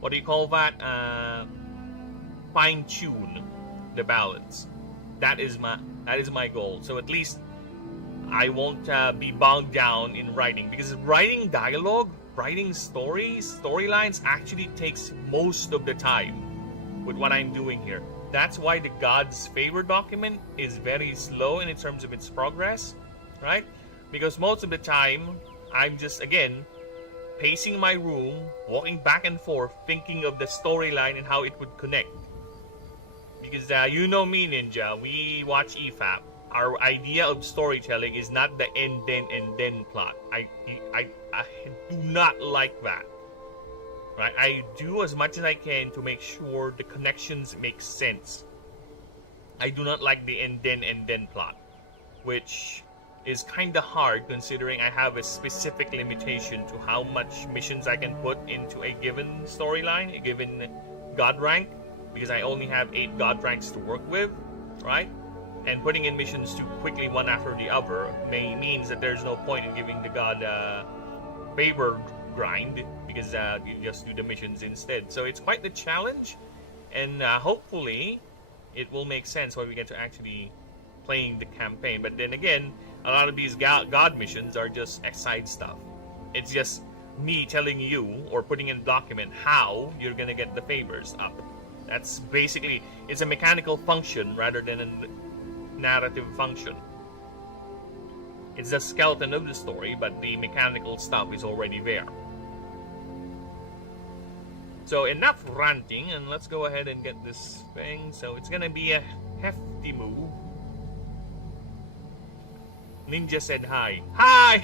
what do you call that? Fine-tune the balance. That is my goal. So at least I won't be bogged down in writing, because writing dialogue, writing storylines actually takes most of the time with what I'm doing here. That's why the God's Favor document is very slow in terms of its progress, right? Because most of the time, I'm just, again, pacing my room, walking back and forth, thinking of the storyline and how it would connect. Because you know me, Ninja, we watch EFAP. Our idea of storytelling is not the and then plot. I do not like that. Right? I do as much as I can to make sure the connections make sense. I do not like the and then plot, which is kind of hard considering I have a specific limitation to how much missions I can put into a given storyline, a given god rank, because I only have 8 god ranks to work with, right? And putting in missions too quickly one after the other means that there's no point in giving the god favor grind, because you just do the missions instead. So it's quite the challenge, and hopefully it will make sense when we get to actually playing the campaign. But then again, a lot of these god missions are just side stuff. It's just me telling you or putting in a document how you're gonna get the favors up. That's basically, it's a mechanical function rather than a narrative function. It's the skeleton of the story, but the mechanical stuff is already there. So enough ranting, and let's go ahead and get this thing. So it's gonna be a hefty move. Ninja said hi. Hi!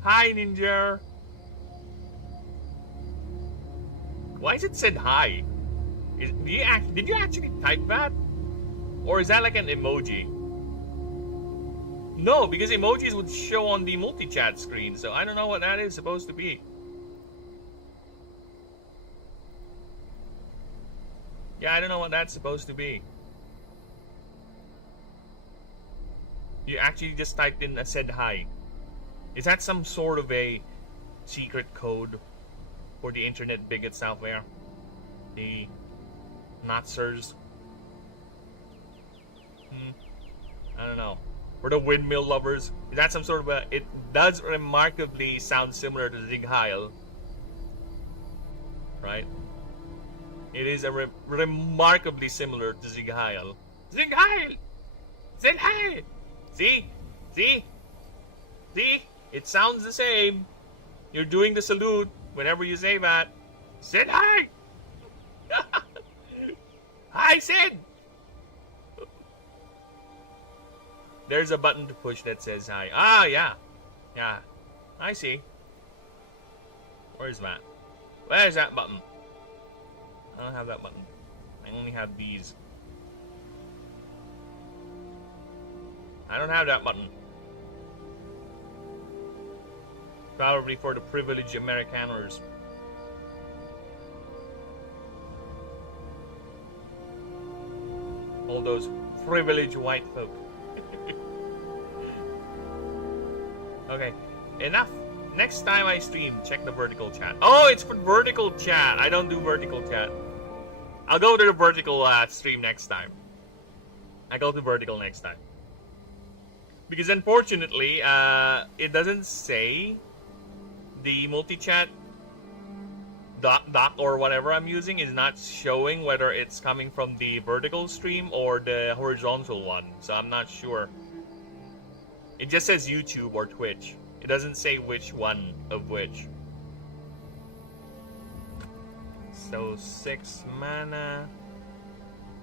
Hi, Ninja! Why is it said hi? Did you actually type that? Or is that like an emoji? No, because emojis would show on the multi-chat screen, so I don't know what that is supposed to be. Yeah, I don't know what that's supposed to be. You actually just typed in said hi. Is that some sort of a secret code for the internet bigots out there? The Nazers? I don't know. For the windmill lovers? Is that some sort of a... It does remarkably sound similar to Zig Heil. Right? It is a remarkably similar to Zig Heil. Zig Heil! Zig Heil! See? See? See? It sounds the same. You're doing the salute whenever you say that. Sid, hi! Hi, Sid! There's a button to push that says hi. Ah, yeah. Yeah. I see. Where's that? Where's that button? I don't have that button. I only have these. I don't have that button. Probably for the privileged Americaners. All those privileged white folk. Okay, enough. Next time I stream, check the vertical chat. Oh, it's for vertical chat. I don't do vertical chat. I'll go to the vertical stream next time. I go to vertical next time. Because unfortunately, it doesn't say the multi-chat dock or whatever I'm using is not showing whether it's coming from the vertical stream or the horizontal one, so I'm not sure. It just says YouTube or Twitch. It doesn't say which one of which. So 6 mana.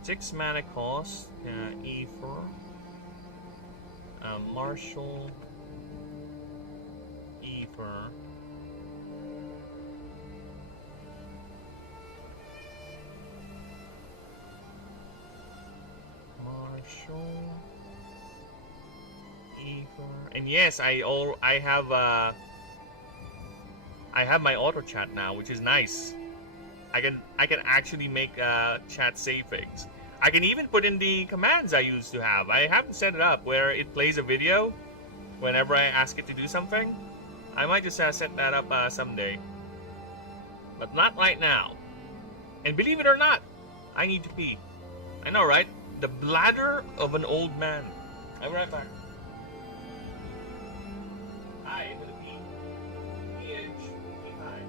6 mana cost. Ether. Marshall. Ether. Marshall. Ether. And yes, I have my auto chat now, which is nice. I can actually make chat savings. I can even put in the commands I used to have. I have to set it up where it plays a video whenever I ask it to do something. I might just set that up someday, but not right now. And believe it or not, I need to pee. I know, right? The bladder of an old man. I'm right back. Hi, I'm gonna pee. Pee-inch. Hi.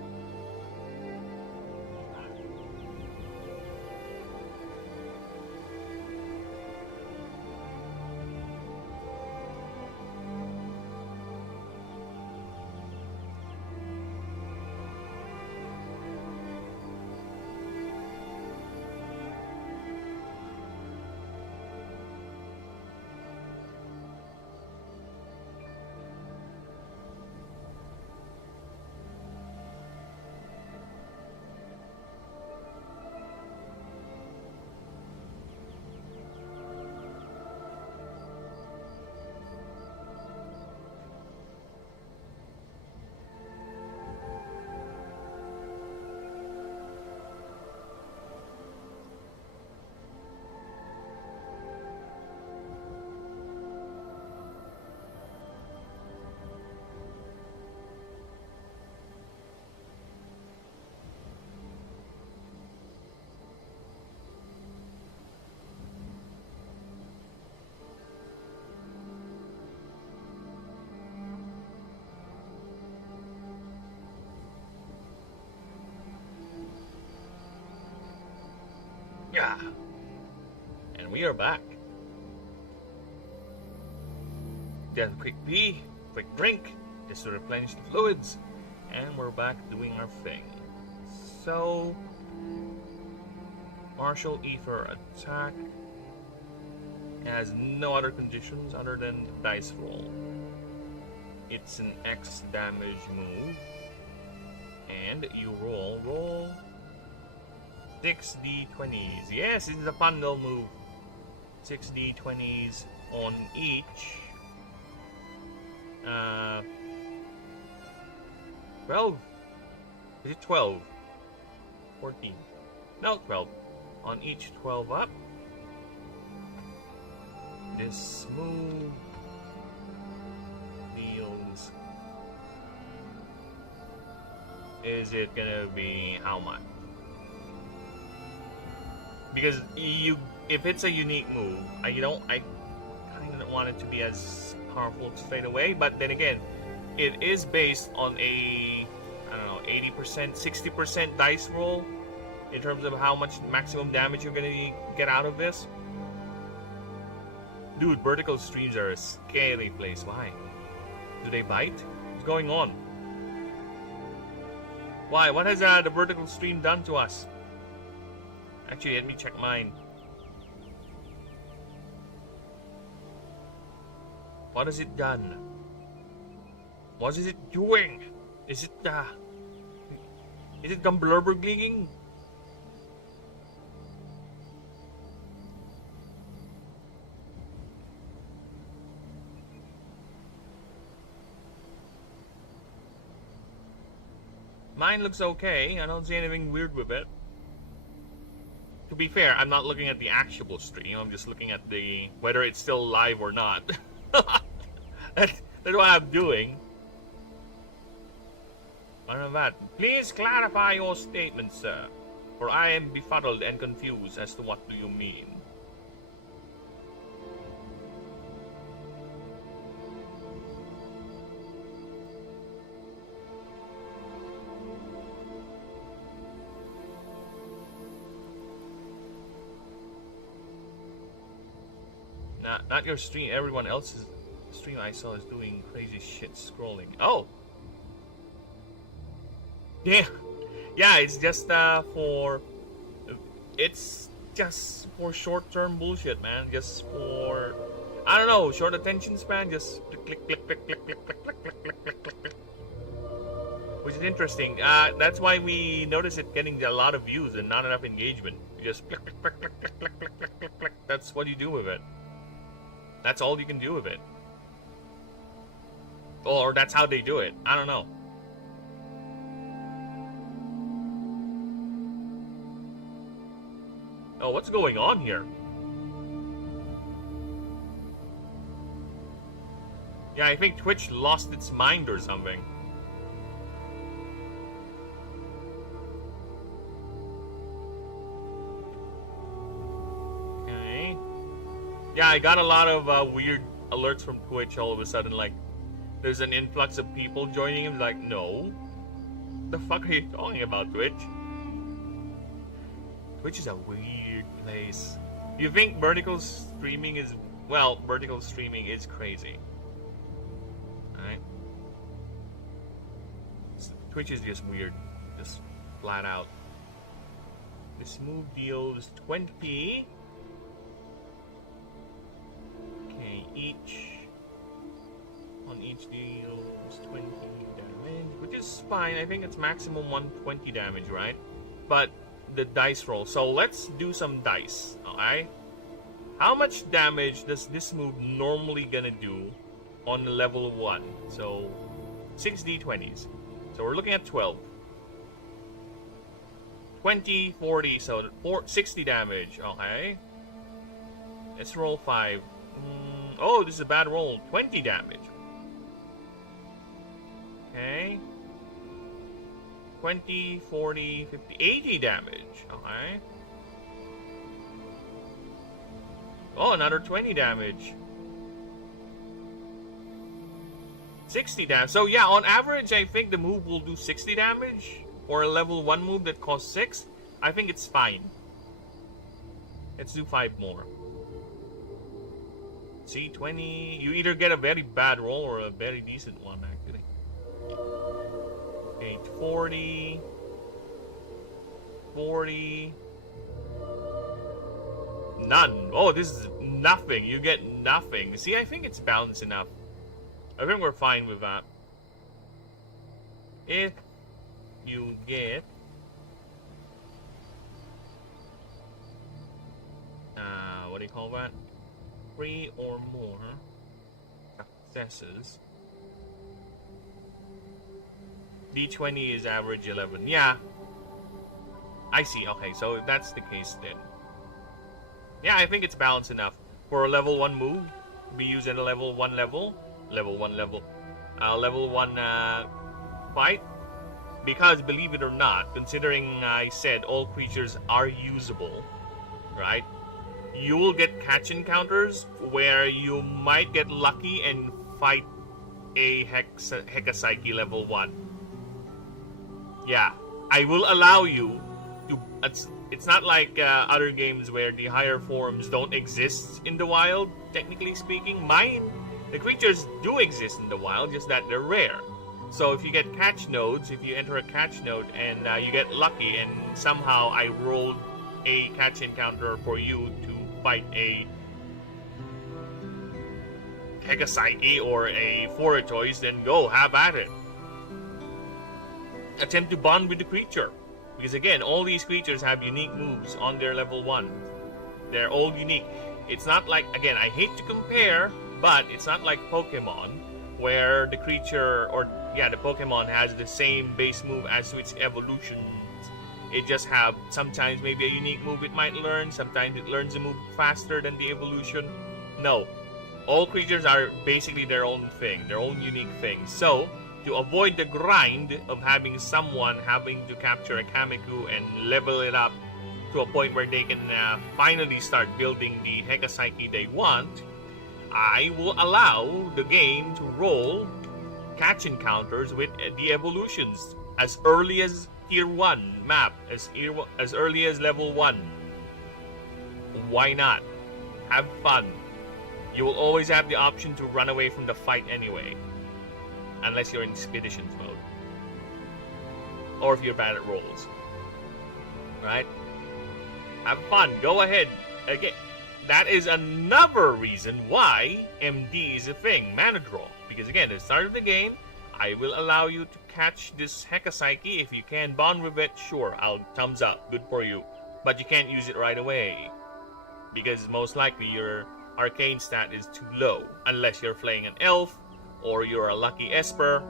Yeah. And we are back. Then quick pee, quick drink, just to replenish the fluids, and we're back doing our thing. So, Martial Ether attack has no other conditions other than dice roll. It's an X damage move, and you roll 6d20s. Yes, it's a bundle move. 6d20s on each. 12. Is it 12? 14. No, 12. On each 12 up. This move deals. Is it gonna be how much? Because if it's a unique move, I kind of don't want it to be as powerful straight away. But then again, it is based on a 80%, 60% dice roll in terms of how much maximum damage you're gonna get out of this. Dude, vertical streams are a scary place. Why? Do they bite? What's going on? Why? What has the vertical stream done to us? Actually, let me check mine. What has it done? What is it doing? Is it Gumblerbergling? Mine looks okay. I don't see anything weird with it. To be fair, I'm not looking at the actual stream. I'm just looking at the whether it's still live or not. That's what I'm doing. Other than that, please clarify your statement, sir, for I am befuddled and confused as to what do you mean. Not your stream. Everyone else's stream I saw is doing crazy shit scrolling. Oh! Yeah. Yeah, it's just for... It's just for short-term bullshit, man. Just for... I don't know, short attention span. Just click, click, click, click, click, click, click, click, click, click, click, click. Which is interesting. That's why we notice it getting a lot of views and not enough engagement. You just click, click, click, click, click, click, click, click, click, click. That's what you do with it. That's all you can do with it. Or that's how they do it. I don't know. Oh, what's going on here? Yeah, I think Twitch lost its mind or something. Okay. Yeah, I got a lot of weird alerts from Twitch all of a sudden, like there's an influx of people joining him. Like, no. The fuck are you talking about, Twitch? Twitch is a weird place. You think vertical streaming is... Well, vertical streaming is crazy. Alright? Twitch is just weird. Just flat out. This move deals 20. Okay, on each deals 20 damage, which is fine. I think it's maximum 120 damage, right? But the dice roll. So let's do some dice, okay? How much damage does this move normally gonna do on level 1? So 6 d20s. So we're looking at 12. 20, 40, so 60 damage, okay? Let's roll 5. Oh, this is a bad roll. 20 damage. Okay. 20, 40, 50, 80 damage. Okay. Oh, another 20 damage. 60 damage. So yeah, on average, I think the move will do 60 damage. For a level 1 move that costs 6. I think it's fine. Let's do 5 more. See, 20. You either get a very bad roll or a very decent one, actually. 8, 40. 40. None. Oh, this is nothing. You get nothing. See, I think it's balanced enough. I think we're fine with that. If you get what do you call that? 3 or more successes. D20 is average 11. Yeah. I see. Okay, so if that's the case then. Yeah, I think it's balanced enough. For a level 1 move, we use at a level 1 level. Level 1 fight. Because, believe it or not, considering I said all creatures are usable, right? You will get catch encounters where you might get lucky and fight a Hekapsyche level 1. Yeah, I will allow you to... It's not like other games where the higher forms don't exist in the wild, technically speaking. The creatures do exist in the wild, just that they're rare. So if you get catch nodes, if you enter a catch node and you get lucky and somehow I rolled a catch encounter for you to fight a Hekapsyche or a Foratoise, then go, have at it. Attempt to bond with the creature. Because again, all these creatures have unique moves on their level 1. They're all unique. It's not like, again, I hate to compare, but it's not like Pokemon, where the creature, or yeah, the Pokemon has the same base move as to its evolutions. It just have sometimes maybe a unique move it might learn, sometimes it learns a move faster than the evolution. No. All creatures are basically their own thing, their own unique thing. So, to avoid the grind of having someone having to capture a Kamiku and level it up to a point where they can finally start building the Hekapsyche they want, I will allow the game to roll catch encounters with the evolutions as early as tier 1 map, as early as level 1. Why not? Have fun. You will always have the option to run away from the fight anyway. Unless you're in expeditions mode. Or if you're bad at rolls. Right? Have fun. Go ahead. Again, that is another reason why MD is a thing. Mana draw. Because again, at the start of the game, I will allow you to catch this Hekapsyche. If you can bond with it, sure, I'll thumbs up. Good for you. But you can't use it right away. Because most likely your arcane stat is too low. Unless you're playing an elf, or you're a lucky Esper.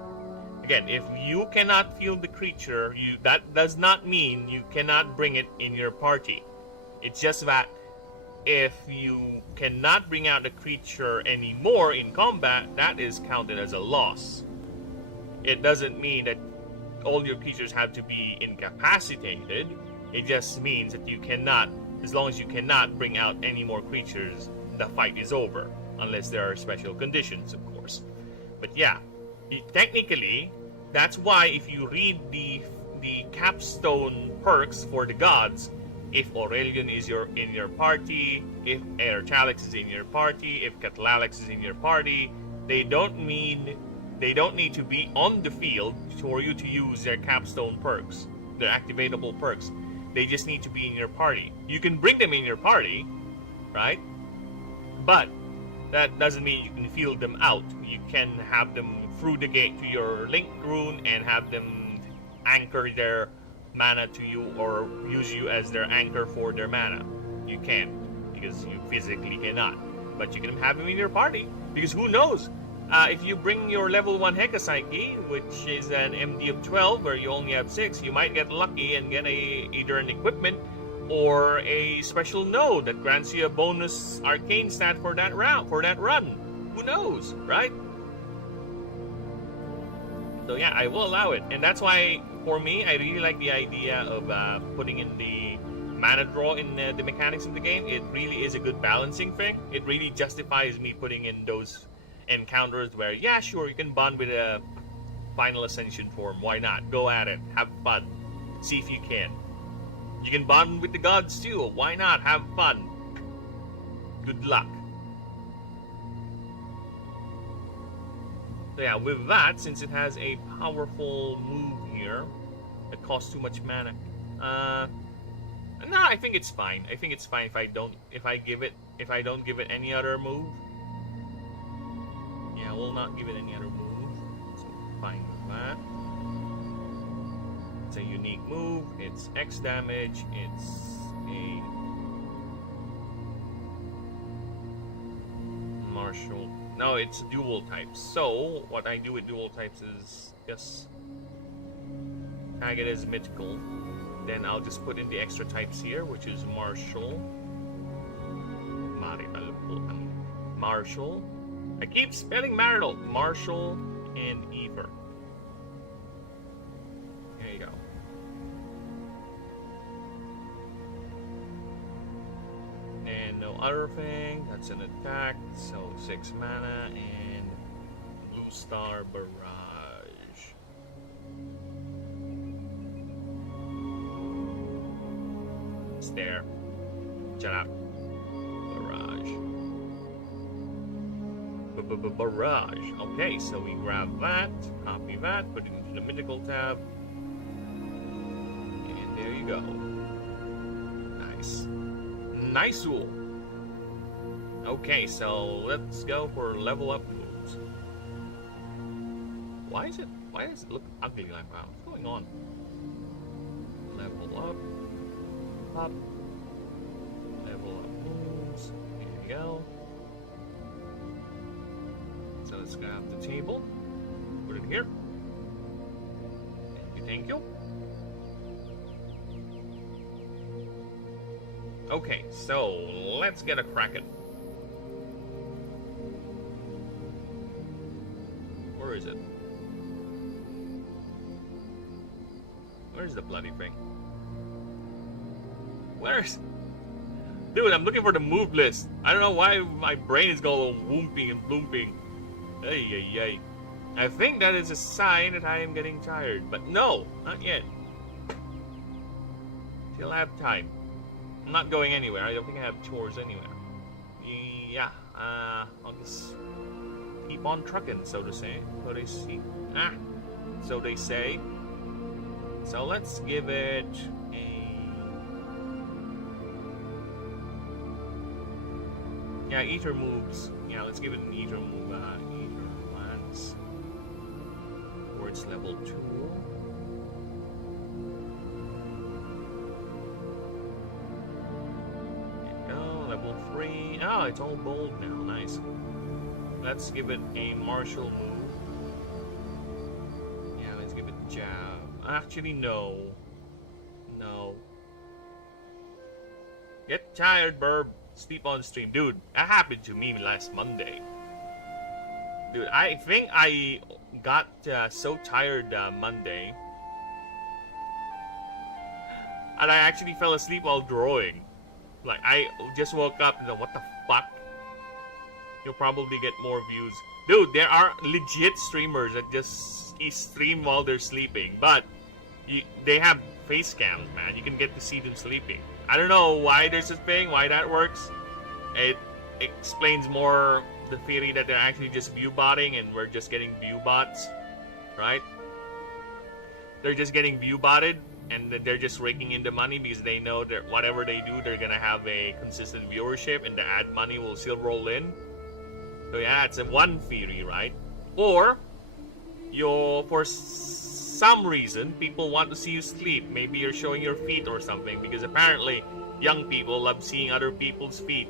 Again, if you cannot field the creature, that does not mean you cannot bring it in your party. It's just that if you cannot bring out the creature anymore in combat, that is counted as a loss. It doesn't mean that all your creatures have to be incapacitated. It just means that you cannot, as long as you cannot bring out any more creatures, the fight is over. Unless there are special conditions, of course. But yeah, technically, that's why if you read the capstone perks for the gods, if Aurelion is in your party, if Erchalix is in your party, if Catlalix is in your party, they don't need to be on the field for you to use their capstone perks, their activatable perks. They just need to be in your party. You can bring them in your party, right? But that doesn't mean you can field them out. You can have them through the gate to your link rune and have them anchor their mana to you or use you as their anchor for their mana. You can't, because you physically cannot. But you can have them in your party, because who knows? If you bring your level 1 Hekapsyche, which is an MD of 12 where you only have 6, you might get lucky and get either an equipment or a special node that grants you a bonus arcane stat for that run. Who knows, right? So yeah, I will allow it. And that's why, for me, I really like the idea of putting in the mana draw in the mechanics of the game. It really is a good balancing thing. It really justifies me putting in those encounters where, yeah, sure, you can bond with a Final Ascension form. Why not? Go at it. Have fun. See if you can. You can bond with the gods too. Why not? Have fun. Good luck. So yeah, with that, since it has a powerful move here, it costs too much mana. No, I think it's fine. I think it's fine if I don't give it any other move. Yeah, we'll not give it any other move. So fine with that. It's a unique move. It's X damage. It's a martial. No, it's dual types. So what I do with dual types is just tag it as mythical. Then I'll just put in the extra types here, which is martial. Martial. I keep spelling marital. Martial and Ever. There you go. And no other thing. That's an attack. So 6 mana and Blue Star Barrage. It's there. Shut up. Barrage. Barrage. Okay, so we grab that, copy that, put it into the mythical tab, and there you go. Nice. Nice-ool. Okay, so let's go for level up moves. Why does it look ugly like that? What's going on? Level up. Up. Level up moves. There you go. So let's grab the table, put it here. Thank you. Okay, so let's get a crackin'. Where is it? Where's the bloody thing? Where's... Dude, I'm looking for the move list. I don't know why my brain is going whoomping and blooping. Ay. I think that is a sign that I am getting tired. But no, not yet. Still have time. I'm not going anywhere. I don't think I have chores anywhere. Yeah, I'll just keep on trucking, so to say. So they see. So they say. So let's give it a... Yeah, ether moves. Yeah, let's give it an ether move. Ether lands. Towards level 2. Level 3. Oh, it's all bold now. Nice. Let's give it a martial move. Yeah, let's give it jab. Actually, no. No. Get tired, Burb. Sleep on stream. Dude, that happened to me last Monday. Dude, I think I got so tired Monday. And I actually fell asleep while drawing. Like, I just woke up and thought, what the fuck? You'll probably get more views. Dude, there are legit streamers that just stream while they're sleeping. But they have face cams, man. You can get to see them sleeping. I don't know why there's a thing, why that works. It explains more the theory that they're actually just view botting and we're just getting view bots. Right? They're just getting view botted. And they're just raking in the money because they know that whatever they do, they're gonna have a consistent viewership, and the ad money will still roll in. So yeah, it's a one theory, right? Or for some reason, people want to see you sleep. Maybe you're showing your feet or something, because apparently young people love seeing other people's feet.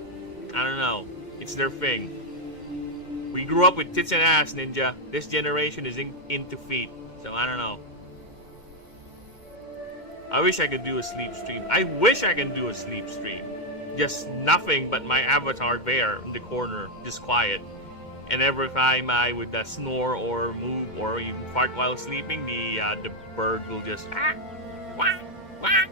I don't know. It's their thing. We grew up with tits and ass, Ninja. This generation is into feet. So I don't know. I wish I could do a sleep stream. I wish I can do a sleep stream. Just nothing but my avatar there in the corner, just quiet. And every time I would snore or move or even fart while sleeping, the bird will just wah, wah.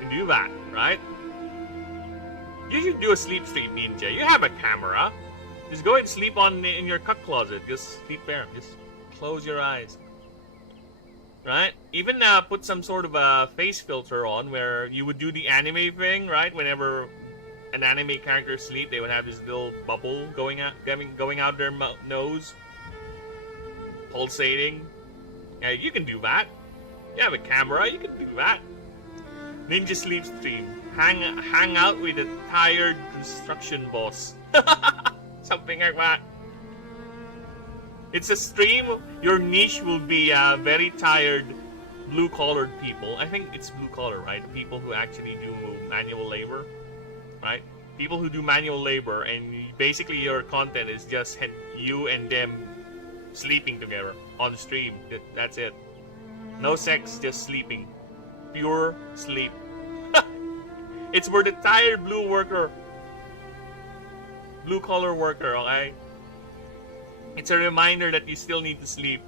You do that, right? You should do a sleep stream, Ninja. You have a camera. Just go and sleep in your cut closet. Just sleep there. Just close your eyes. Right? Even put some sort of a face filter on where you would do the anime thing, right? Whenever an anime character sleep, they would have this little bubble going out their nose, pulsating. Yeah, you can do that. You have a camera, you can do that. Ninja sleep stream. Hang out with a tired construction boss. Something like that. It's a stream. Your niche will be very tired, blue-collared people. I think it's blue-collar, right? People who actually do manual labor, right? People who do manual labor, and basically your content is just you and them sleeping together on stream. That's it. No sex, just sleeping. Pure sleep. It's for the tired blue-collar worker, okay? It's a reminder that you still need to sleep.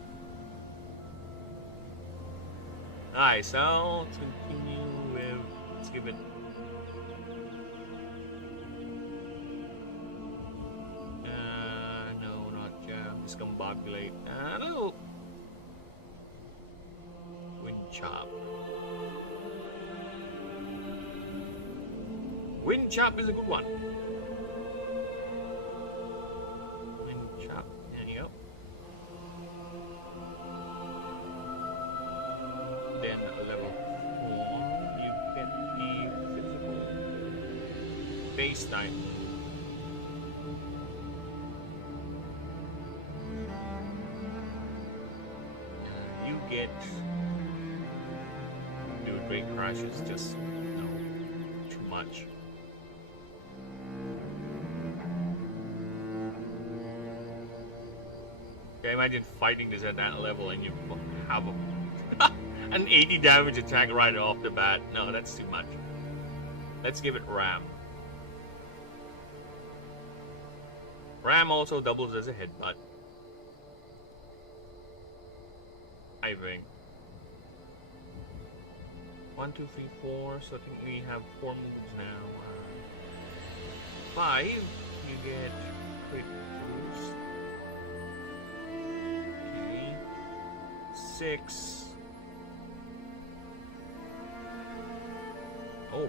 Alright, so let's continue with... Let's give it... no, not jam. Discombobulate. No! Wind chop. Wind chop is a good one. Then level 4, you get the physical base type. You get... Dude, Great Crash is just... no, too much. Okay, imagine fighting this at that level and you have an 80 damage attack right off the bat. No, that's too much. Let's give it Ram. Ram also doubles as a headbutt. I think. 1, 2, 3, 4. So I think we have 4 moves now. 5, you get quick boost. Okay. 6.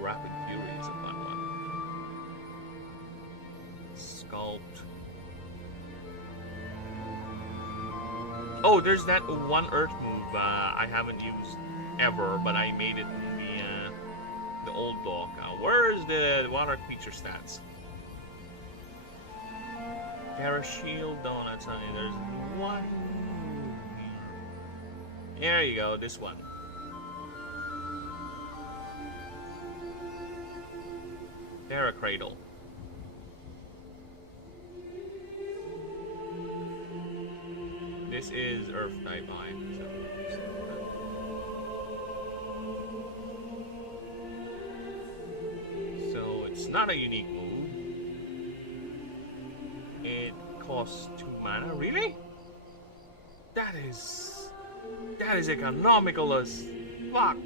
Rapid Fury is a fun one. Sculpt. Oh, there's that one Earth move I haven't used ever, but I made it in the old dock. Where is the water creature stats? Terra Shield Donuts, honey. There's one. There you go, this one. Terra Cradle. This is Earth type I. So it's not a unique move. It costs 2 mana. Really? That is economical as fuck.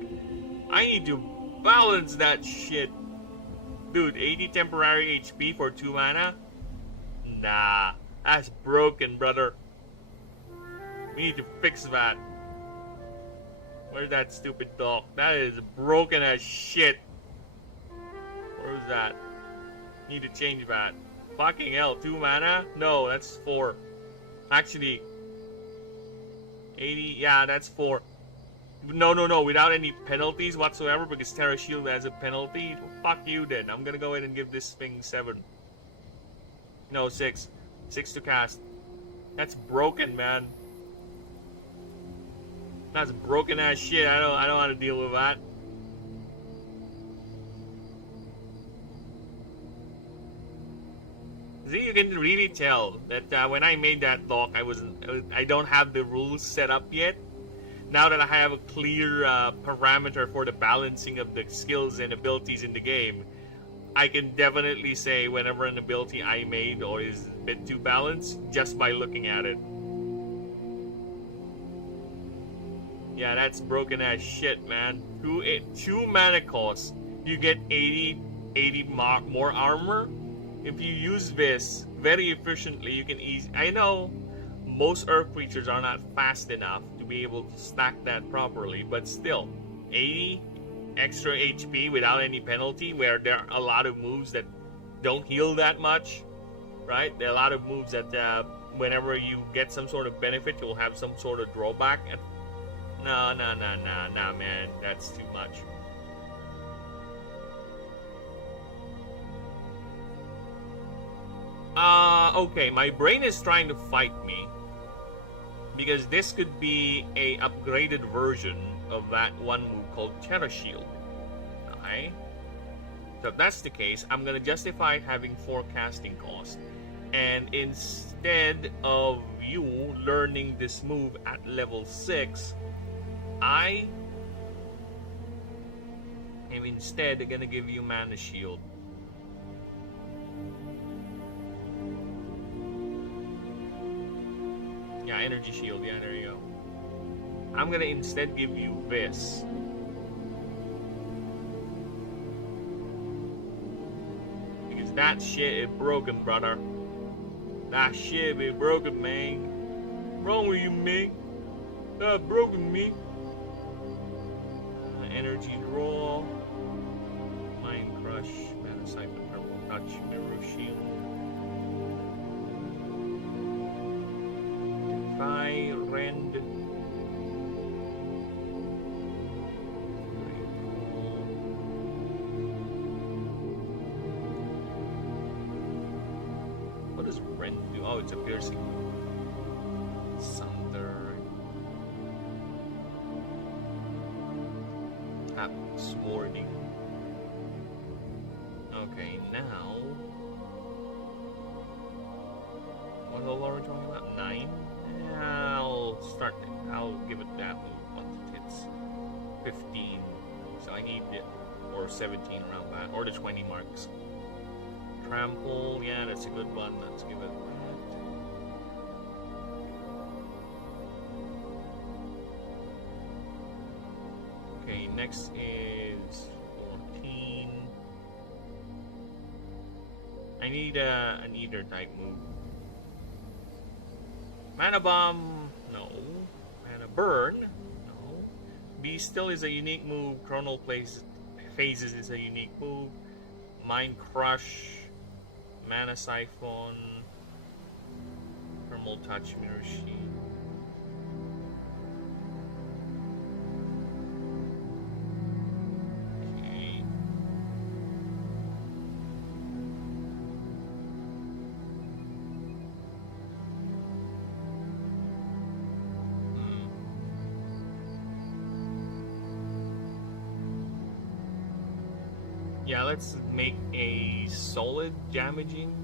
I need to balance that shit. Dude, 80 temporary HP for 2 mana? Nah, that's broken, brother. We need to fix that. Where's that stupid dog? That is broken as shit. Where's that? Need to change that. Fucking hell, 2 mana? No, that's 4. Actually, 80, yeah, that's 4. No, without any penalties whatsoever, because Terra Shield has a penalty. Fuck you then. I'm gonna go ahead and give this thing 7. No, 6. 6 to cast. That's broken, man. That's broken ass shit. I don't want to deal with that. See, you can really tell that when I made that dock, I don't have the rules set up yet. Now that I have a clear parameter for the balancing of the skills and abilities in the game, I can definitely say whenever an ability I made or is a bit too balanced just by looking at it. Yeah, that's broken ass shit, man. 2 mana cost, you get 80 more armor. If you use this very efficiently, you can I know most Earth creatures are not fast enough to be able to stack that properly, but still, 80 extra HP without any penalty, where there are a lot of moves that don't heal that much, right? There are a lot of moves that whenever you get some sort of benefit, you'll have some sort of drawback. No, man, that's too much. Okay, my brain is trying to fight me, because this could be a upgraded version of that one move called Terra Shield. Okay? So if that's the case, I'm gonna justify having 4 casting cost. And instead of you learning this move at level 6, I am instead gonna give you Mana Shield. Yeah, Energy Shield, yeah, there you go. I'm gonna instead give you this. Because that shit is broken, brother. That shit is broken, man. Wrong with you, man? That broken, me. Energy Draw. Mind Crush. Parasite, Purple Touch, Mirror Shield. Rend. What does Rend do? Oh, it's a piercing. Sunder. Tap Swording. Okay, now. What level are we talking about? 9? I'll give it that move once it hits 15. So I need it, or 17 around that, or the 20 marks. Trample, yeah, that's a good one. Let's give it that. Okay, next is 14. I need an Ether type move. Mana Bomb, no. Mana Burn, no. Be Still is a unique move. Chronal plays Phases is a unique move. Mind Crush, Mana Siphon, Thermal Touch, Mirror Shield. Okay. Yeah, let's make a solid damaging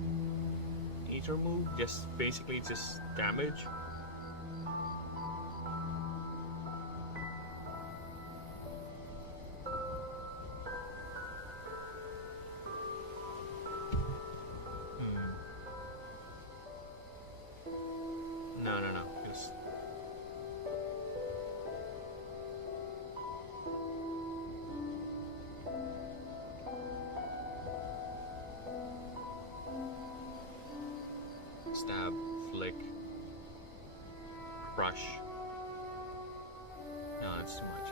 Ether move. Just basically just damage. No. Just stab, flick, crush. No, that's too much.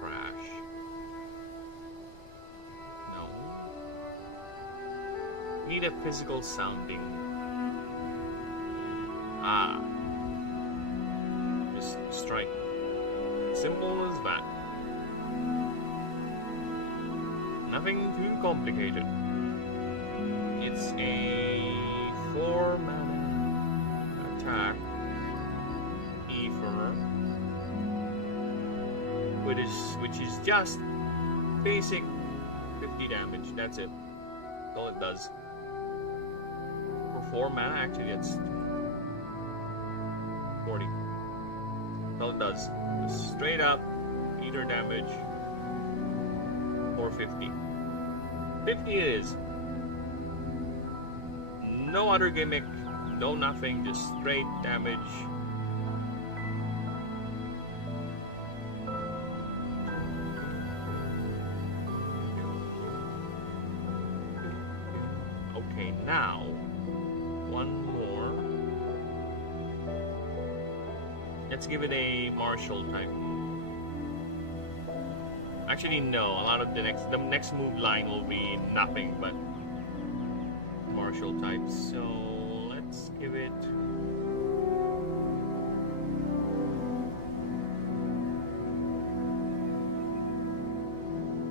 Crash. No. Need a physical sounding. Ah. Just strike. Simple as that. Nothing too complicated. It's a 4-mana attack. Ether. Which is just basic 50 damage. That's it. That's all it does. For 4 mana, actually, that's 40. That's all it does. Just straight up Ether damage. 450. 50 it is. No other gimmick, no nothing, just straight damage. Okay, now one more. Let's give it a martial type. Actually, no. A lot of the next move line will be nothing but martial types. So let's give it.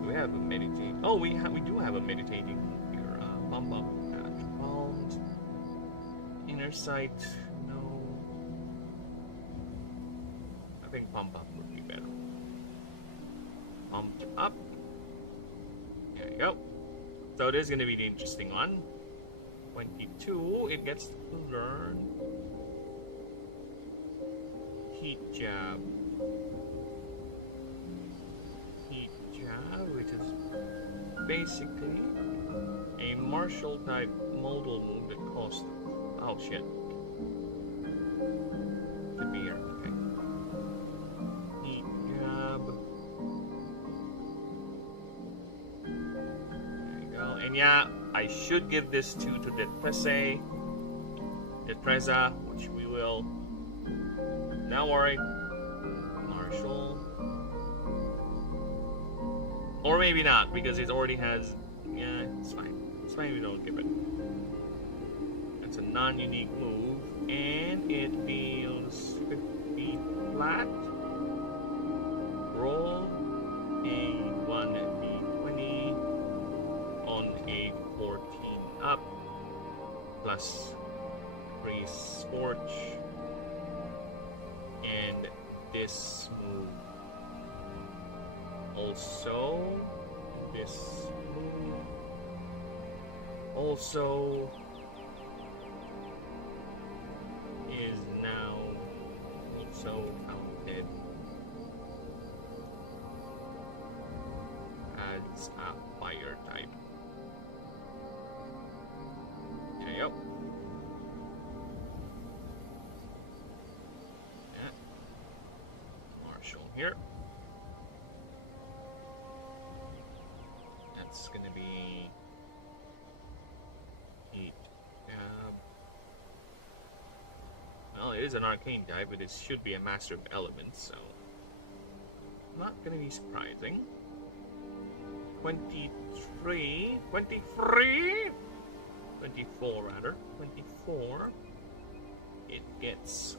Do we have a meditate? Oh, we do have a meditating here. Bump up at palms. Inner sight. No. I think pump up would be better. Pumped up. There you go. So it is going to be the interesting one. 22, it gets to learn Heat Jab. Heat Jab, which is basically a martial type modal move that costs. Oh shit. Should be here. Okay. Heat Jab. There you go. And yeah, I should give this to Depreza, which we will. Now worry. Marshall. Or maybe not, because it already has. Yeah, it's fine. It's fine if we don't give it. It's a non-unique move, and it deals 50 flat. Roll a 1d20 on a 14 up, plus 3 Scorch, and this move. Also, this move also is now also counted as a fire type. There you go. Yeah. Marshall here. That's gonna be heat. Well, it is an arcane type, but it should be a master of elements, so not gonna be surprising. 23, 23, 24 rather, 24, it gets,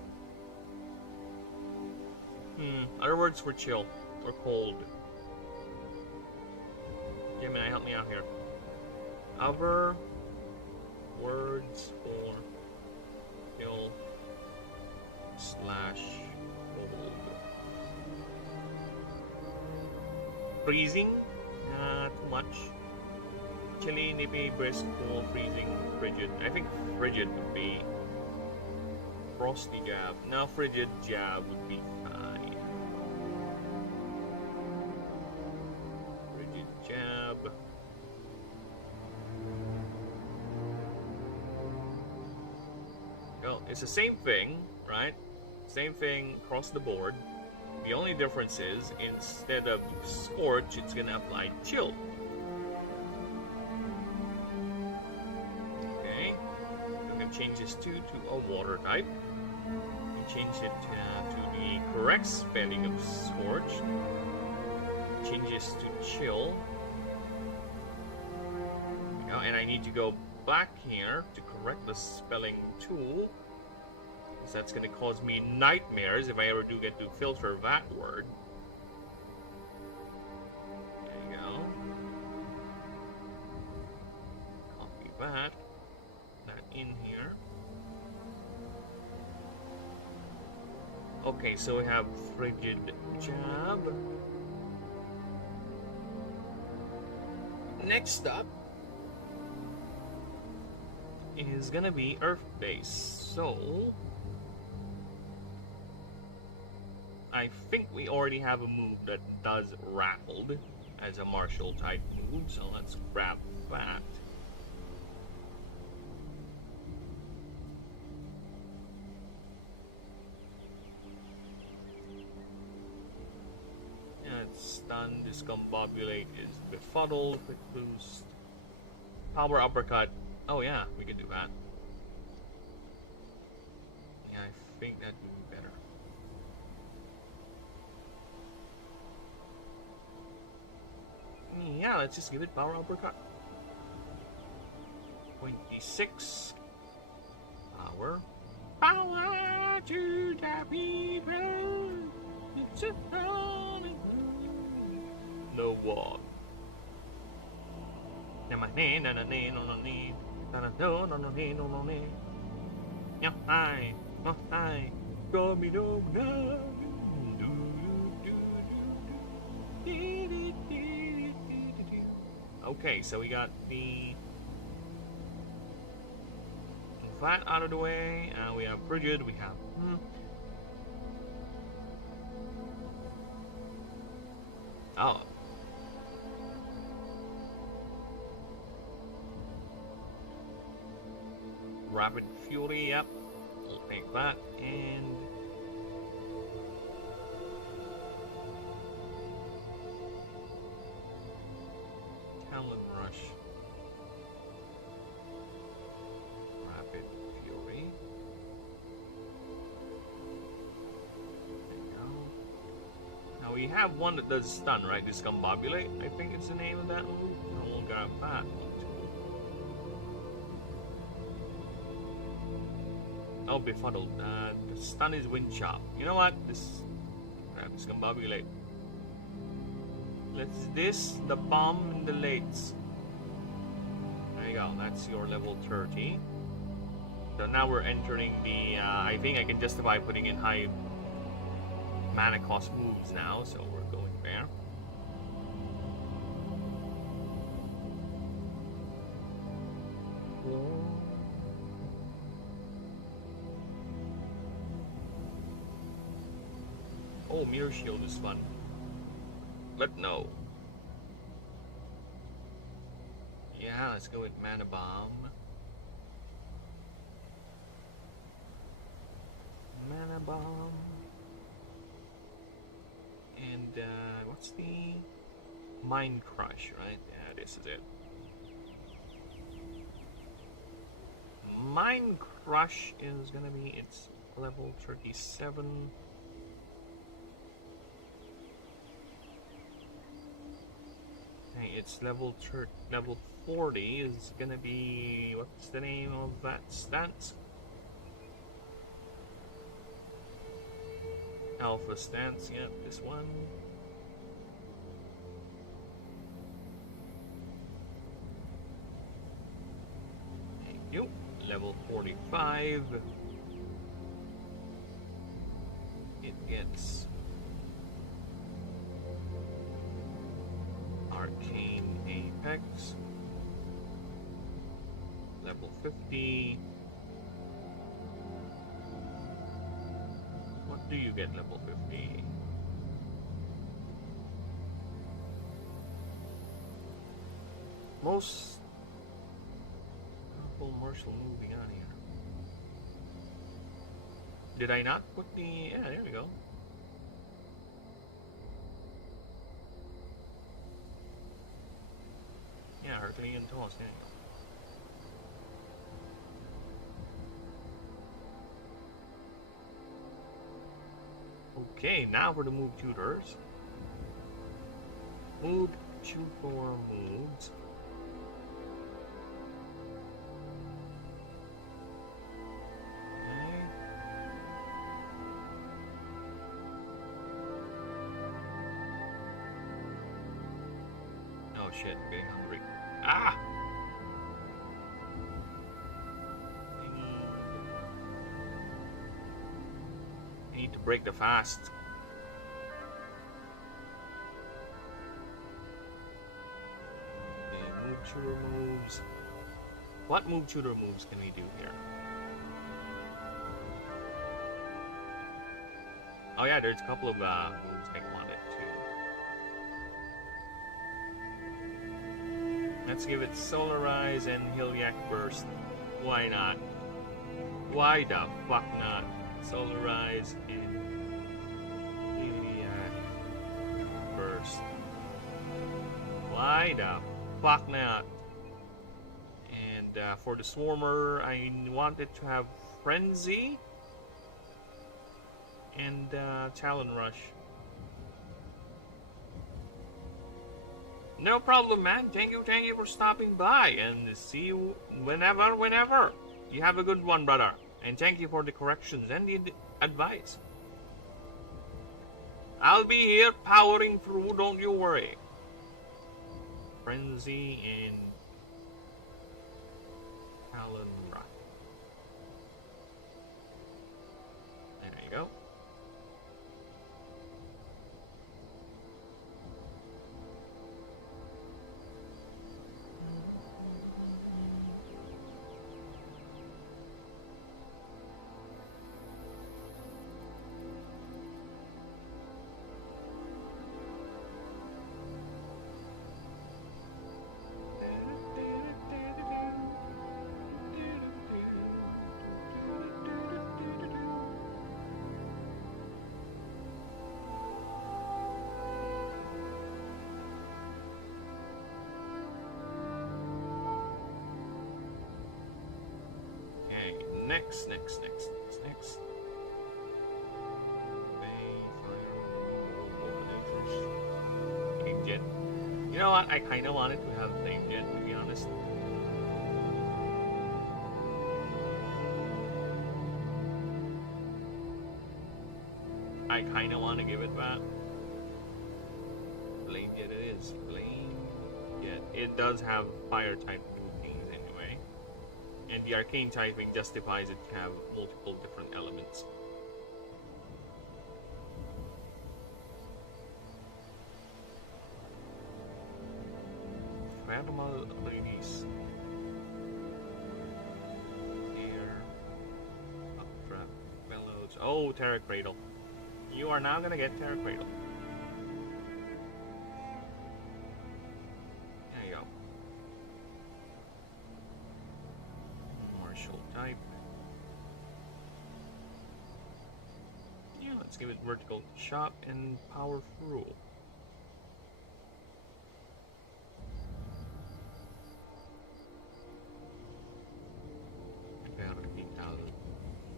other words for chill, or cold. Gemini, help me out here. Other words for chill / cold. Freezing? Too much. Chilly, nippy, brisk, cool, freezing, frigid. I think frigid would be frosty jab. Now frigid jab would be fine. Frigid jab. Well, it's the same thing, right? Same thing across the board. The only difference is, instead of scorch, it's gonna apply chill. Okay, we can change this to a water type. We change it to the correct spelling of scorch. Change this to chill. Now, and I need to go back here to correct the spelling too. That's going to cause me nightmares if I ever do get to filter that word. There you go. Copy that. That in here. Okay, so we have frigid jab. Next up is going to be earth base. So I think we already have a move that does rattled as a martial type move, so let's grab that. Yeah, it's stunned, discombobulate is befuddled, quick boost, power uppercut. Oh yeah, we can do that. Yeah, I think that would be better. Yeah, let's just give it power uppercut. 26 power. Power to the people. It's a no war. Okay, so we got the flat out of the way, and we have frigid, we have oh. Rapid Fury, yep. We'll take that, and Talon Rush. Rapid Fury. There you go. Now we have one that does stun, right? Discombobulate, I think it's the name of that move. And we'll grab that one too. Oh, befuddled. The stun is wind chop. You know what? Grab Discombobulate. Let's this the bomb in the lates. There you go. That's your level 30. So now we're entering the. I think I can justify putting in high mana cost moves now. So we're going there. Oh, Mirror Shield is fun. But no. Yeah, let's go with Mana Bomb. Mana Bomb. And, what's the... Mind Crush, right? Yeah, this is it. Mind Crush is gonna be, it's level 37. Okay, it's level 40 is gonna be, what's the name of that stance? Alpha stance, yep, this one. Thank you. Level 45. It gets Arcane Apex. Level 50. What do you get level 50? Most powerful martial move we got here. Did I not put the... yeah, there we go. Yeah, Herculean Toss, there you go. Okay, now for the move tutors. Move tutor moves. Okay. Oh shit, I'm getting hungry. Ah! I need to break the fast. Okay, move tutor moves. What move tutor moves can we do here? Oh yeah, there's a couple of moves I wanted to. Let's give it Solarize and Hilyak Burst. Why not? Why the fuck not? Solarize and Hilyak Burst. Why the fuck not? And for the Swarmer, I wanted to have Frenzy and Talon Rush. No problem, man. Thank you for stopping by, and see you whenever. You have a good one, brother. And thank you for the corrections and the advice. I'll be here powering through, don't you worry. Frenzy and Talon Rush. There you go. Next. Flame Jet. You know what? I kind of wanted to have Flame Jet, to be honest. I kind of want to give it back. Flame Jet it is. Flame Jet. It does have fire type things anyway. And the arcane typing justifies it to have multiple different elements. Thermal ladies. Air. Updraft. Bellows. Oh, Terra Cradle. You are now gonna get Terra Cradle. There you go. Martial type. Yeah, let's give it vertical chop and power rule.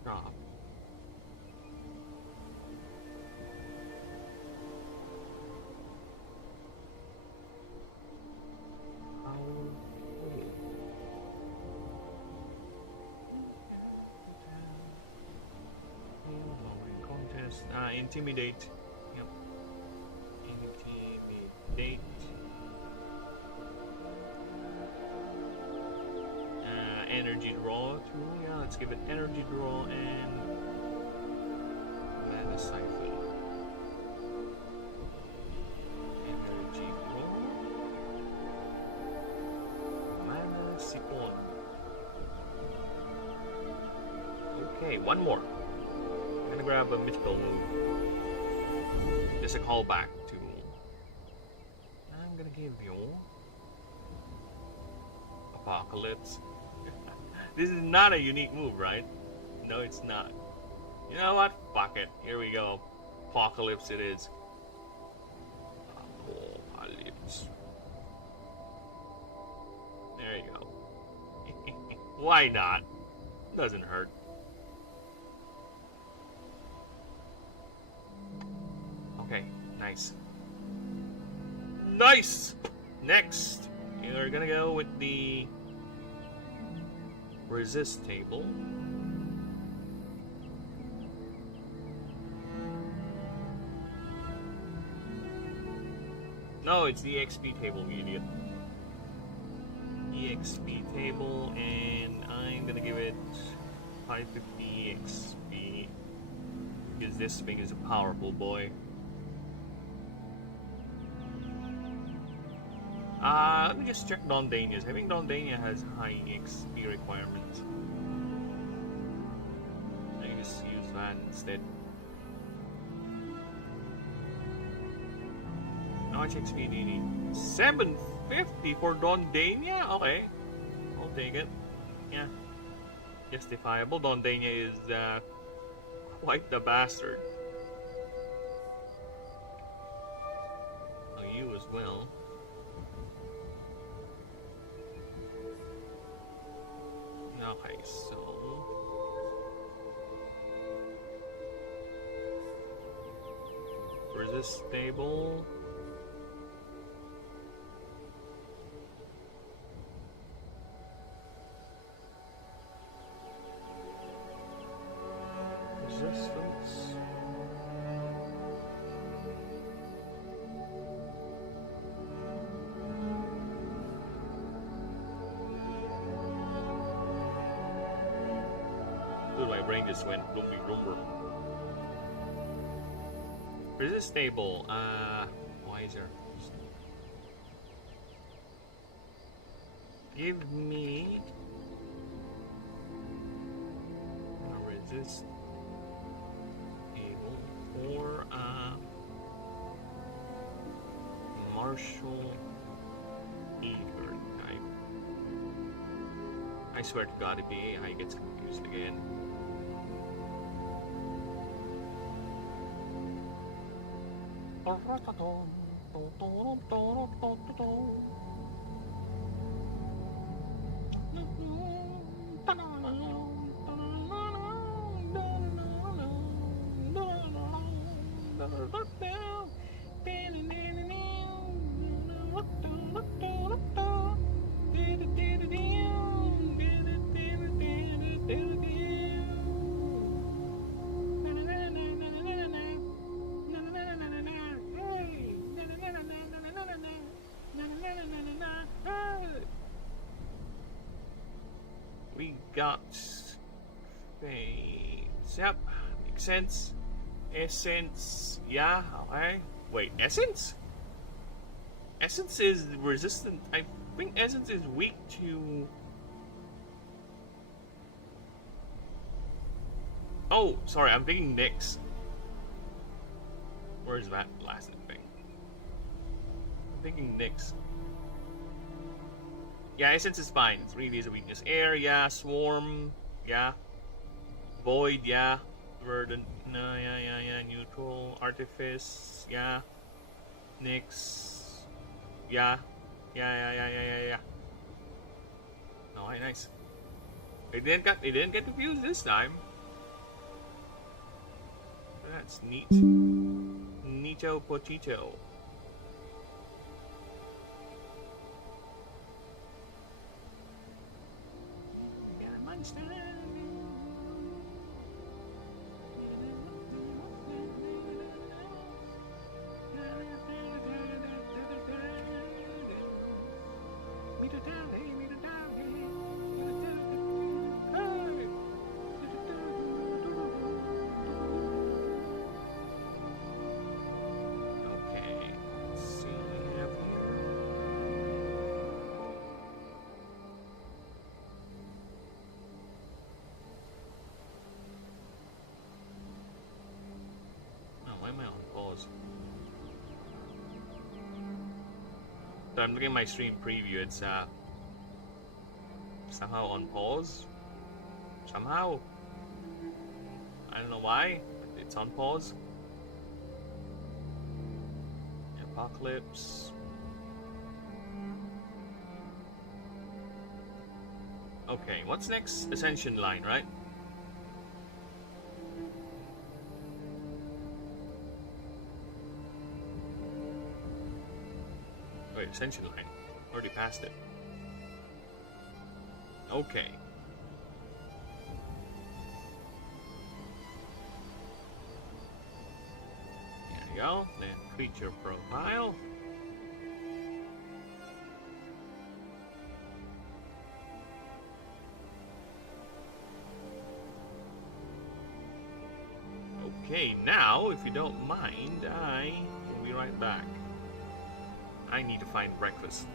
Chop. Intimidate. Yep. Intimidate. Energy draw too. Yeah, let's give it energy draw and mana siphon. Energy draw. Mana siphon. Okay, one more. I'm gonna grab a mythical move. Just a callback to. I'm gonna give you Apocalypse. This is not a unique move, right? No, it's not. You know what? Fuck it. Here we go. Apocalypse it is. Apocalypse. There you go. Why not? Doesn't hurt. Okay, nice. Nice! Next, you're gonna go with the resist table. No, it's the XP table, you idiot. EXP table, and I'm gonna give it 550 XP because this thing is a powerful boy. Let me just check Dondania's. I think Dondania has high XP requirements. I can just use that instead. How much XP do you need? 750 for Dondania? Okay. I'll take it. Yeah. Justifiable. Dondania is quite the bastard. Oh, you as well. Okay, so resist stable. Resistance. Dude, my brain just went lumpy rumber. Resist stable. Wiser. Give me a resist stable or martial ether type. I swear to God, if the AI gets confused again. We got phase. Yep, makes sense. Essence, yeah, okay. Wait, Essence? Essence is resistant. I think Essence is weak to. Oh, sorry, I'm thinking Nyx. Where's that last thing? I'm thinking Nyx. Yeah, Essence is fine. It's really is a weakness. Air, yeah. Swarm, yeah. Void, yeah. Verdant, no, yeah. Neutral, Artifice, yeah. Nyx, yeah. Yeah. Oh, nice. It didn't get confused this time. That's neat. Neato potito. but I'm looking at my stream preview. It's somehow on pause. Somehow. I don't know why. But it's on pause. Apocalypse. Okay, what's next? Ascension line, right? Wait, Ascension line. Already passed it. Okay. There you go. Then creature profile. Okay, now, if you don't mind, I will be right back. I need to find breakfast.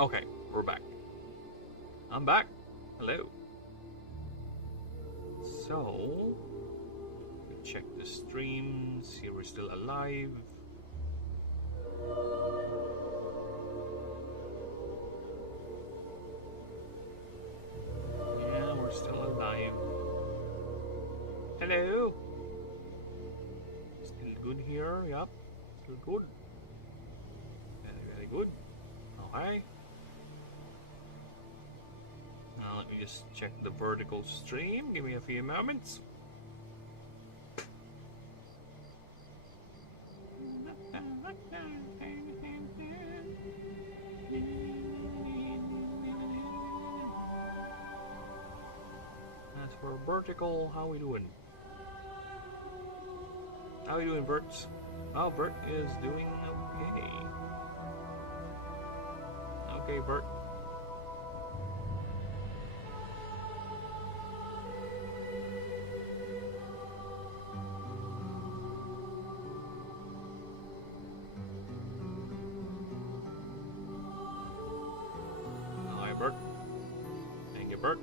Okay, we're back. I'm back. Hello. So, we check the stream, see if we're still alive. Yeah, we're still alive. Hello. Still good here, yep. Still good. Very, very good. Okay. Now let me just check the vertical stream. Give me a few moments. As for vertical, how we doing? How you doing, Bert? Oh, Bert is doing okay. Okay, Bert. Hi, Bert. Thank you, Bert.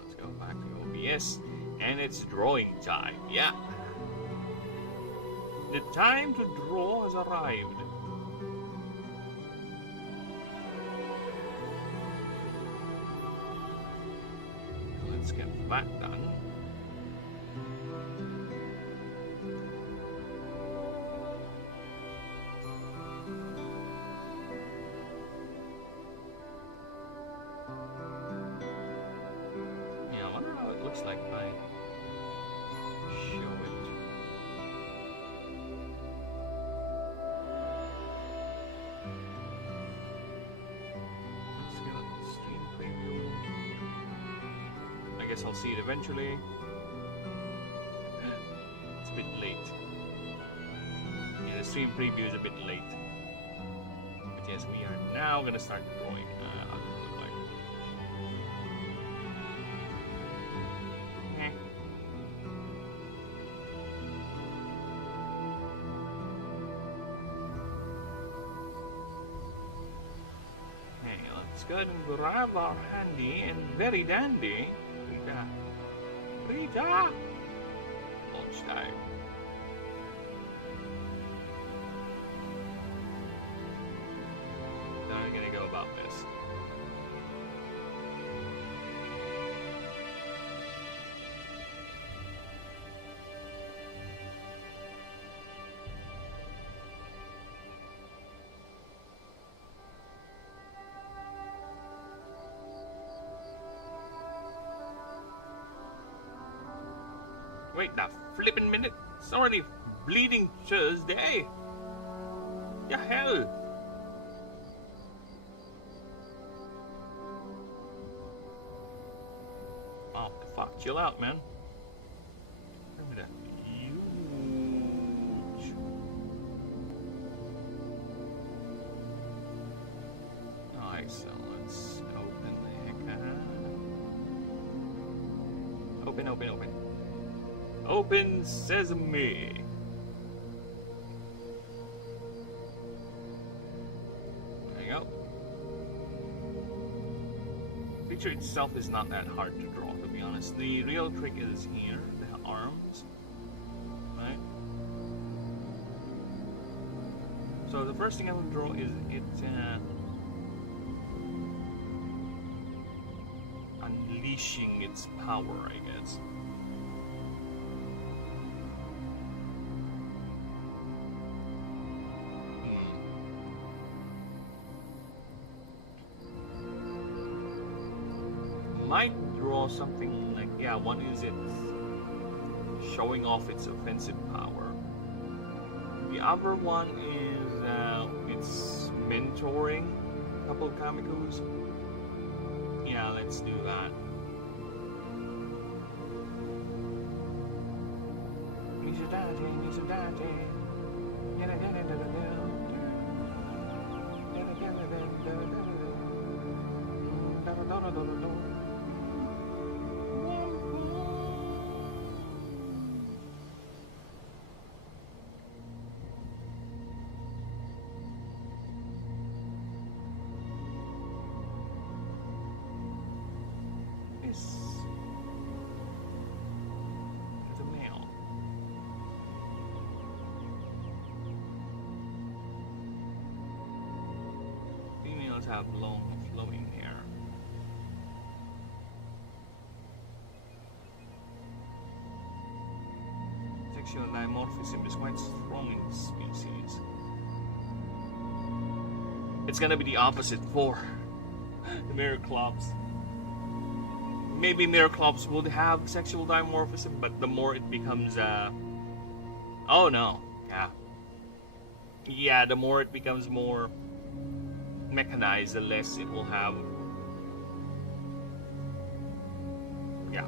Let's go back to OBS. And it's drawing time. Yeah. The time to draw has arrived. Let's get that done. Yeah, I wonder how it looks like if I show it. Let's go to stream preview. I guess I'll see it eventually. It's a bit late. Yeah, the stream preview is a bit late. But yes, we are now gonna start drawing. How does it look like? Heh. Hey, let's go ahead and grab our handy and very dandy Rita! Launch time. How am I gonna go about this? Wait a flippin' minute. It's already bleeding Thursday. The hell? Oh, fuck. Chill out, man. Look at that. Huge. Alright, so let's open the heck out. Open, open, open. Open sesame. There you go. The picture itself is not that hard to draw, to be honest. The real trick is here, the arms. Right? So the first thing I will draw is it unleashing its power, I guess. Might draw something like, yeah, one is it showing off its offensive power. The other one is it's mentoring a couple of Kamikus. Yeah, let's do that. have long flowing hair. Sexual dimorphism is quite strong in this species. It's gonna be the opposite for the Miraclops. Maybe Miraclops would have sexual dimorphism, but the more it becomes, oh no, yeah. Yeah, the more it becomes more mechanized, the less it will have. Yeah.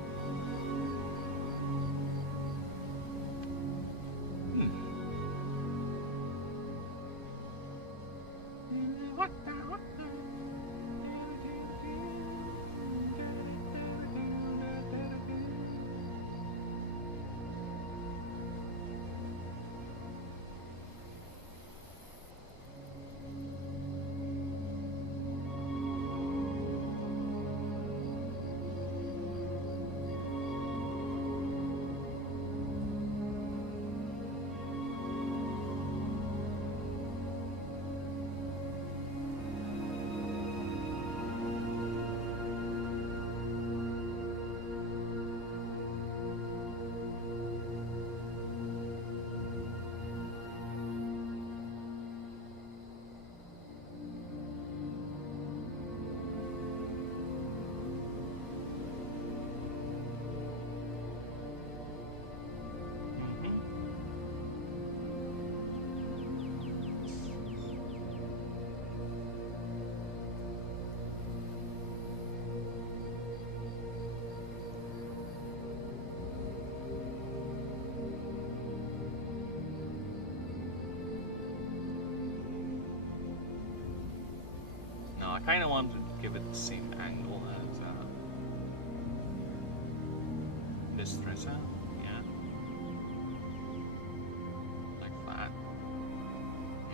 I kind of wanted to give it the same angle as this Tressa, yeah, like that.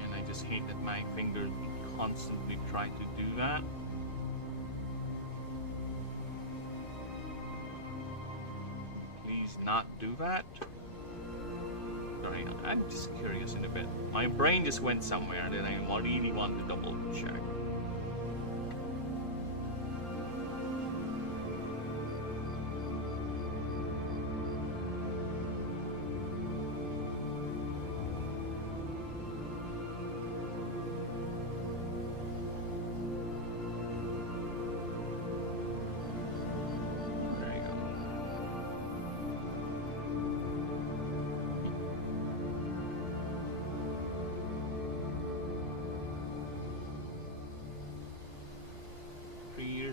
And I just hate that my fingers constantly try to do that. Please not do that. Sorry, I'm just curious in a bit. My brain just went somewhere that I really want to double check.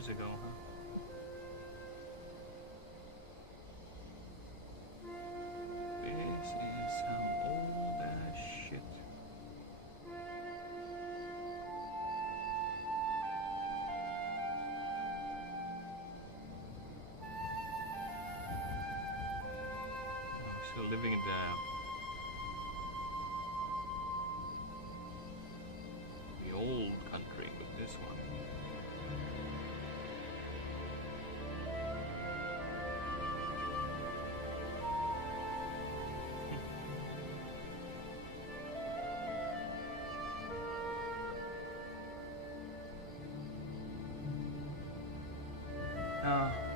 Ago, huh? This is some old ass shit. I'm still living in the old country with this one.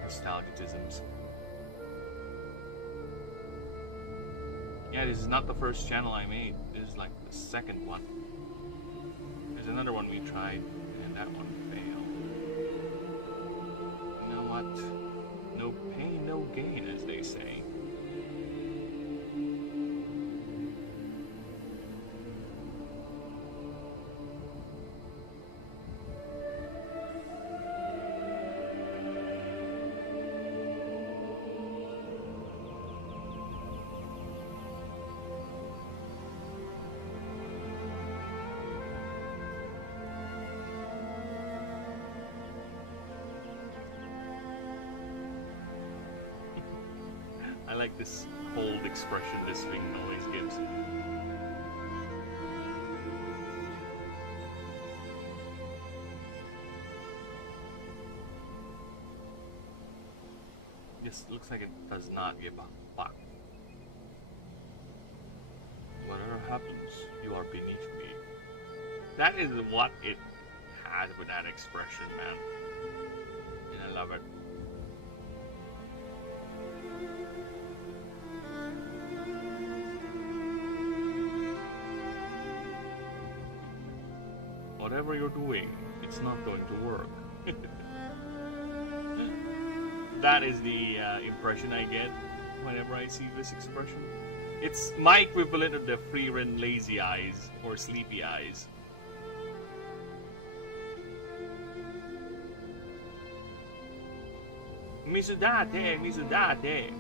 Nostalgicisms. Yeah, this is not the first channel I made. This is like the second one. There's another one we tried, and that one failed. You know what? No pain, no gain, as they say. I like this cold expression this thing always gives. This looks like it does not give a fuck. Whatever happens, you are beneath me. That is what it had with that expression, man. And I love it. Whatever you're doing, it's not going to work. That is the impression I get whenever I see this expression. It's my equivalent of the free-run lazy eyes or sleepy eyes. Misudate, misudate.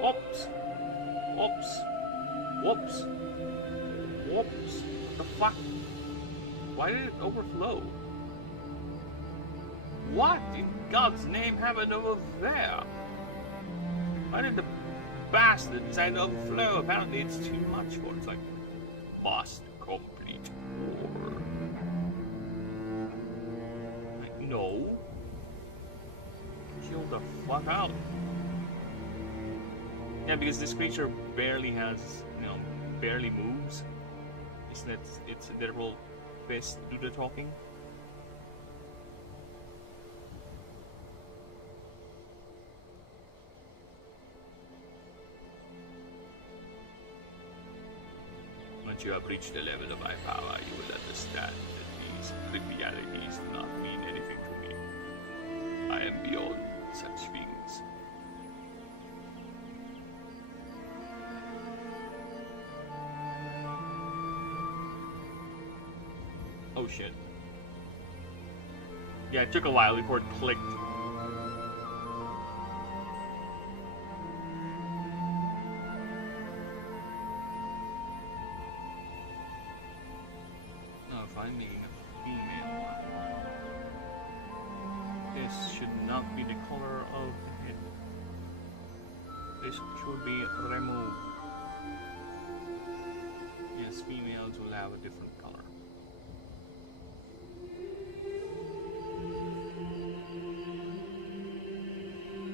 Oops. Oops. Whoops. Whoops. What the fuck? Why did it overflow? What in God's name happened over there? Why did the bastard decide to overflow? Apparently it's too much for it. It's like, must complete war. Like, no. Chill the fuck out. Yeah, because this creature barely has, barely moves. Isn't it? It's a literal fist do the talking. Once you have reached the level of my power, you will understand that these trivialities do not mean anything to me. I am beyond such things. Oh shit. Yeah, it took a while before it clicked. No, if I'm making a female one, this should not be the color of the head. This should be removed. Yes, females will have a different color.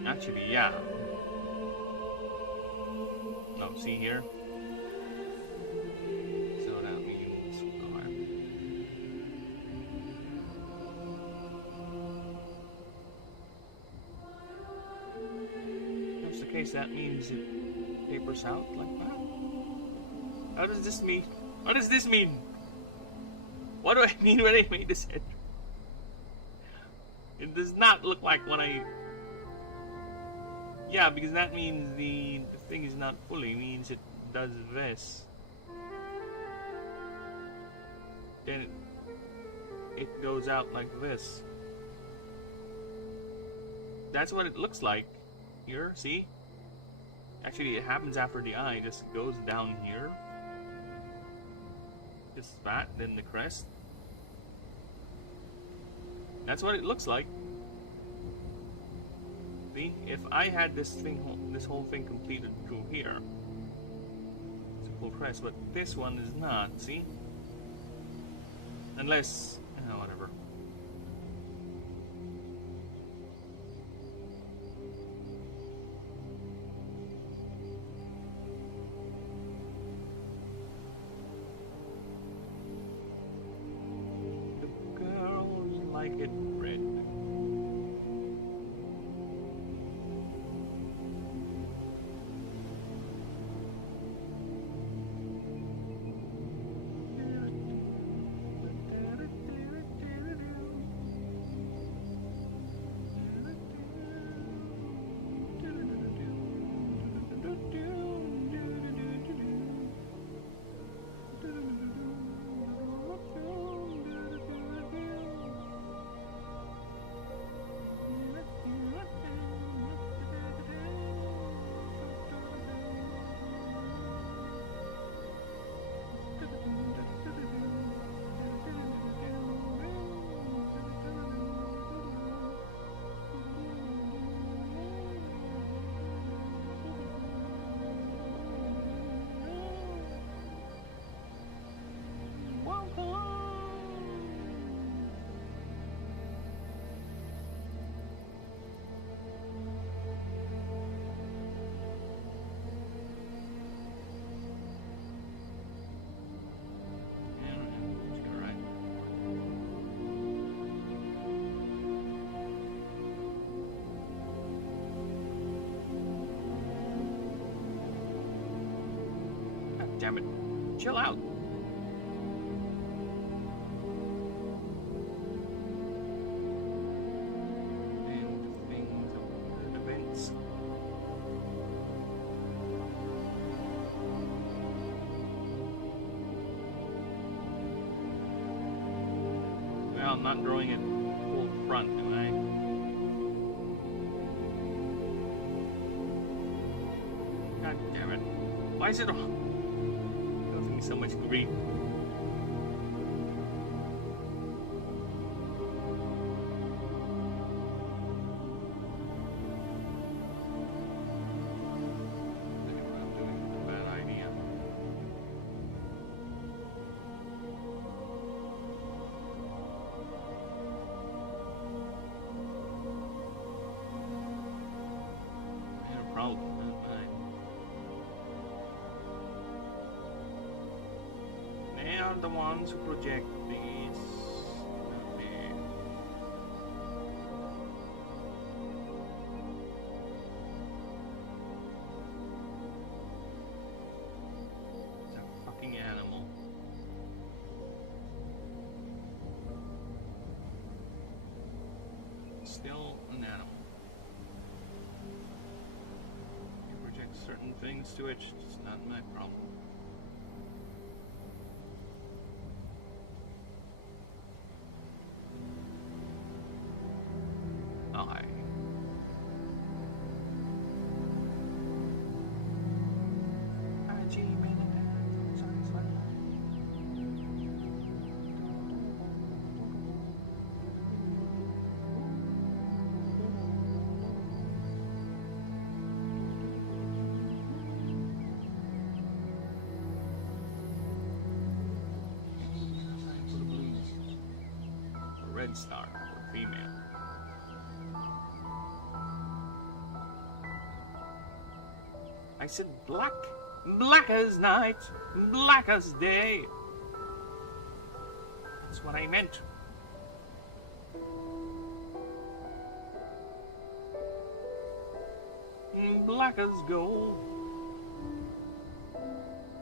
Actually, yeah. No, see here? So that means... If that's the case, that means it tapers out like that? How does this mean? What does this mean? What do I mean when I made this head? It does not look like what I... Yeah, because that means the thing is not fully, means it does this. Then it goes out like this. That's what it looks like here, see? Actually, it happens after the eye, it just goes down here. Just that, then the crest. That's what it looks like. See, if I had this whole thing completed through here, it's a full crest, but this one is not, see? Unless, whatever. The girls like it red. chill out. And things of events. Well, I'm not drawing it full front, am I? God damn it. Why is it causing me so much grief? I think what I'm doing is a bad idea. I had a problem, not mine. They are the ones who project these. Not me. It's a fucking animal. Still an animal. You project certain things to it, it's not my problem. Oh, hi. Red star for female. I said black. Black as night, black as day. That's what I meant. Black as gold.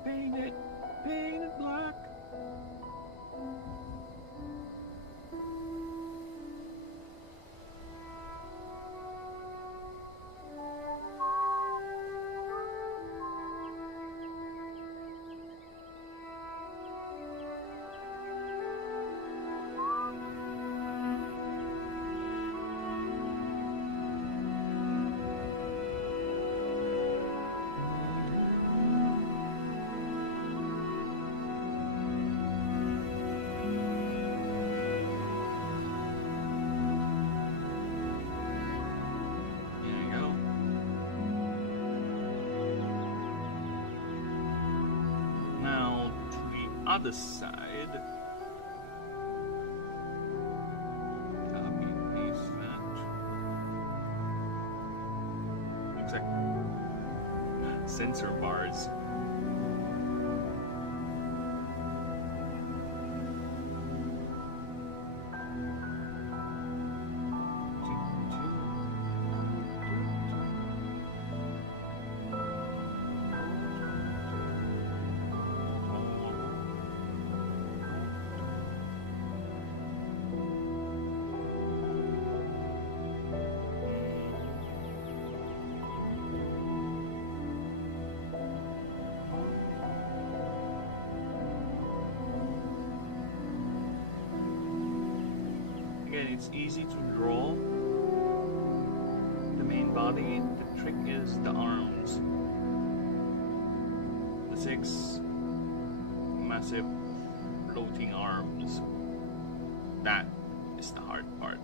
Paint it black. Other side. Copy, paste that. Looks like sensor bars. It's easy to draw the main body. The trick is the arms. The 6 massive floating arms. That is the hard part.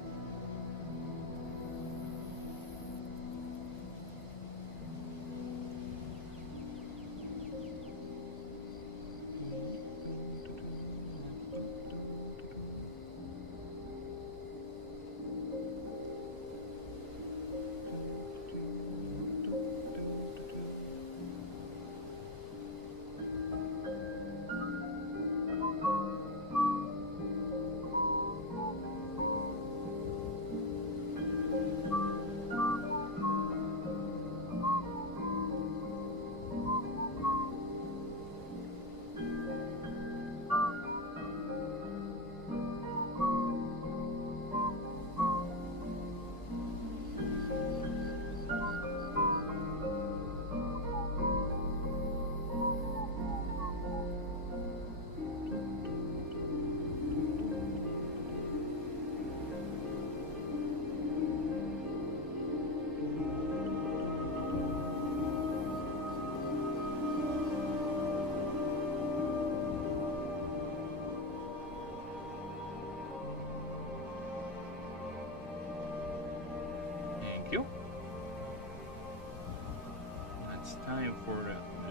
Time for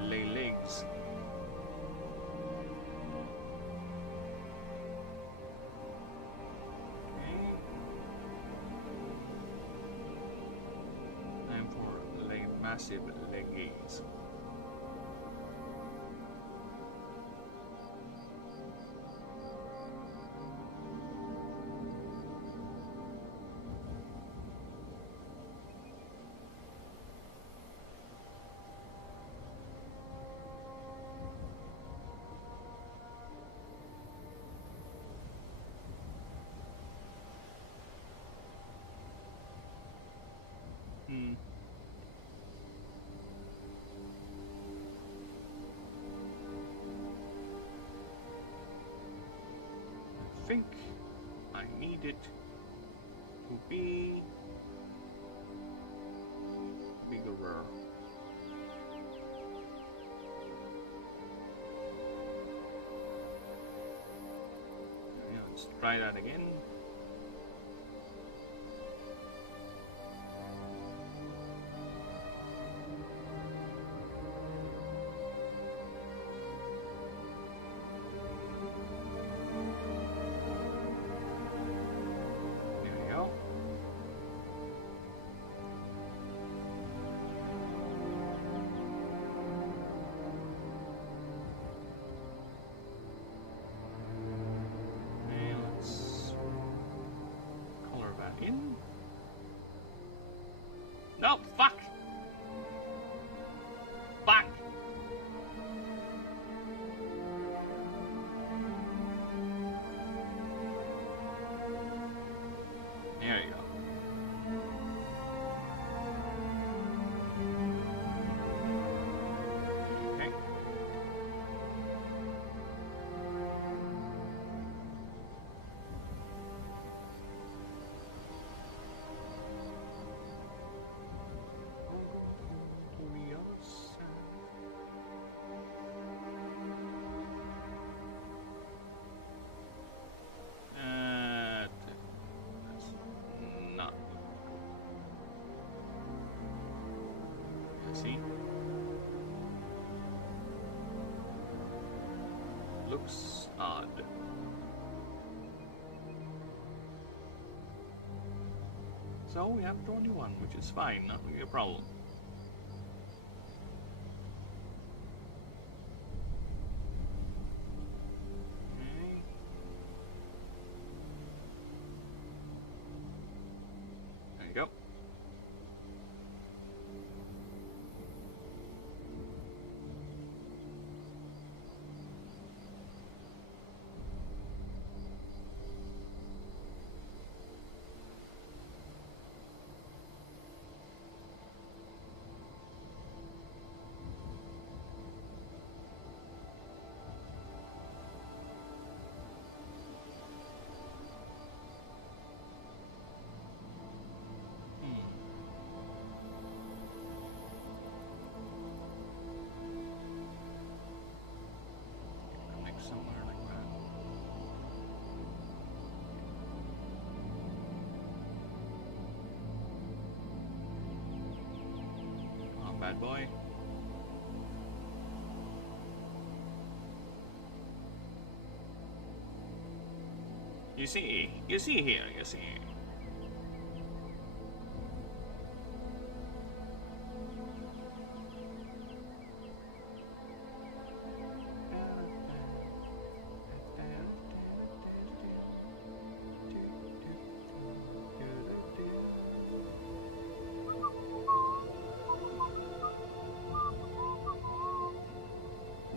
lay legs. Okay. Time for lay massive leggings. I think I need it to be bigger. Yeah, let's try that again. In? No, fuck! Fuck! There you go. Okay. See? Looks odd. So we have 21, which is fine, not really a problem. Okay. There you go. Somewhere like that. Come on, bad boy. You see here, you see.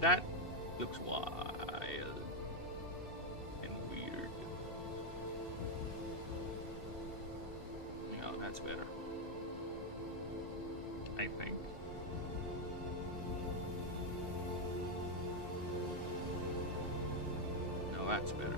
That looks wild and weird. No, that's better. I think. No, that's better.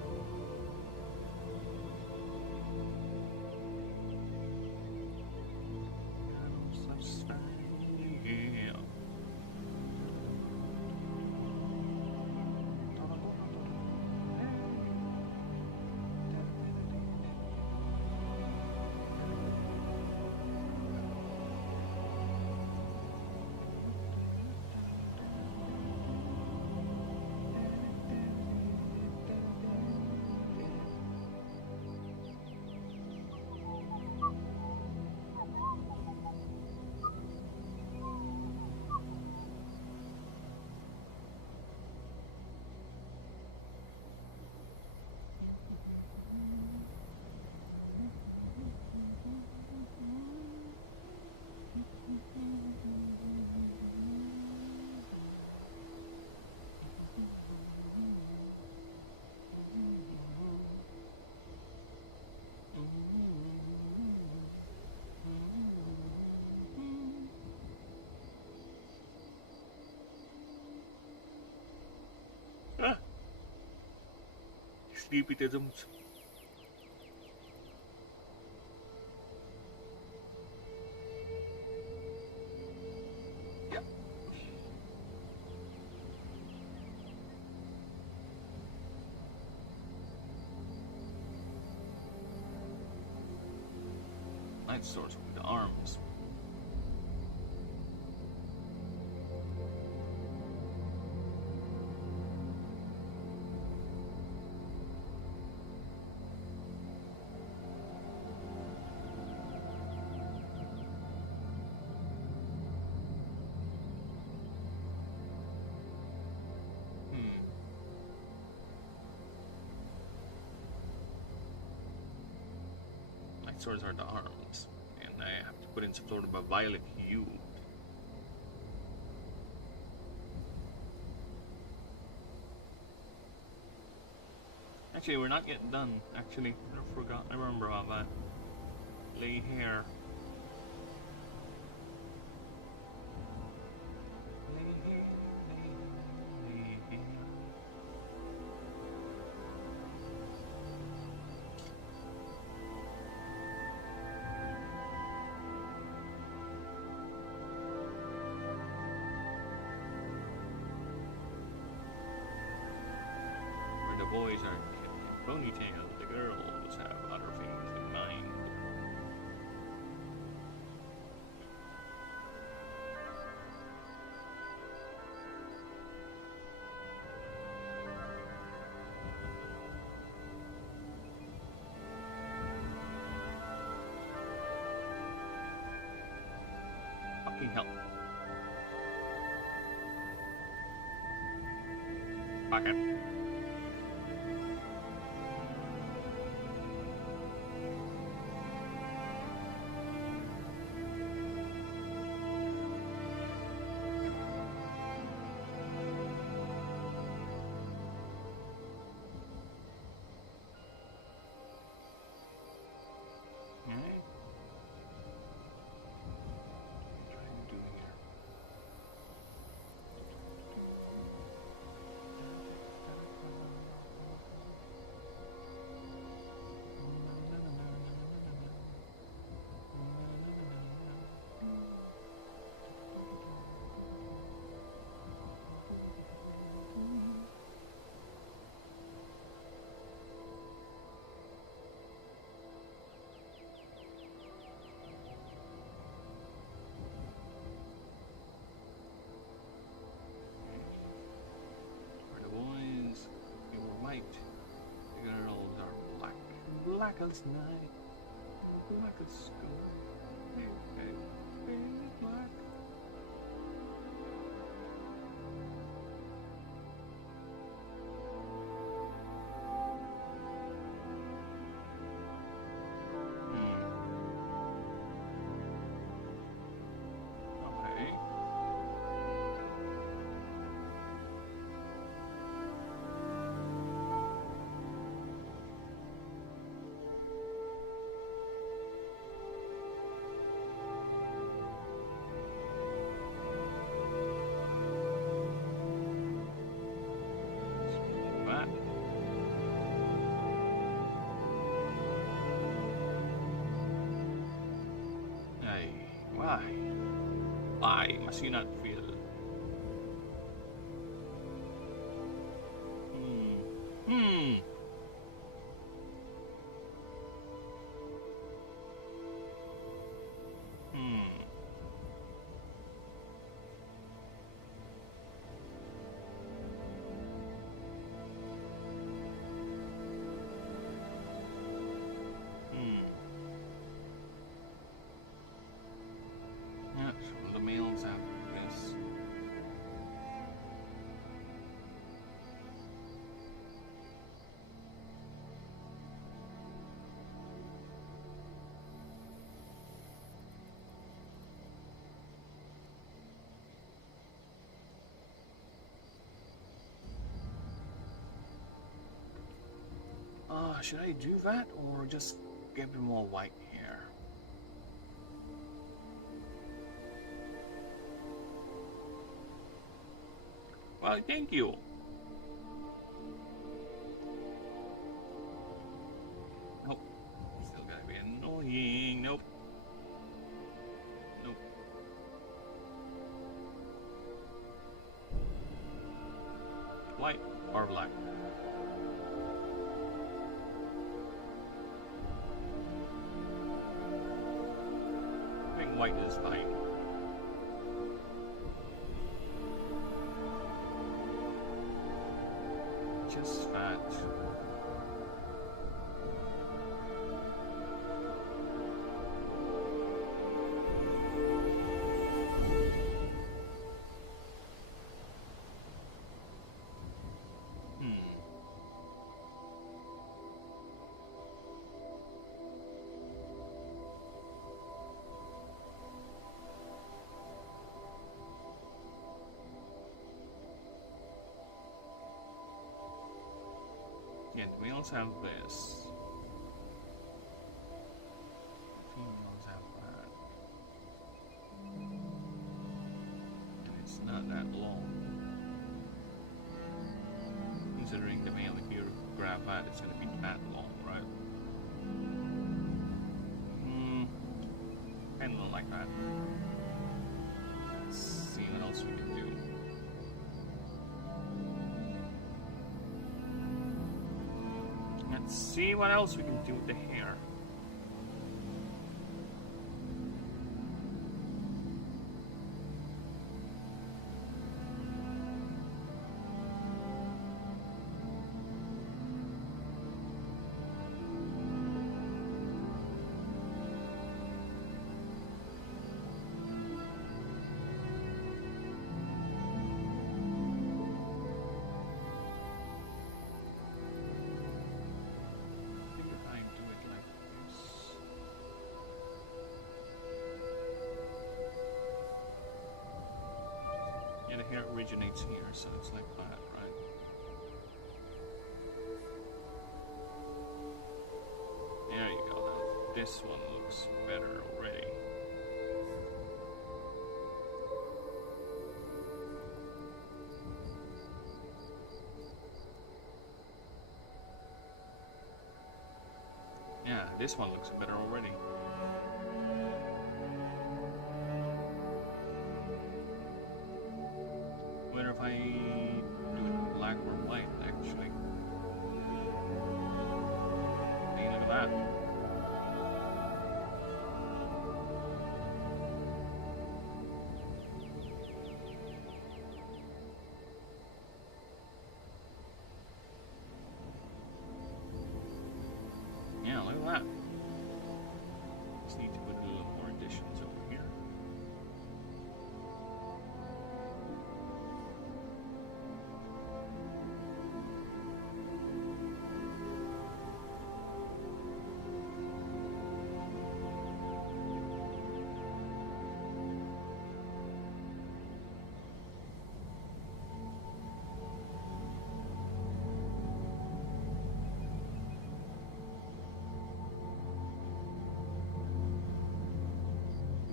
sleepytisms. Yep. Light source with the arms. Light swords are the arms, and I have to put in some sort of a violet hue. Actually, we're not yet done. Actually, I forgot. I remember all that. Lay hair. Where the boys are kept in ponytails, the girls have other things in mind. Fucking hell. Fuck it. Alright. What am I doing here? For the boys, they were white. The girls are black. Black as night. Black as snow. Black. Okay. That. Ay, why? Why must you not feel? Hmm. Hmm. Yeah, so the males have this. Should I do that or just give them all white hair? Well, thank you. Or black. I think white is fine. Just fat. Yeah, the males have this. Females have that. And it's not that long. Considering the male, if you grab that, it's going to be that long, right? Kind of like that. Let's see what else we can do. Let's see what else we can do with the hair. The hair originates here, so it's like that, right? There you go. Now this one looks better already. Yeah, this one looks better already. Wonder if I do it black or white, actually. Hey, look at that. Yeah, look at that. Just need to put a little more additions over here.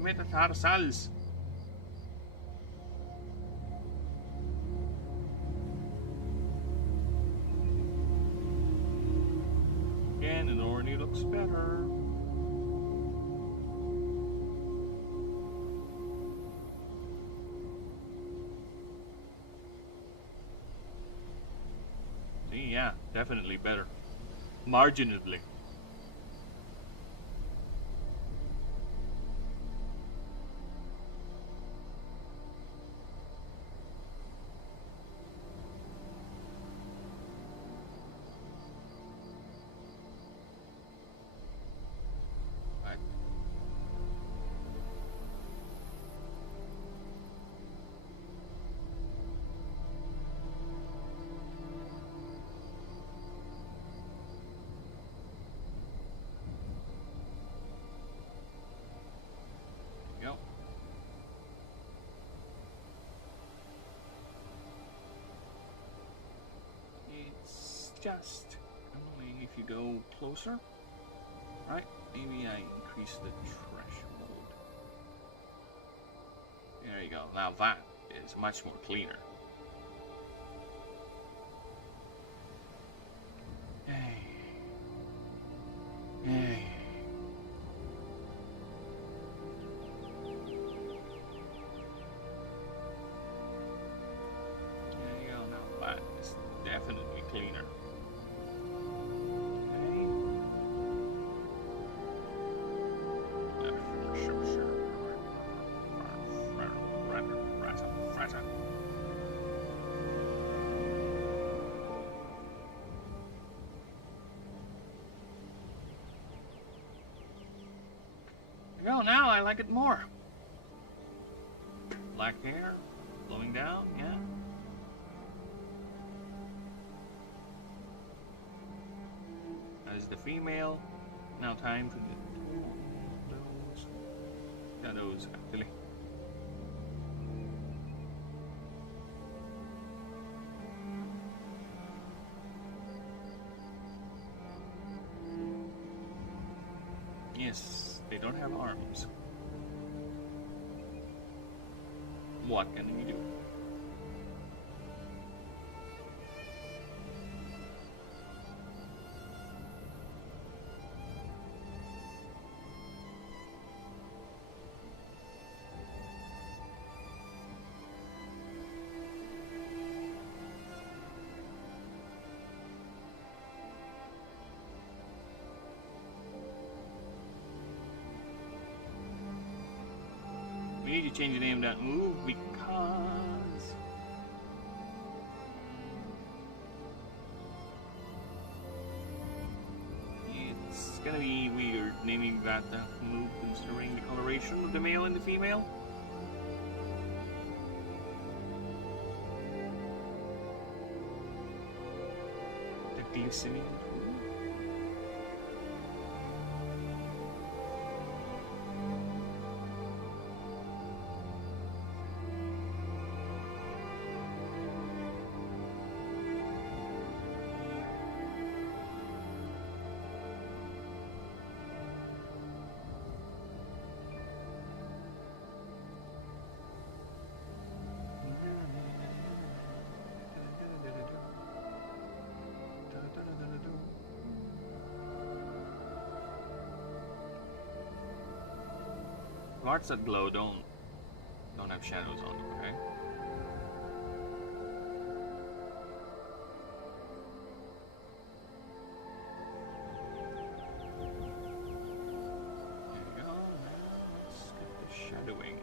Metatarsals. Again, it already looks better. See, yeah, definitely better. Marginally. Just only if you go closer, right? Maybe I increase the threshold. There you go. Now that is much more cleaner. Hey. Hey. There you go. Now that is definitely Oh, now I like it more. Black hair, flowing down, yeah. As the female, now time for the shadows, actually. Yes, they don't have arms. What can we do? We need to change the name of that move because it's gonna be weird naming that move considering the coloration of the male and the female. The glistening tool. Parts that glow don't have shadows on them, okay? There you go. Now let's get the shadowing.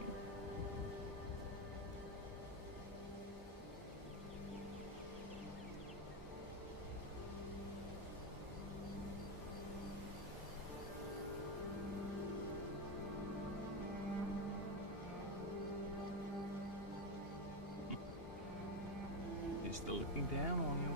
He's still looking down on you.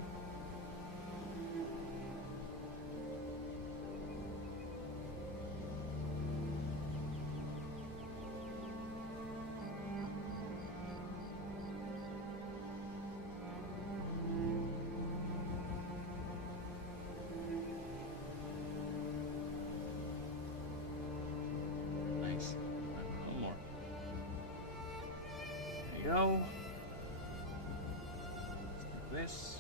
Nice. A little more. There you go. This.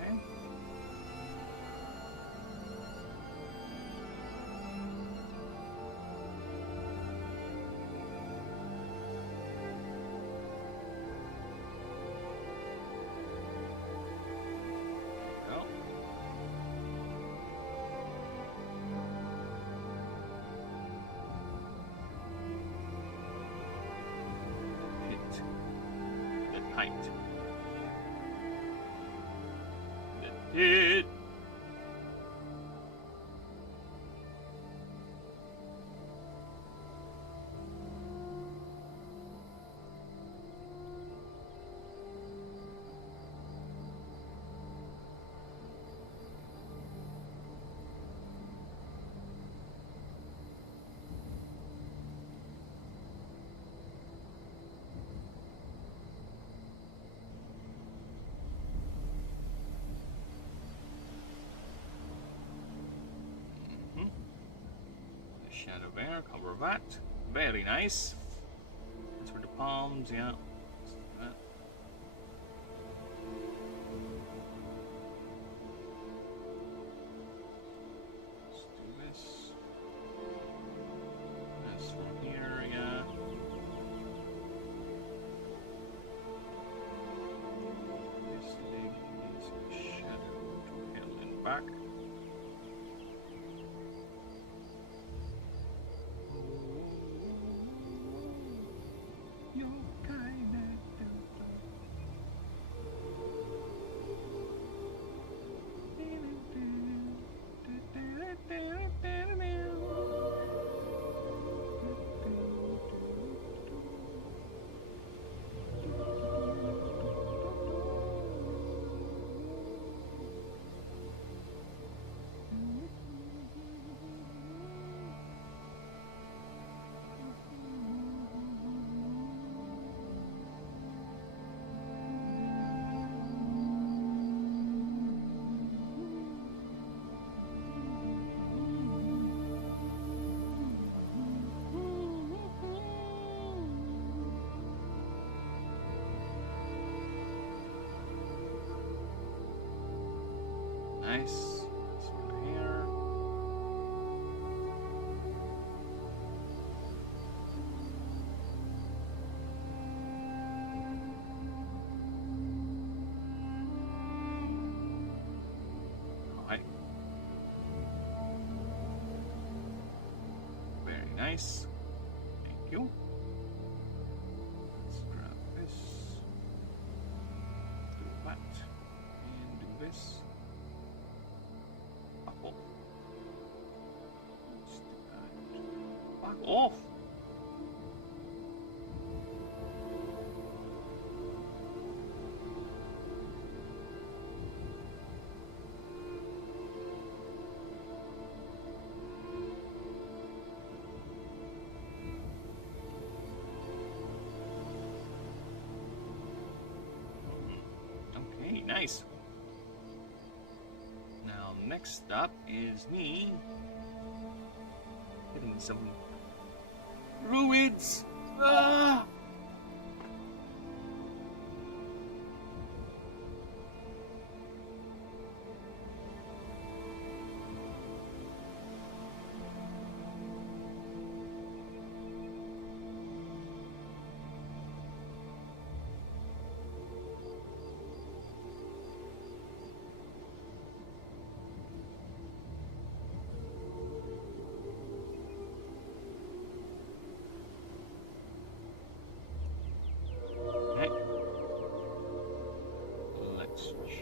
Okay. Go. Hit. The height. The hit. Shadow bear, cover that. Very nice. That's for the palms, yeah. That. Let's do this. This from here, yeah. Nice. This one here. Alright. Very nice. Thank you. Let's grab this. Do that. And do this. Fuck off! Okay, nice. Now, next up is me getting some druids. Ah!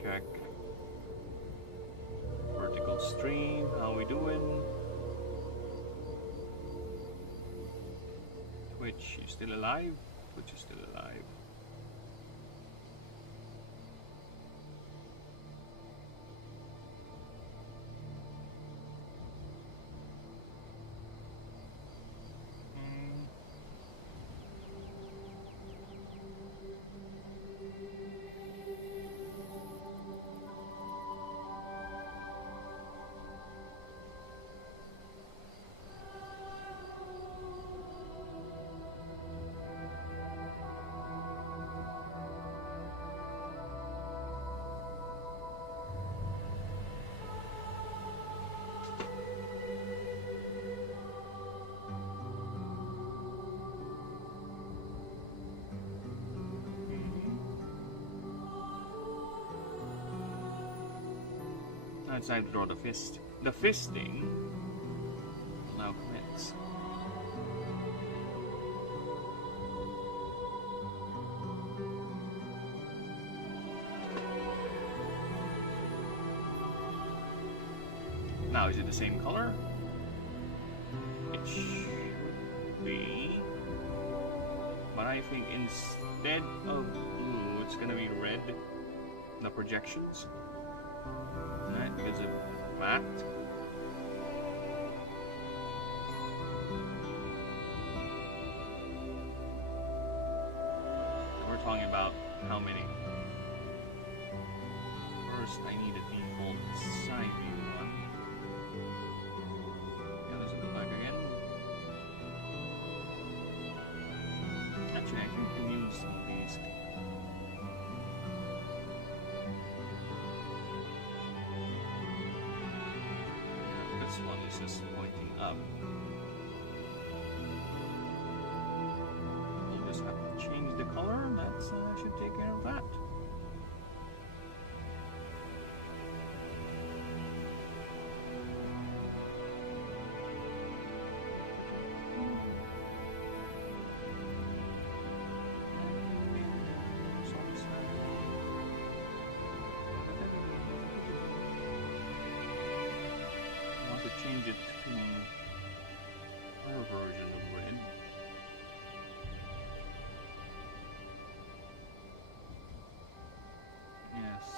Check vertical stream. How we doing? Twitch, you still alive? Twitch is still alive. Now it's time to draw the fist. The fisting will now commence. Now, is it the same color? It should be. But I think instead of blue, it's gonna be red. The projections. Right, because of that. We're talking about how many. First, I need a default side view one. How does it look like again? Actually, I think we can use some of these. This one is just pointing up. You just have to change the color, and that should take care of that. change it to our version of red. Yes.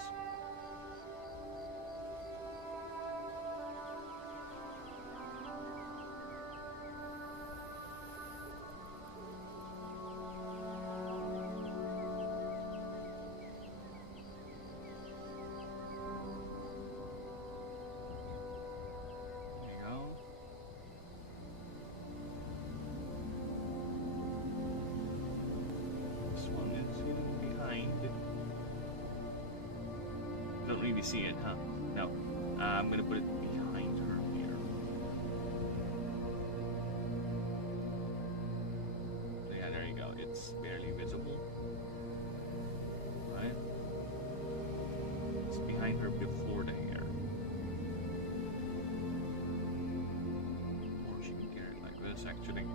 Don't really see it, huh? No. I'm gonna put it behind her here. So yeah, there you go. It's barely visible. Right? It's behind her before the hair. Or she can carry it like this, actually.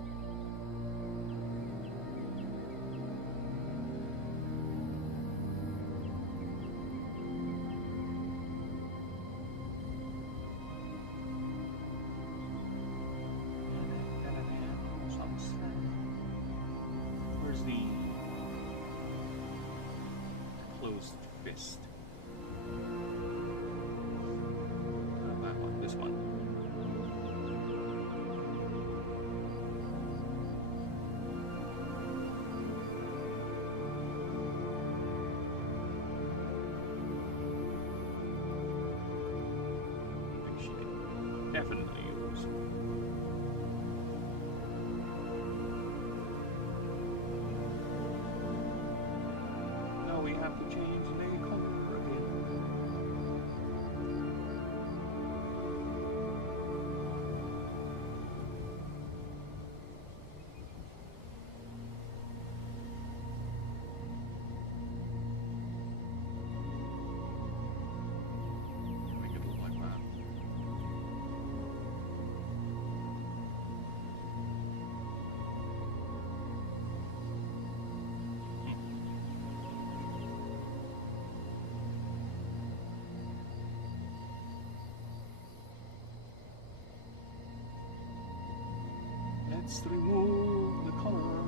Where's the closed fist? I want this one. She can definitely use. We have to change the color again. Make it look like that. Let's remove the color.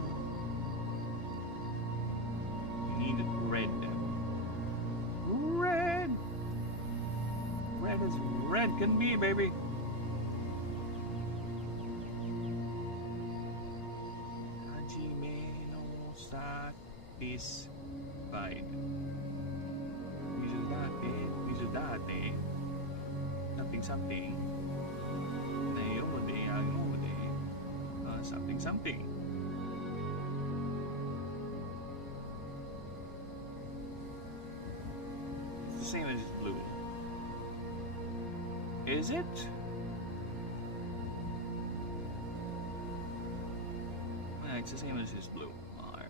We need red. Red! Red as red can be, baby. Hajime no satisfied. Visudate. Something. Something. It's the same as his blue. Is it? Yeah, it's the same as his blue. Alright.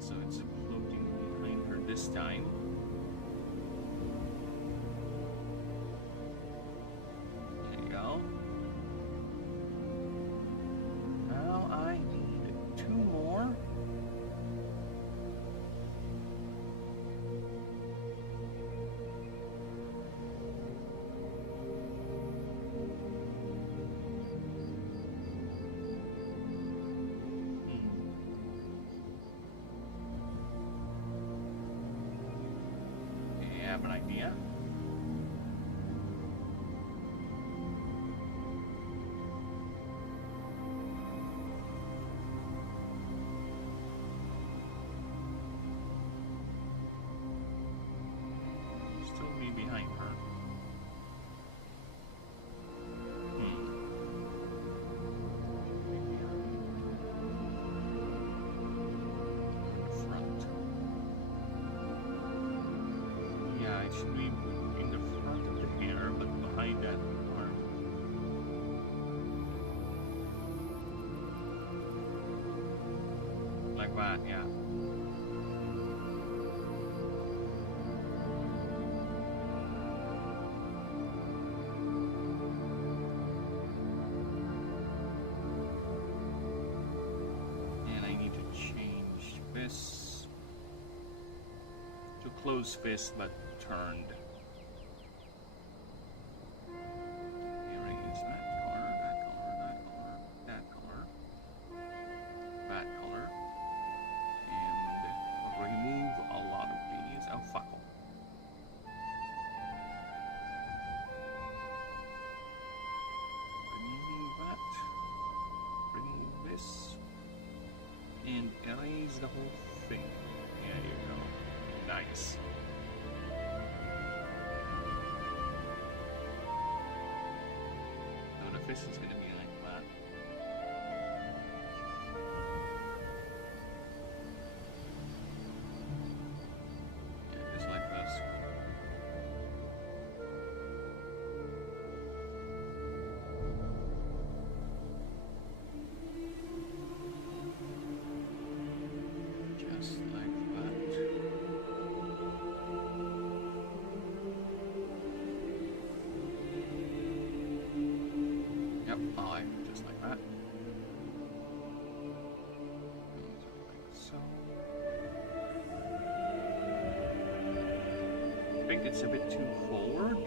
So it's floating behind her this time. There you go. Now I need 2 more. like that, yeah. And I need to change this to closed fist but turned. Erase that color, that color, that color, that color, and remove a lot of these. Oh, fuck off. Remove that. Remove this. And erase the whole thing. There you go. Nice. So the fist is going to be like that. Yeah, just like this. Just like that. Yep, just like that. Like so. I think it's a bit too forward.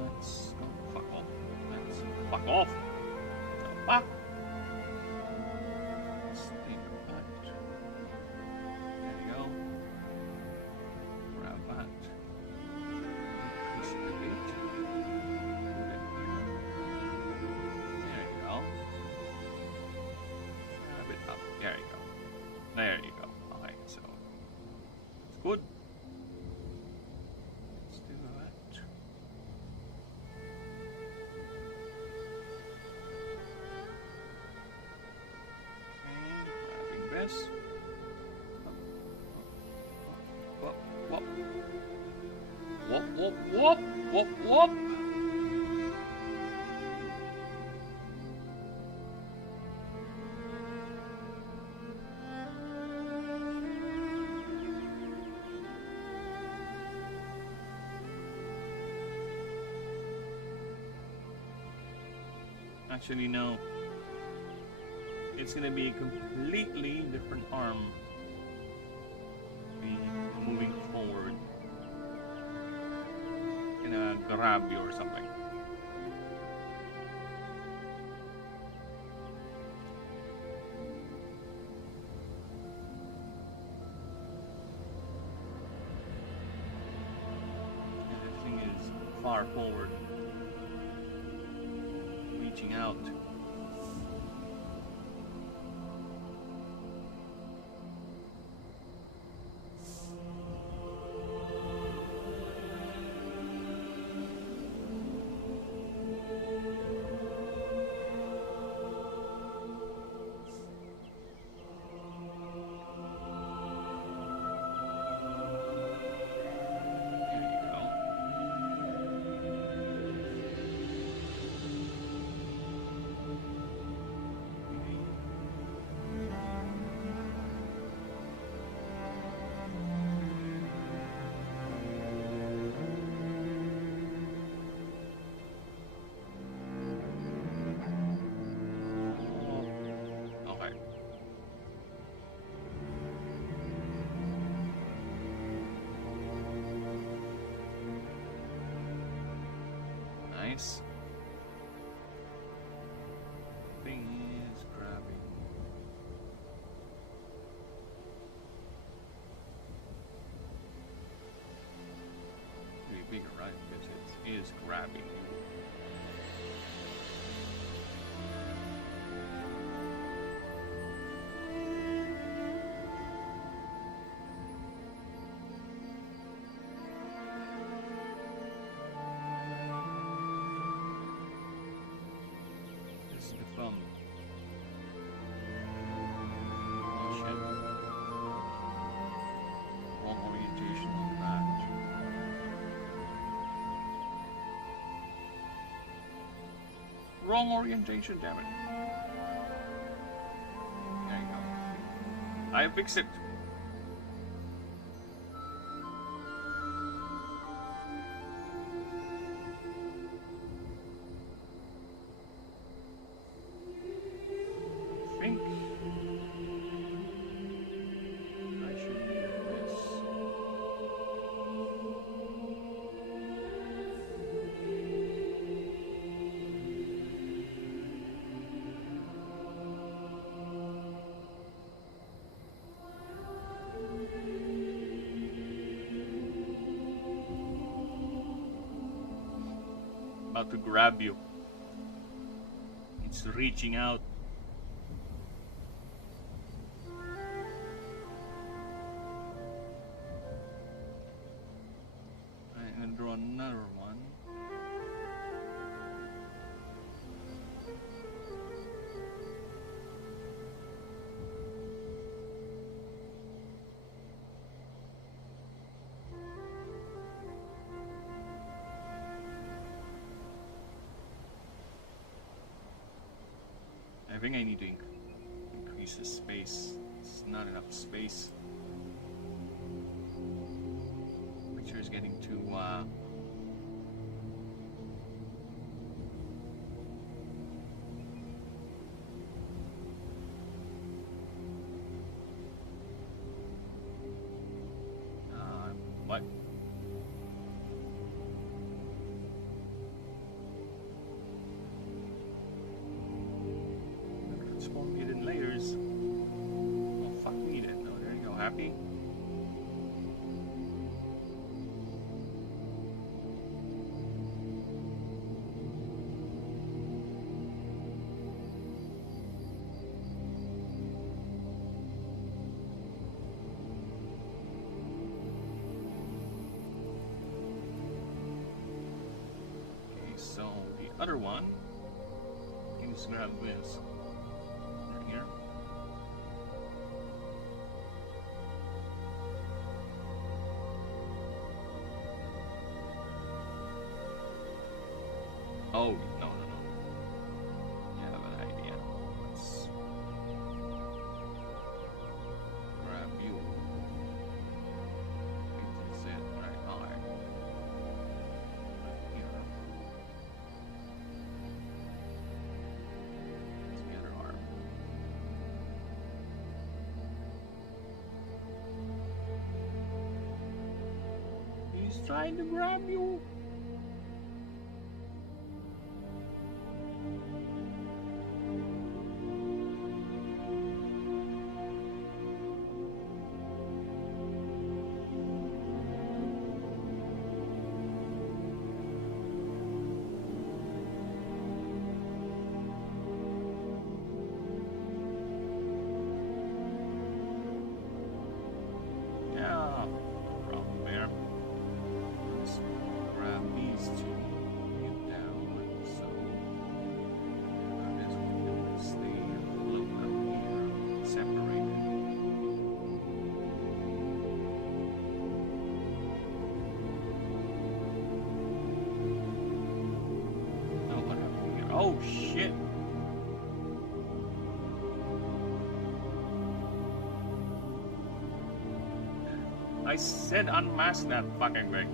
Let's go. Fuck off. Let's fuck off. No, fuck. Let's think of that. There you go. Grab that. Increase it a bit. Put it here. There you go. A bit up. There you go. There you go. Okay, so it's good. Let's do that. Okay, grabbing this. Whoop, whoop. Whoop, whoop, whoop, whoop, whoop. Actually, no. It's gonna be a completely different arm. Be moving forward. Gonna grab you or something. And the thing is far forward. Reaching out. Nice. Thing is grabbing. Be bigger, right? Because it is grabbing. Thumb. Oh shit. Wrong orientation on that. Wrong orientation, damn it. I fix it. I think I should leave this. About to grab you. It's reaching out. I'm gonna draw another one. I think I need to increase the space. It's not enough space. Picture is getting too what? Spawn hidden layers. Oh fuck me then. Oh, there you go. Happy? Okay, so the other one. Let's grab this. Right here. Oh, no. You have an idea. Let's grab you. It's it right on. Right here. It's the other arm. He's trying to grab you. Yeah, no problem there. Let's grab these two. Get down like so. Now this one can stay afloat out here, separated. Oh, what happened here? Oh shit! I said unmask that fucking thing.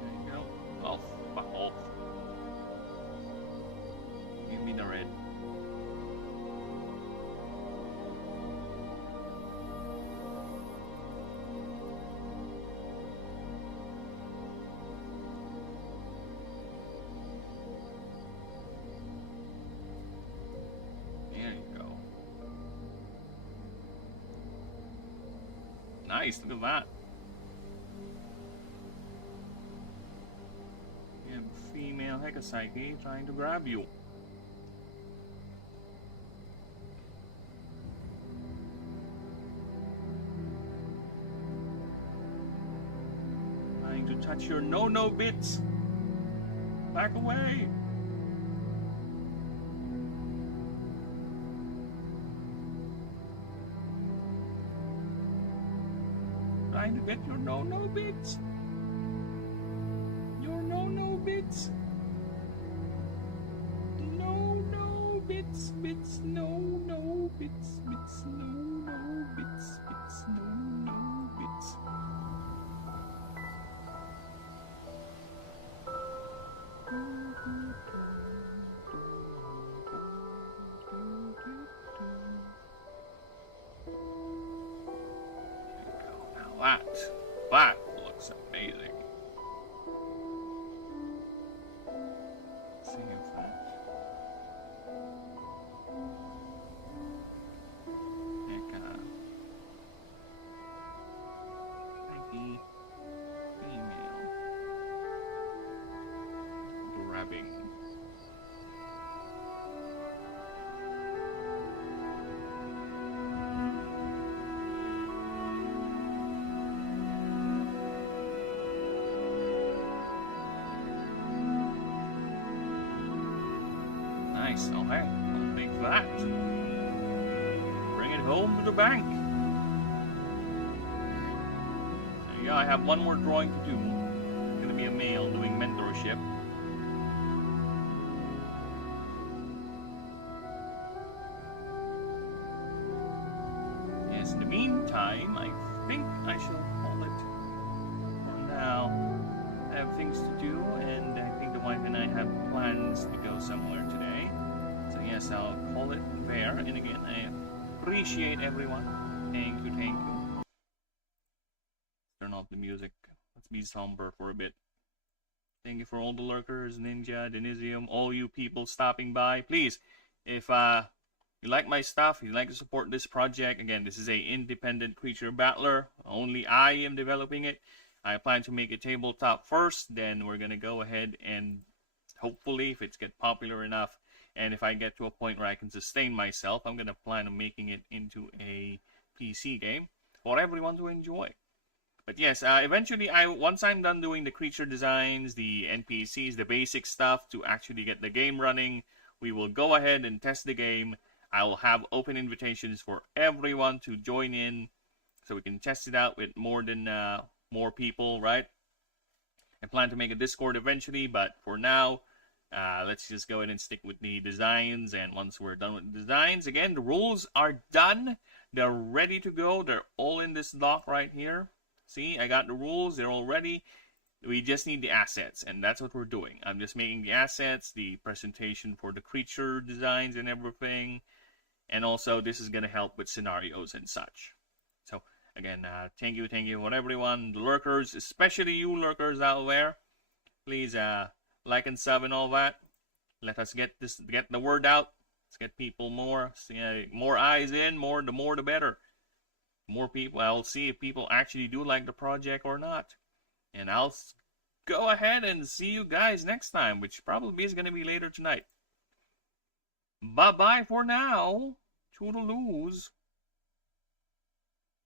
There you go. Oh, fuck off. Give me the red. There you go. Nice, look at that. You have a female Hecapsyche trying to grab you. Trying to touch your no-no bits. Back away. trying to get your no bits. Your no bits. No bits, bits, no bits, bits, no bits, bits, no bits. Now that looks amazing. Let's see if that. Nike female grabbing. Nice. Okay, I'll take that. Bring it home to the bank. So yeah, I have one more drawing to do. It's gonna be a male doing mentorship. Yes, in the meantime, I think I shall call it for now. I have things to do, and I think the wife and I have plans to go somewhere today. So yes, I'll call it there. And again, I appreciate everyone. Thank you, thank you. Turn off the music. Let's be somber for a bit. Thank you for all the lurkers, Ninja, Denisium, all you people stopping by. Please, if you like my stuff, you'd like to support this project, again, this is a independent creature battler. Only I am developing it. I plan to make it tabletop first, then we're going to go ahead and hopefully, if it's get popular enough, and if I get to a point where I can sustain myself, I'm going to plan on making it into a PC game for everyone to enjoy. But yes, eventually, once I'm done doing the creature designs, the NPCs, the basic stuff to actually get the game running, we will go ahead and test the game. I will have open invitations for everyone to join in so we can test it out with more people, right? I plan to make a Discord eventually, but for now, let's just go ahead and stick with the designs. And once we're done with the designs, again, the rules are done. They're ready to go. They're all in this doc right here. See, I got the rules. They're all ready. We just need the assets, and that's what we're doing. I'm just making the assets, the presentation for the creature designs and everything. And also, this is going to help with scenarios and such. So, again, thank you for everyone, the lurkers, especially you lurkers out there. Please like and sub and all that. Let us get the word out. Let's get people more eyes in, the more the better. More people, I'll see if people actually do like the project or not. And I'll go ahead and see you guys next time, which probably is going to be later tonight. Bye-bye for now. Toodaloos.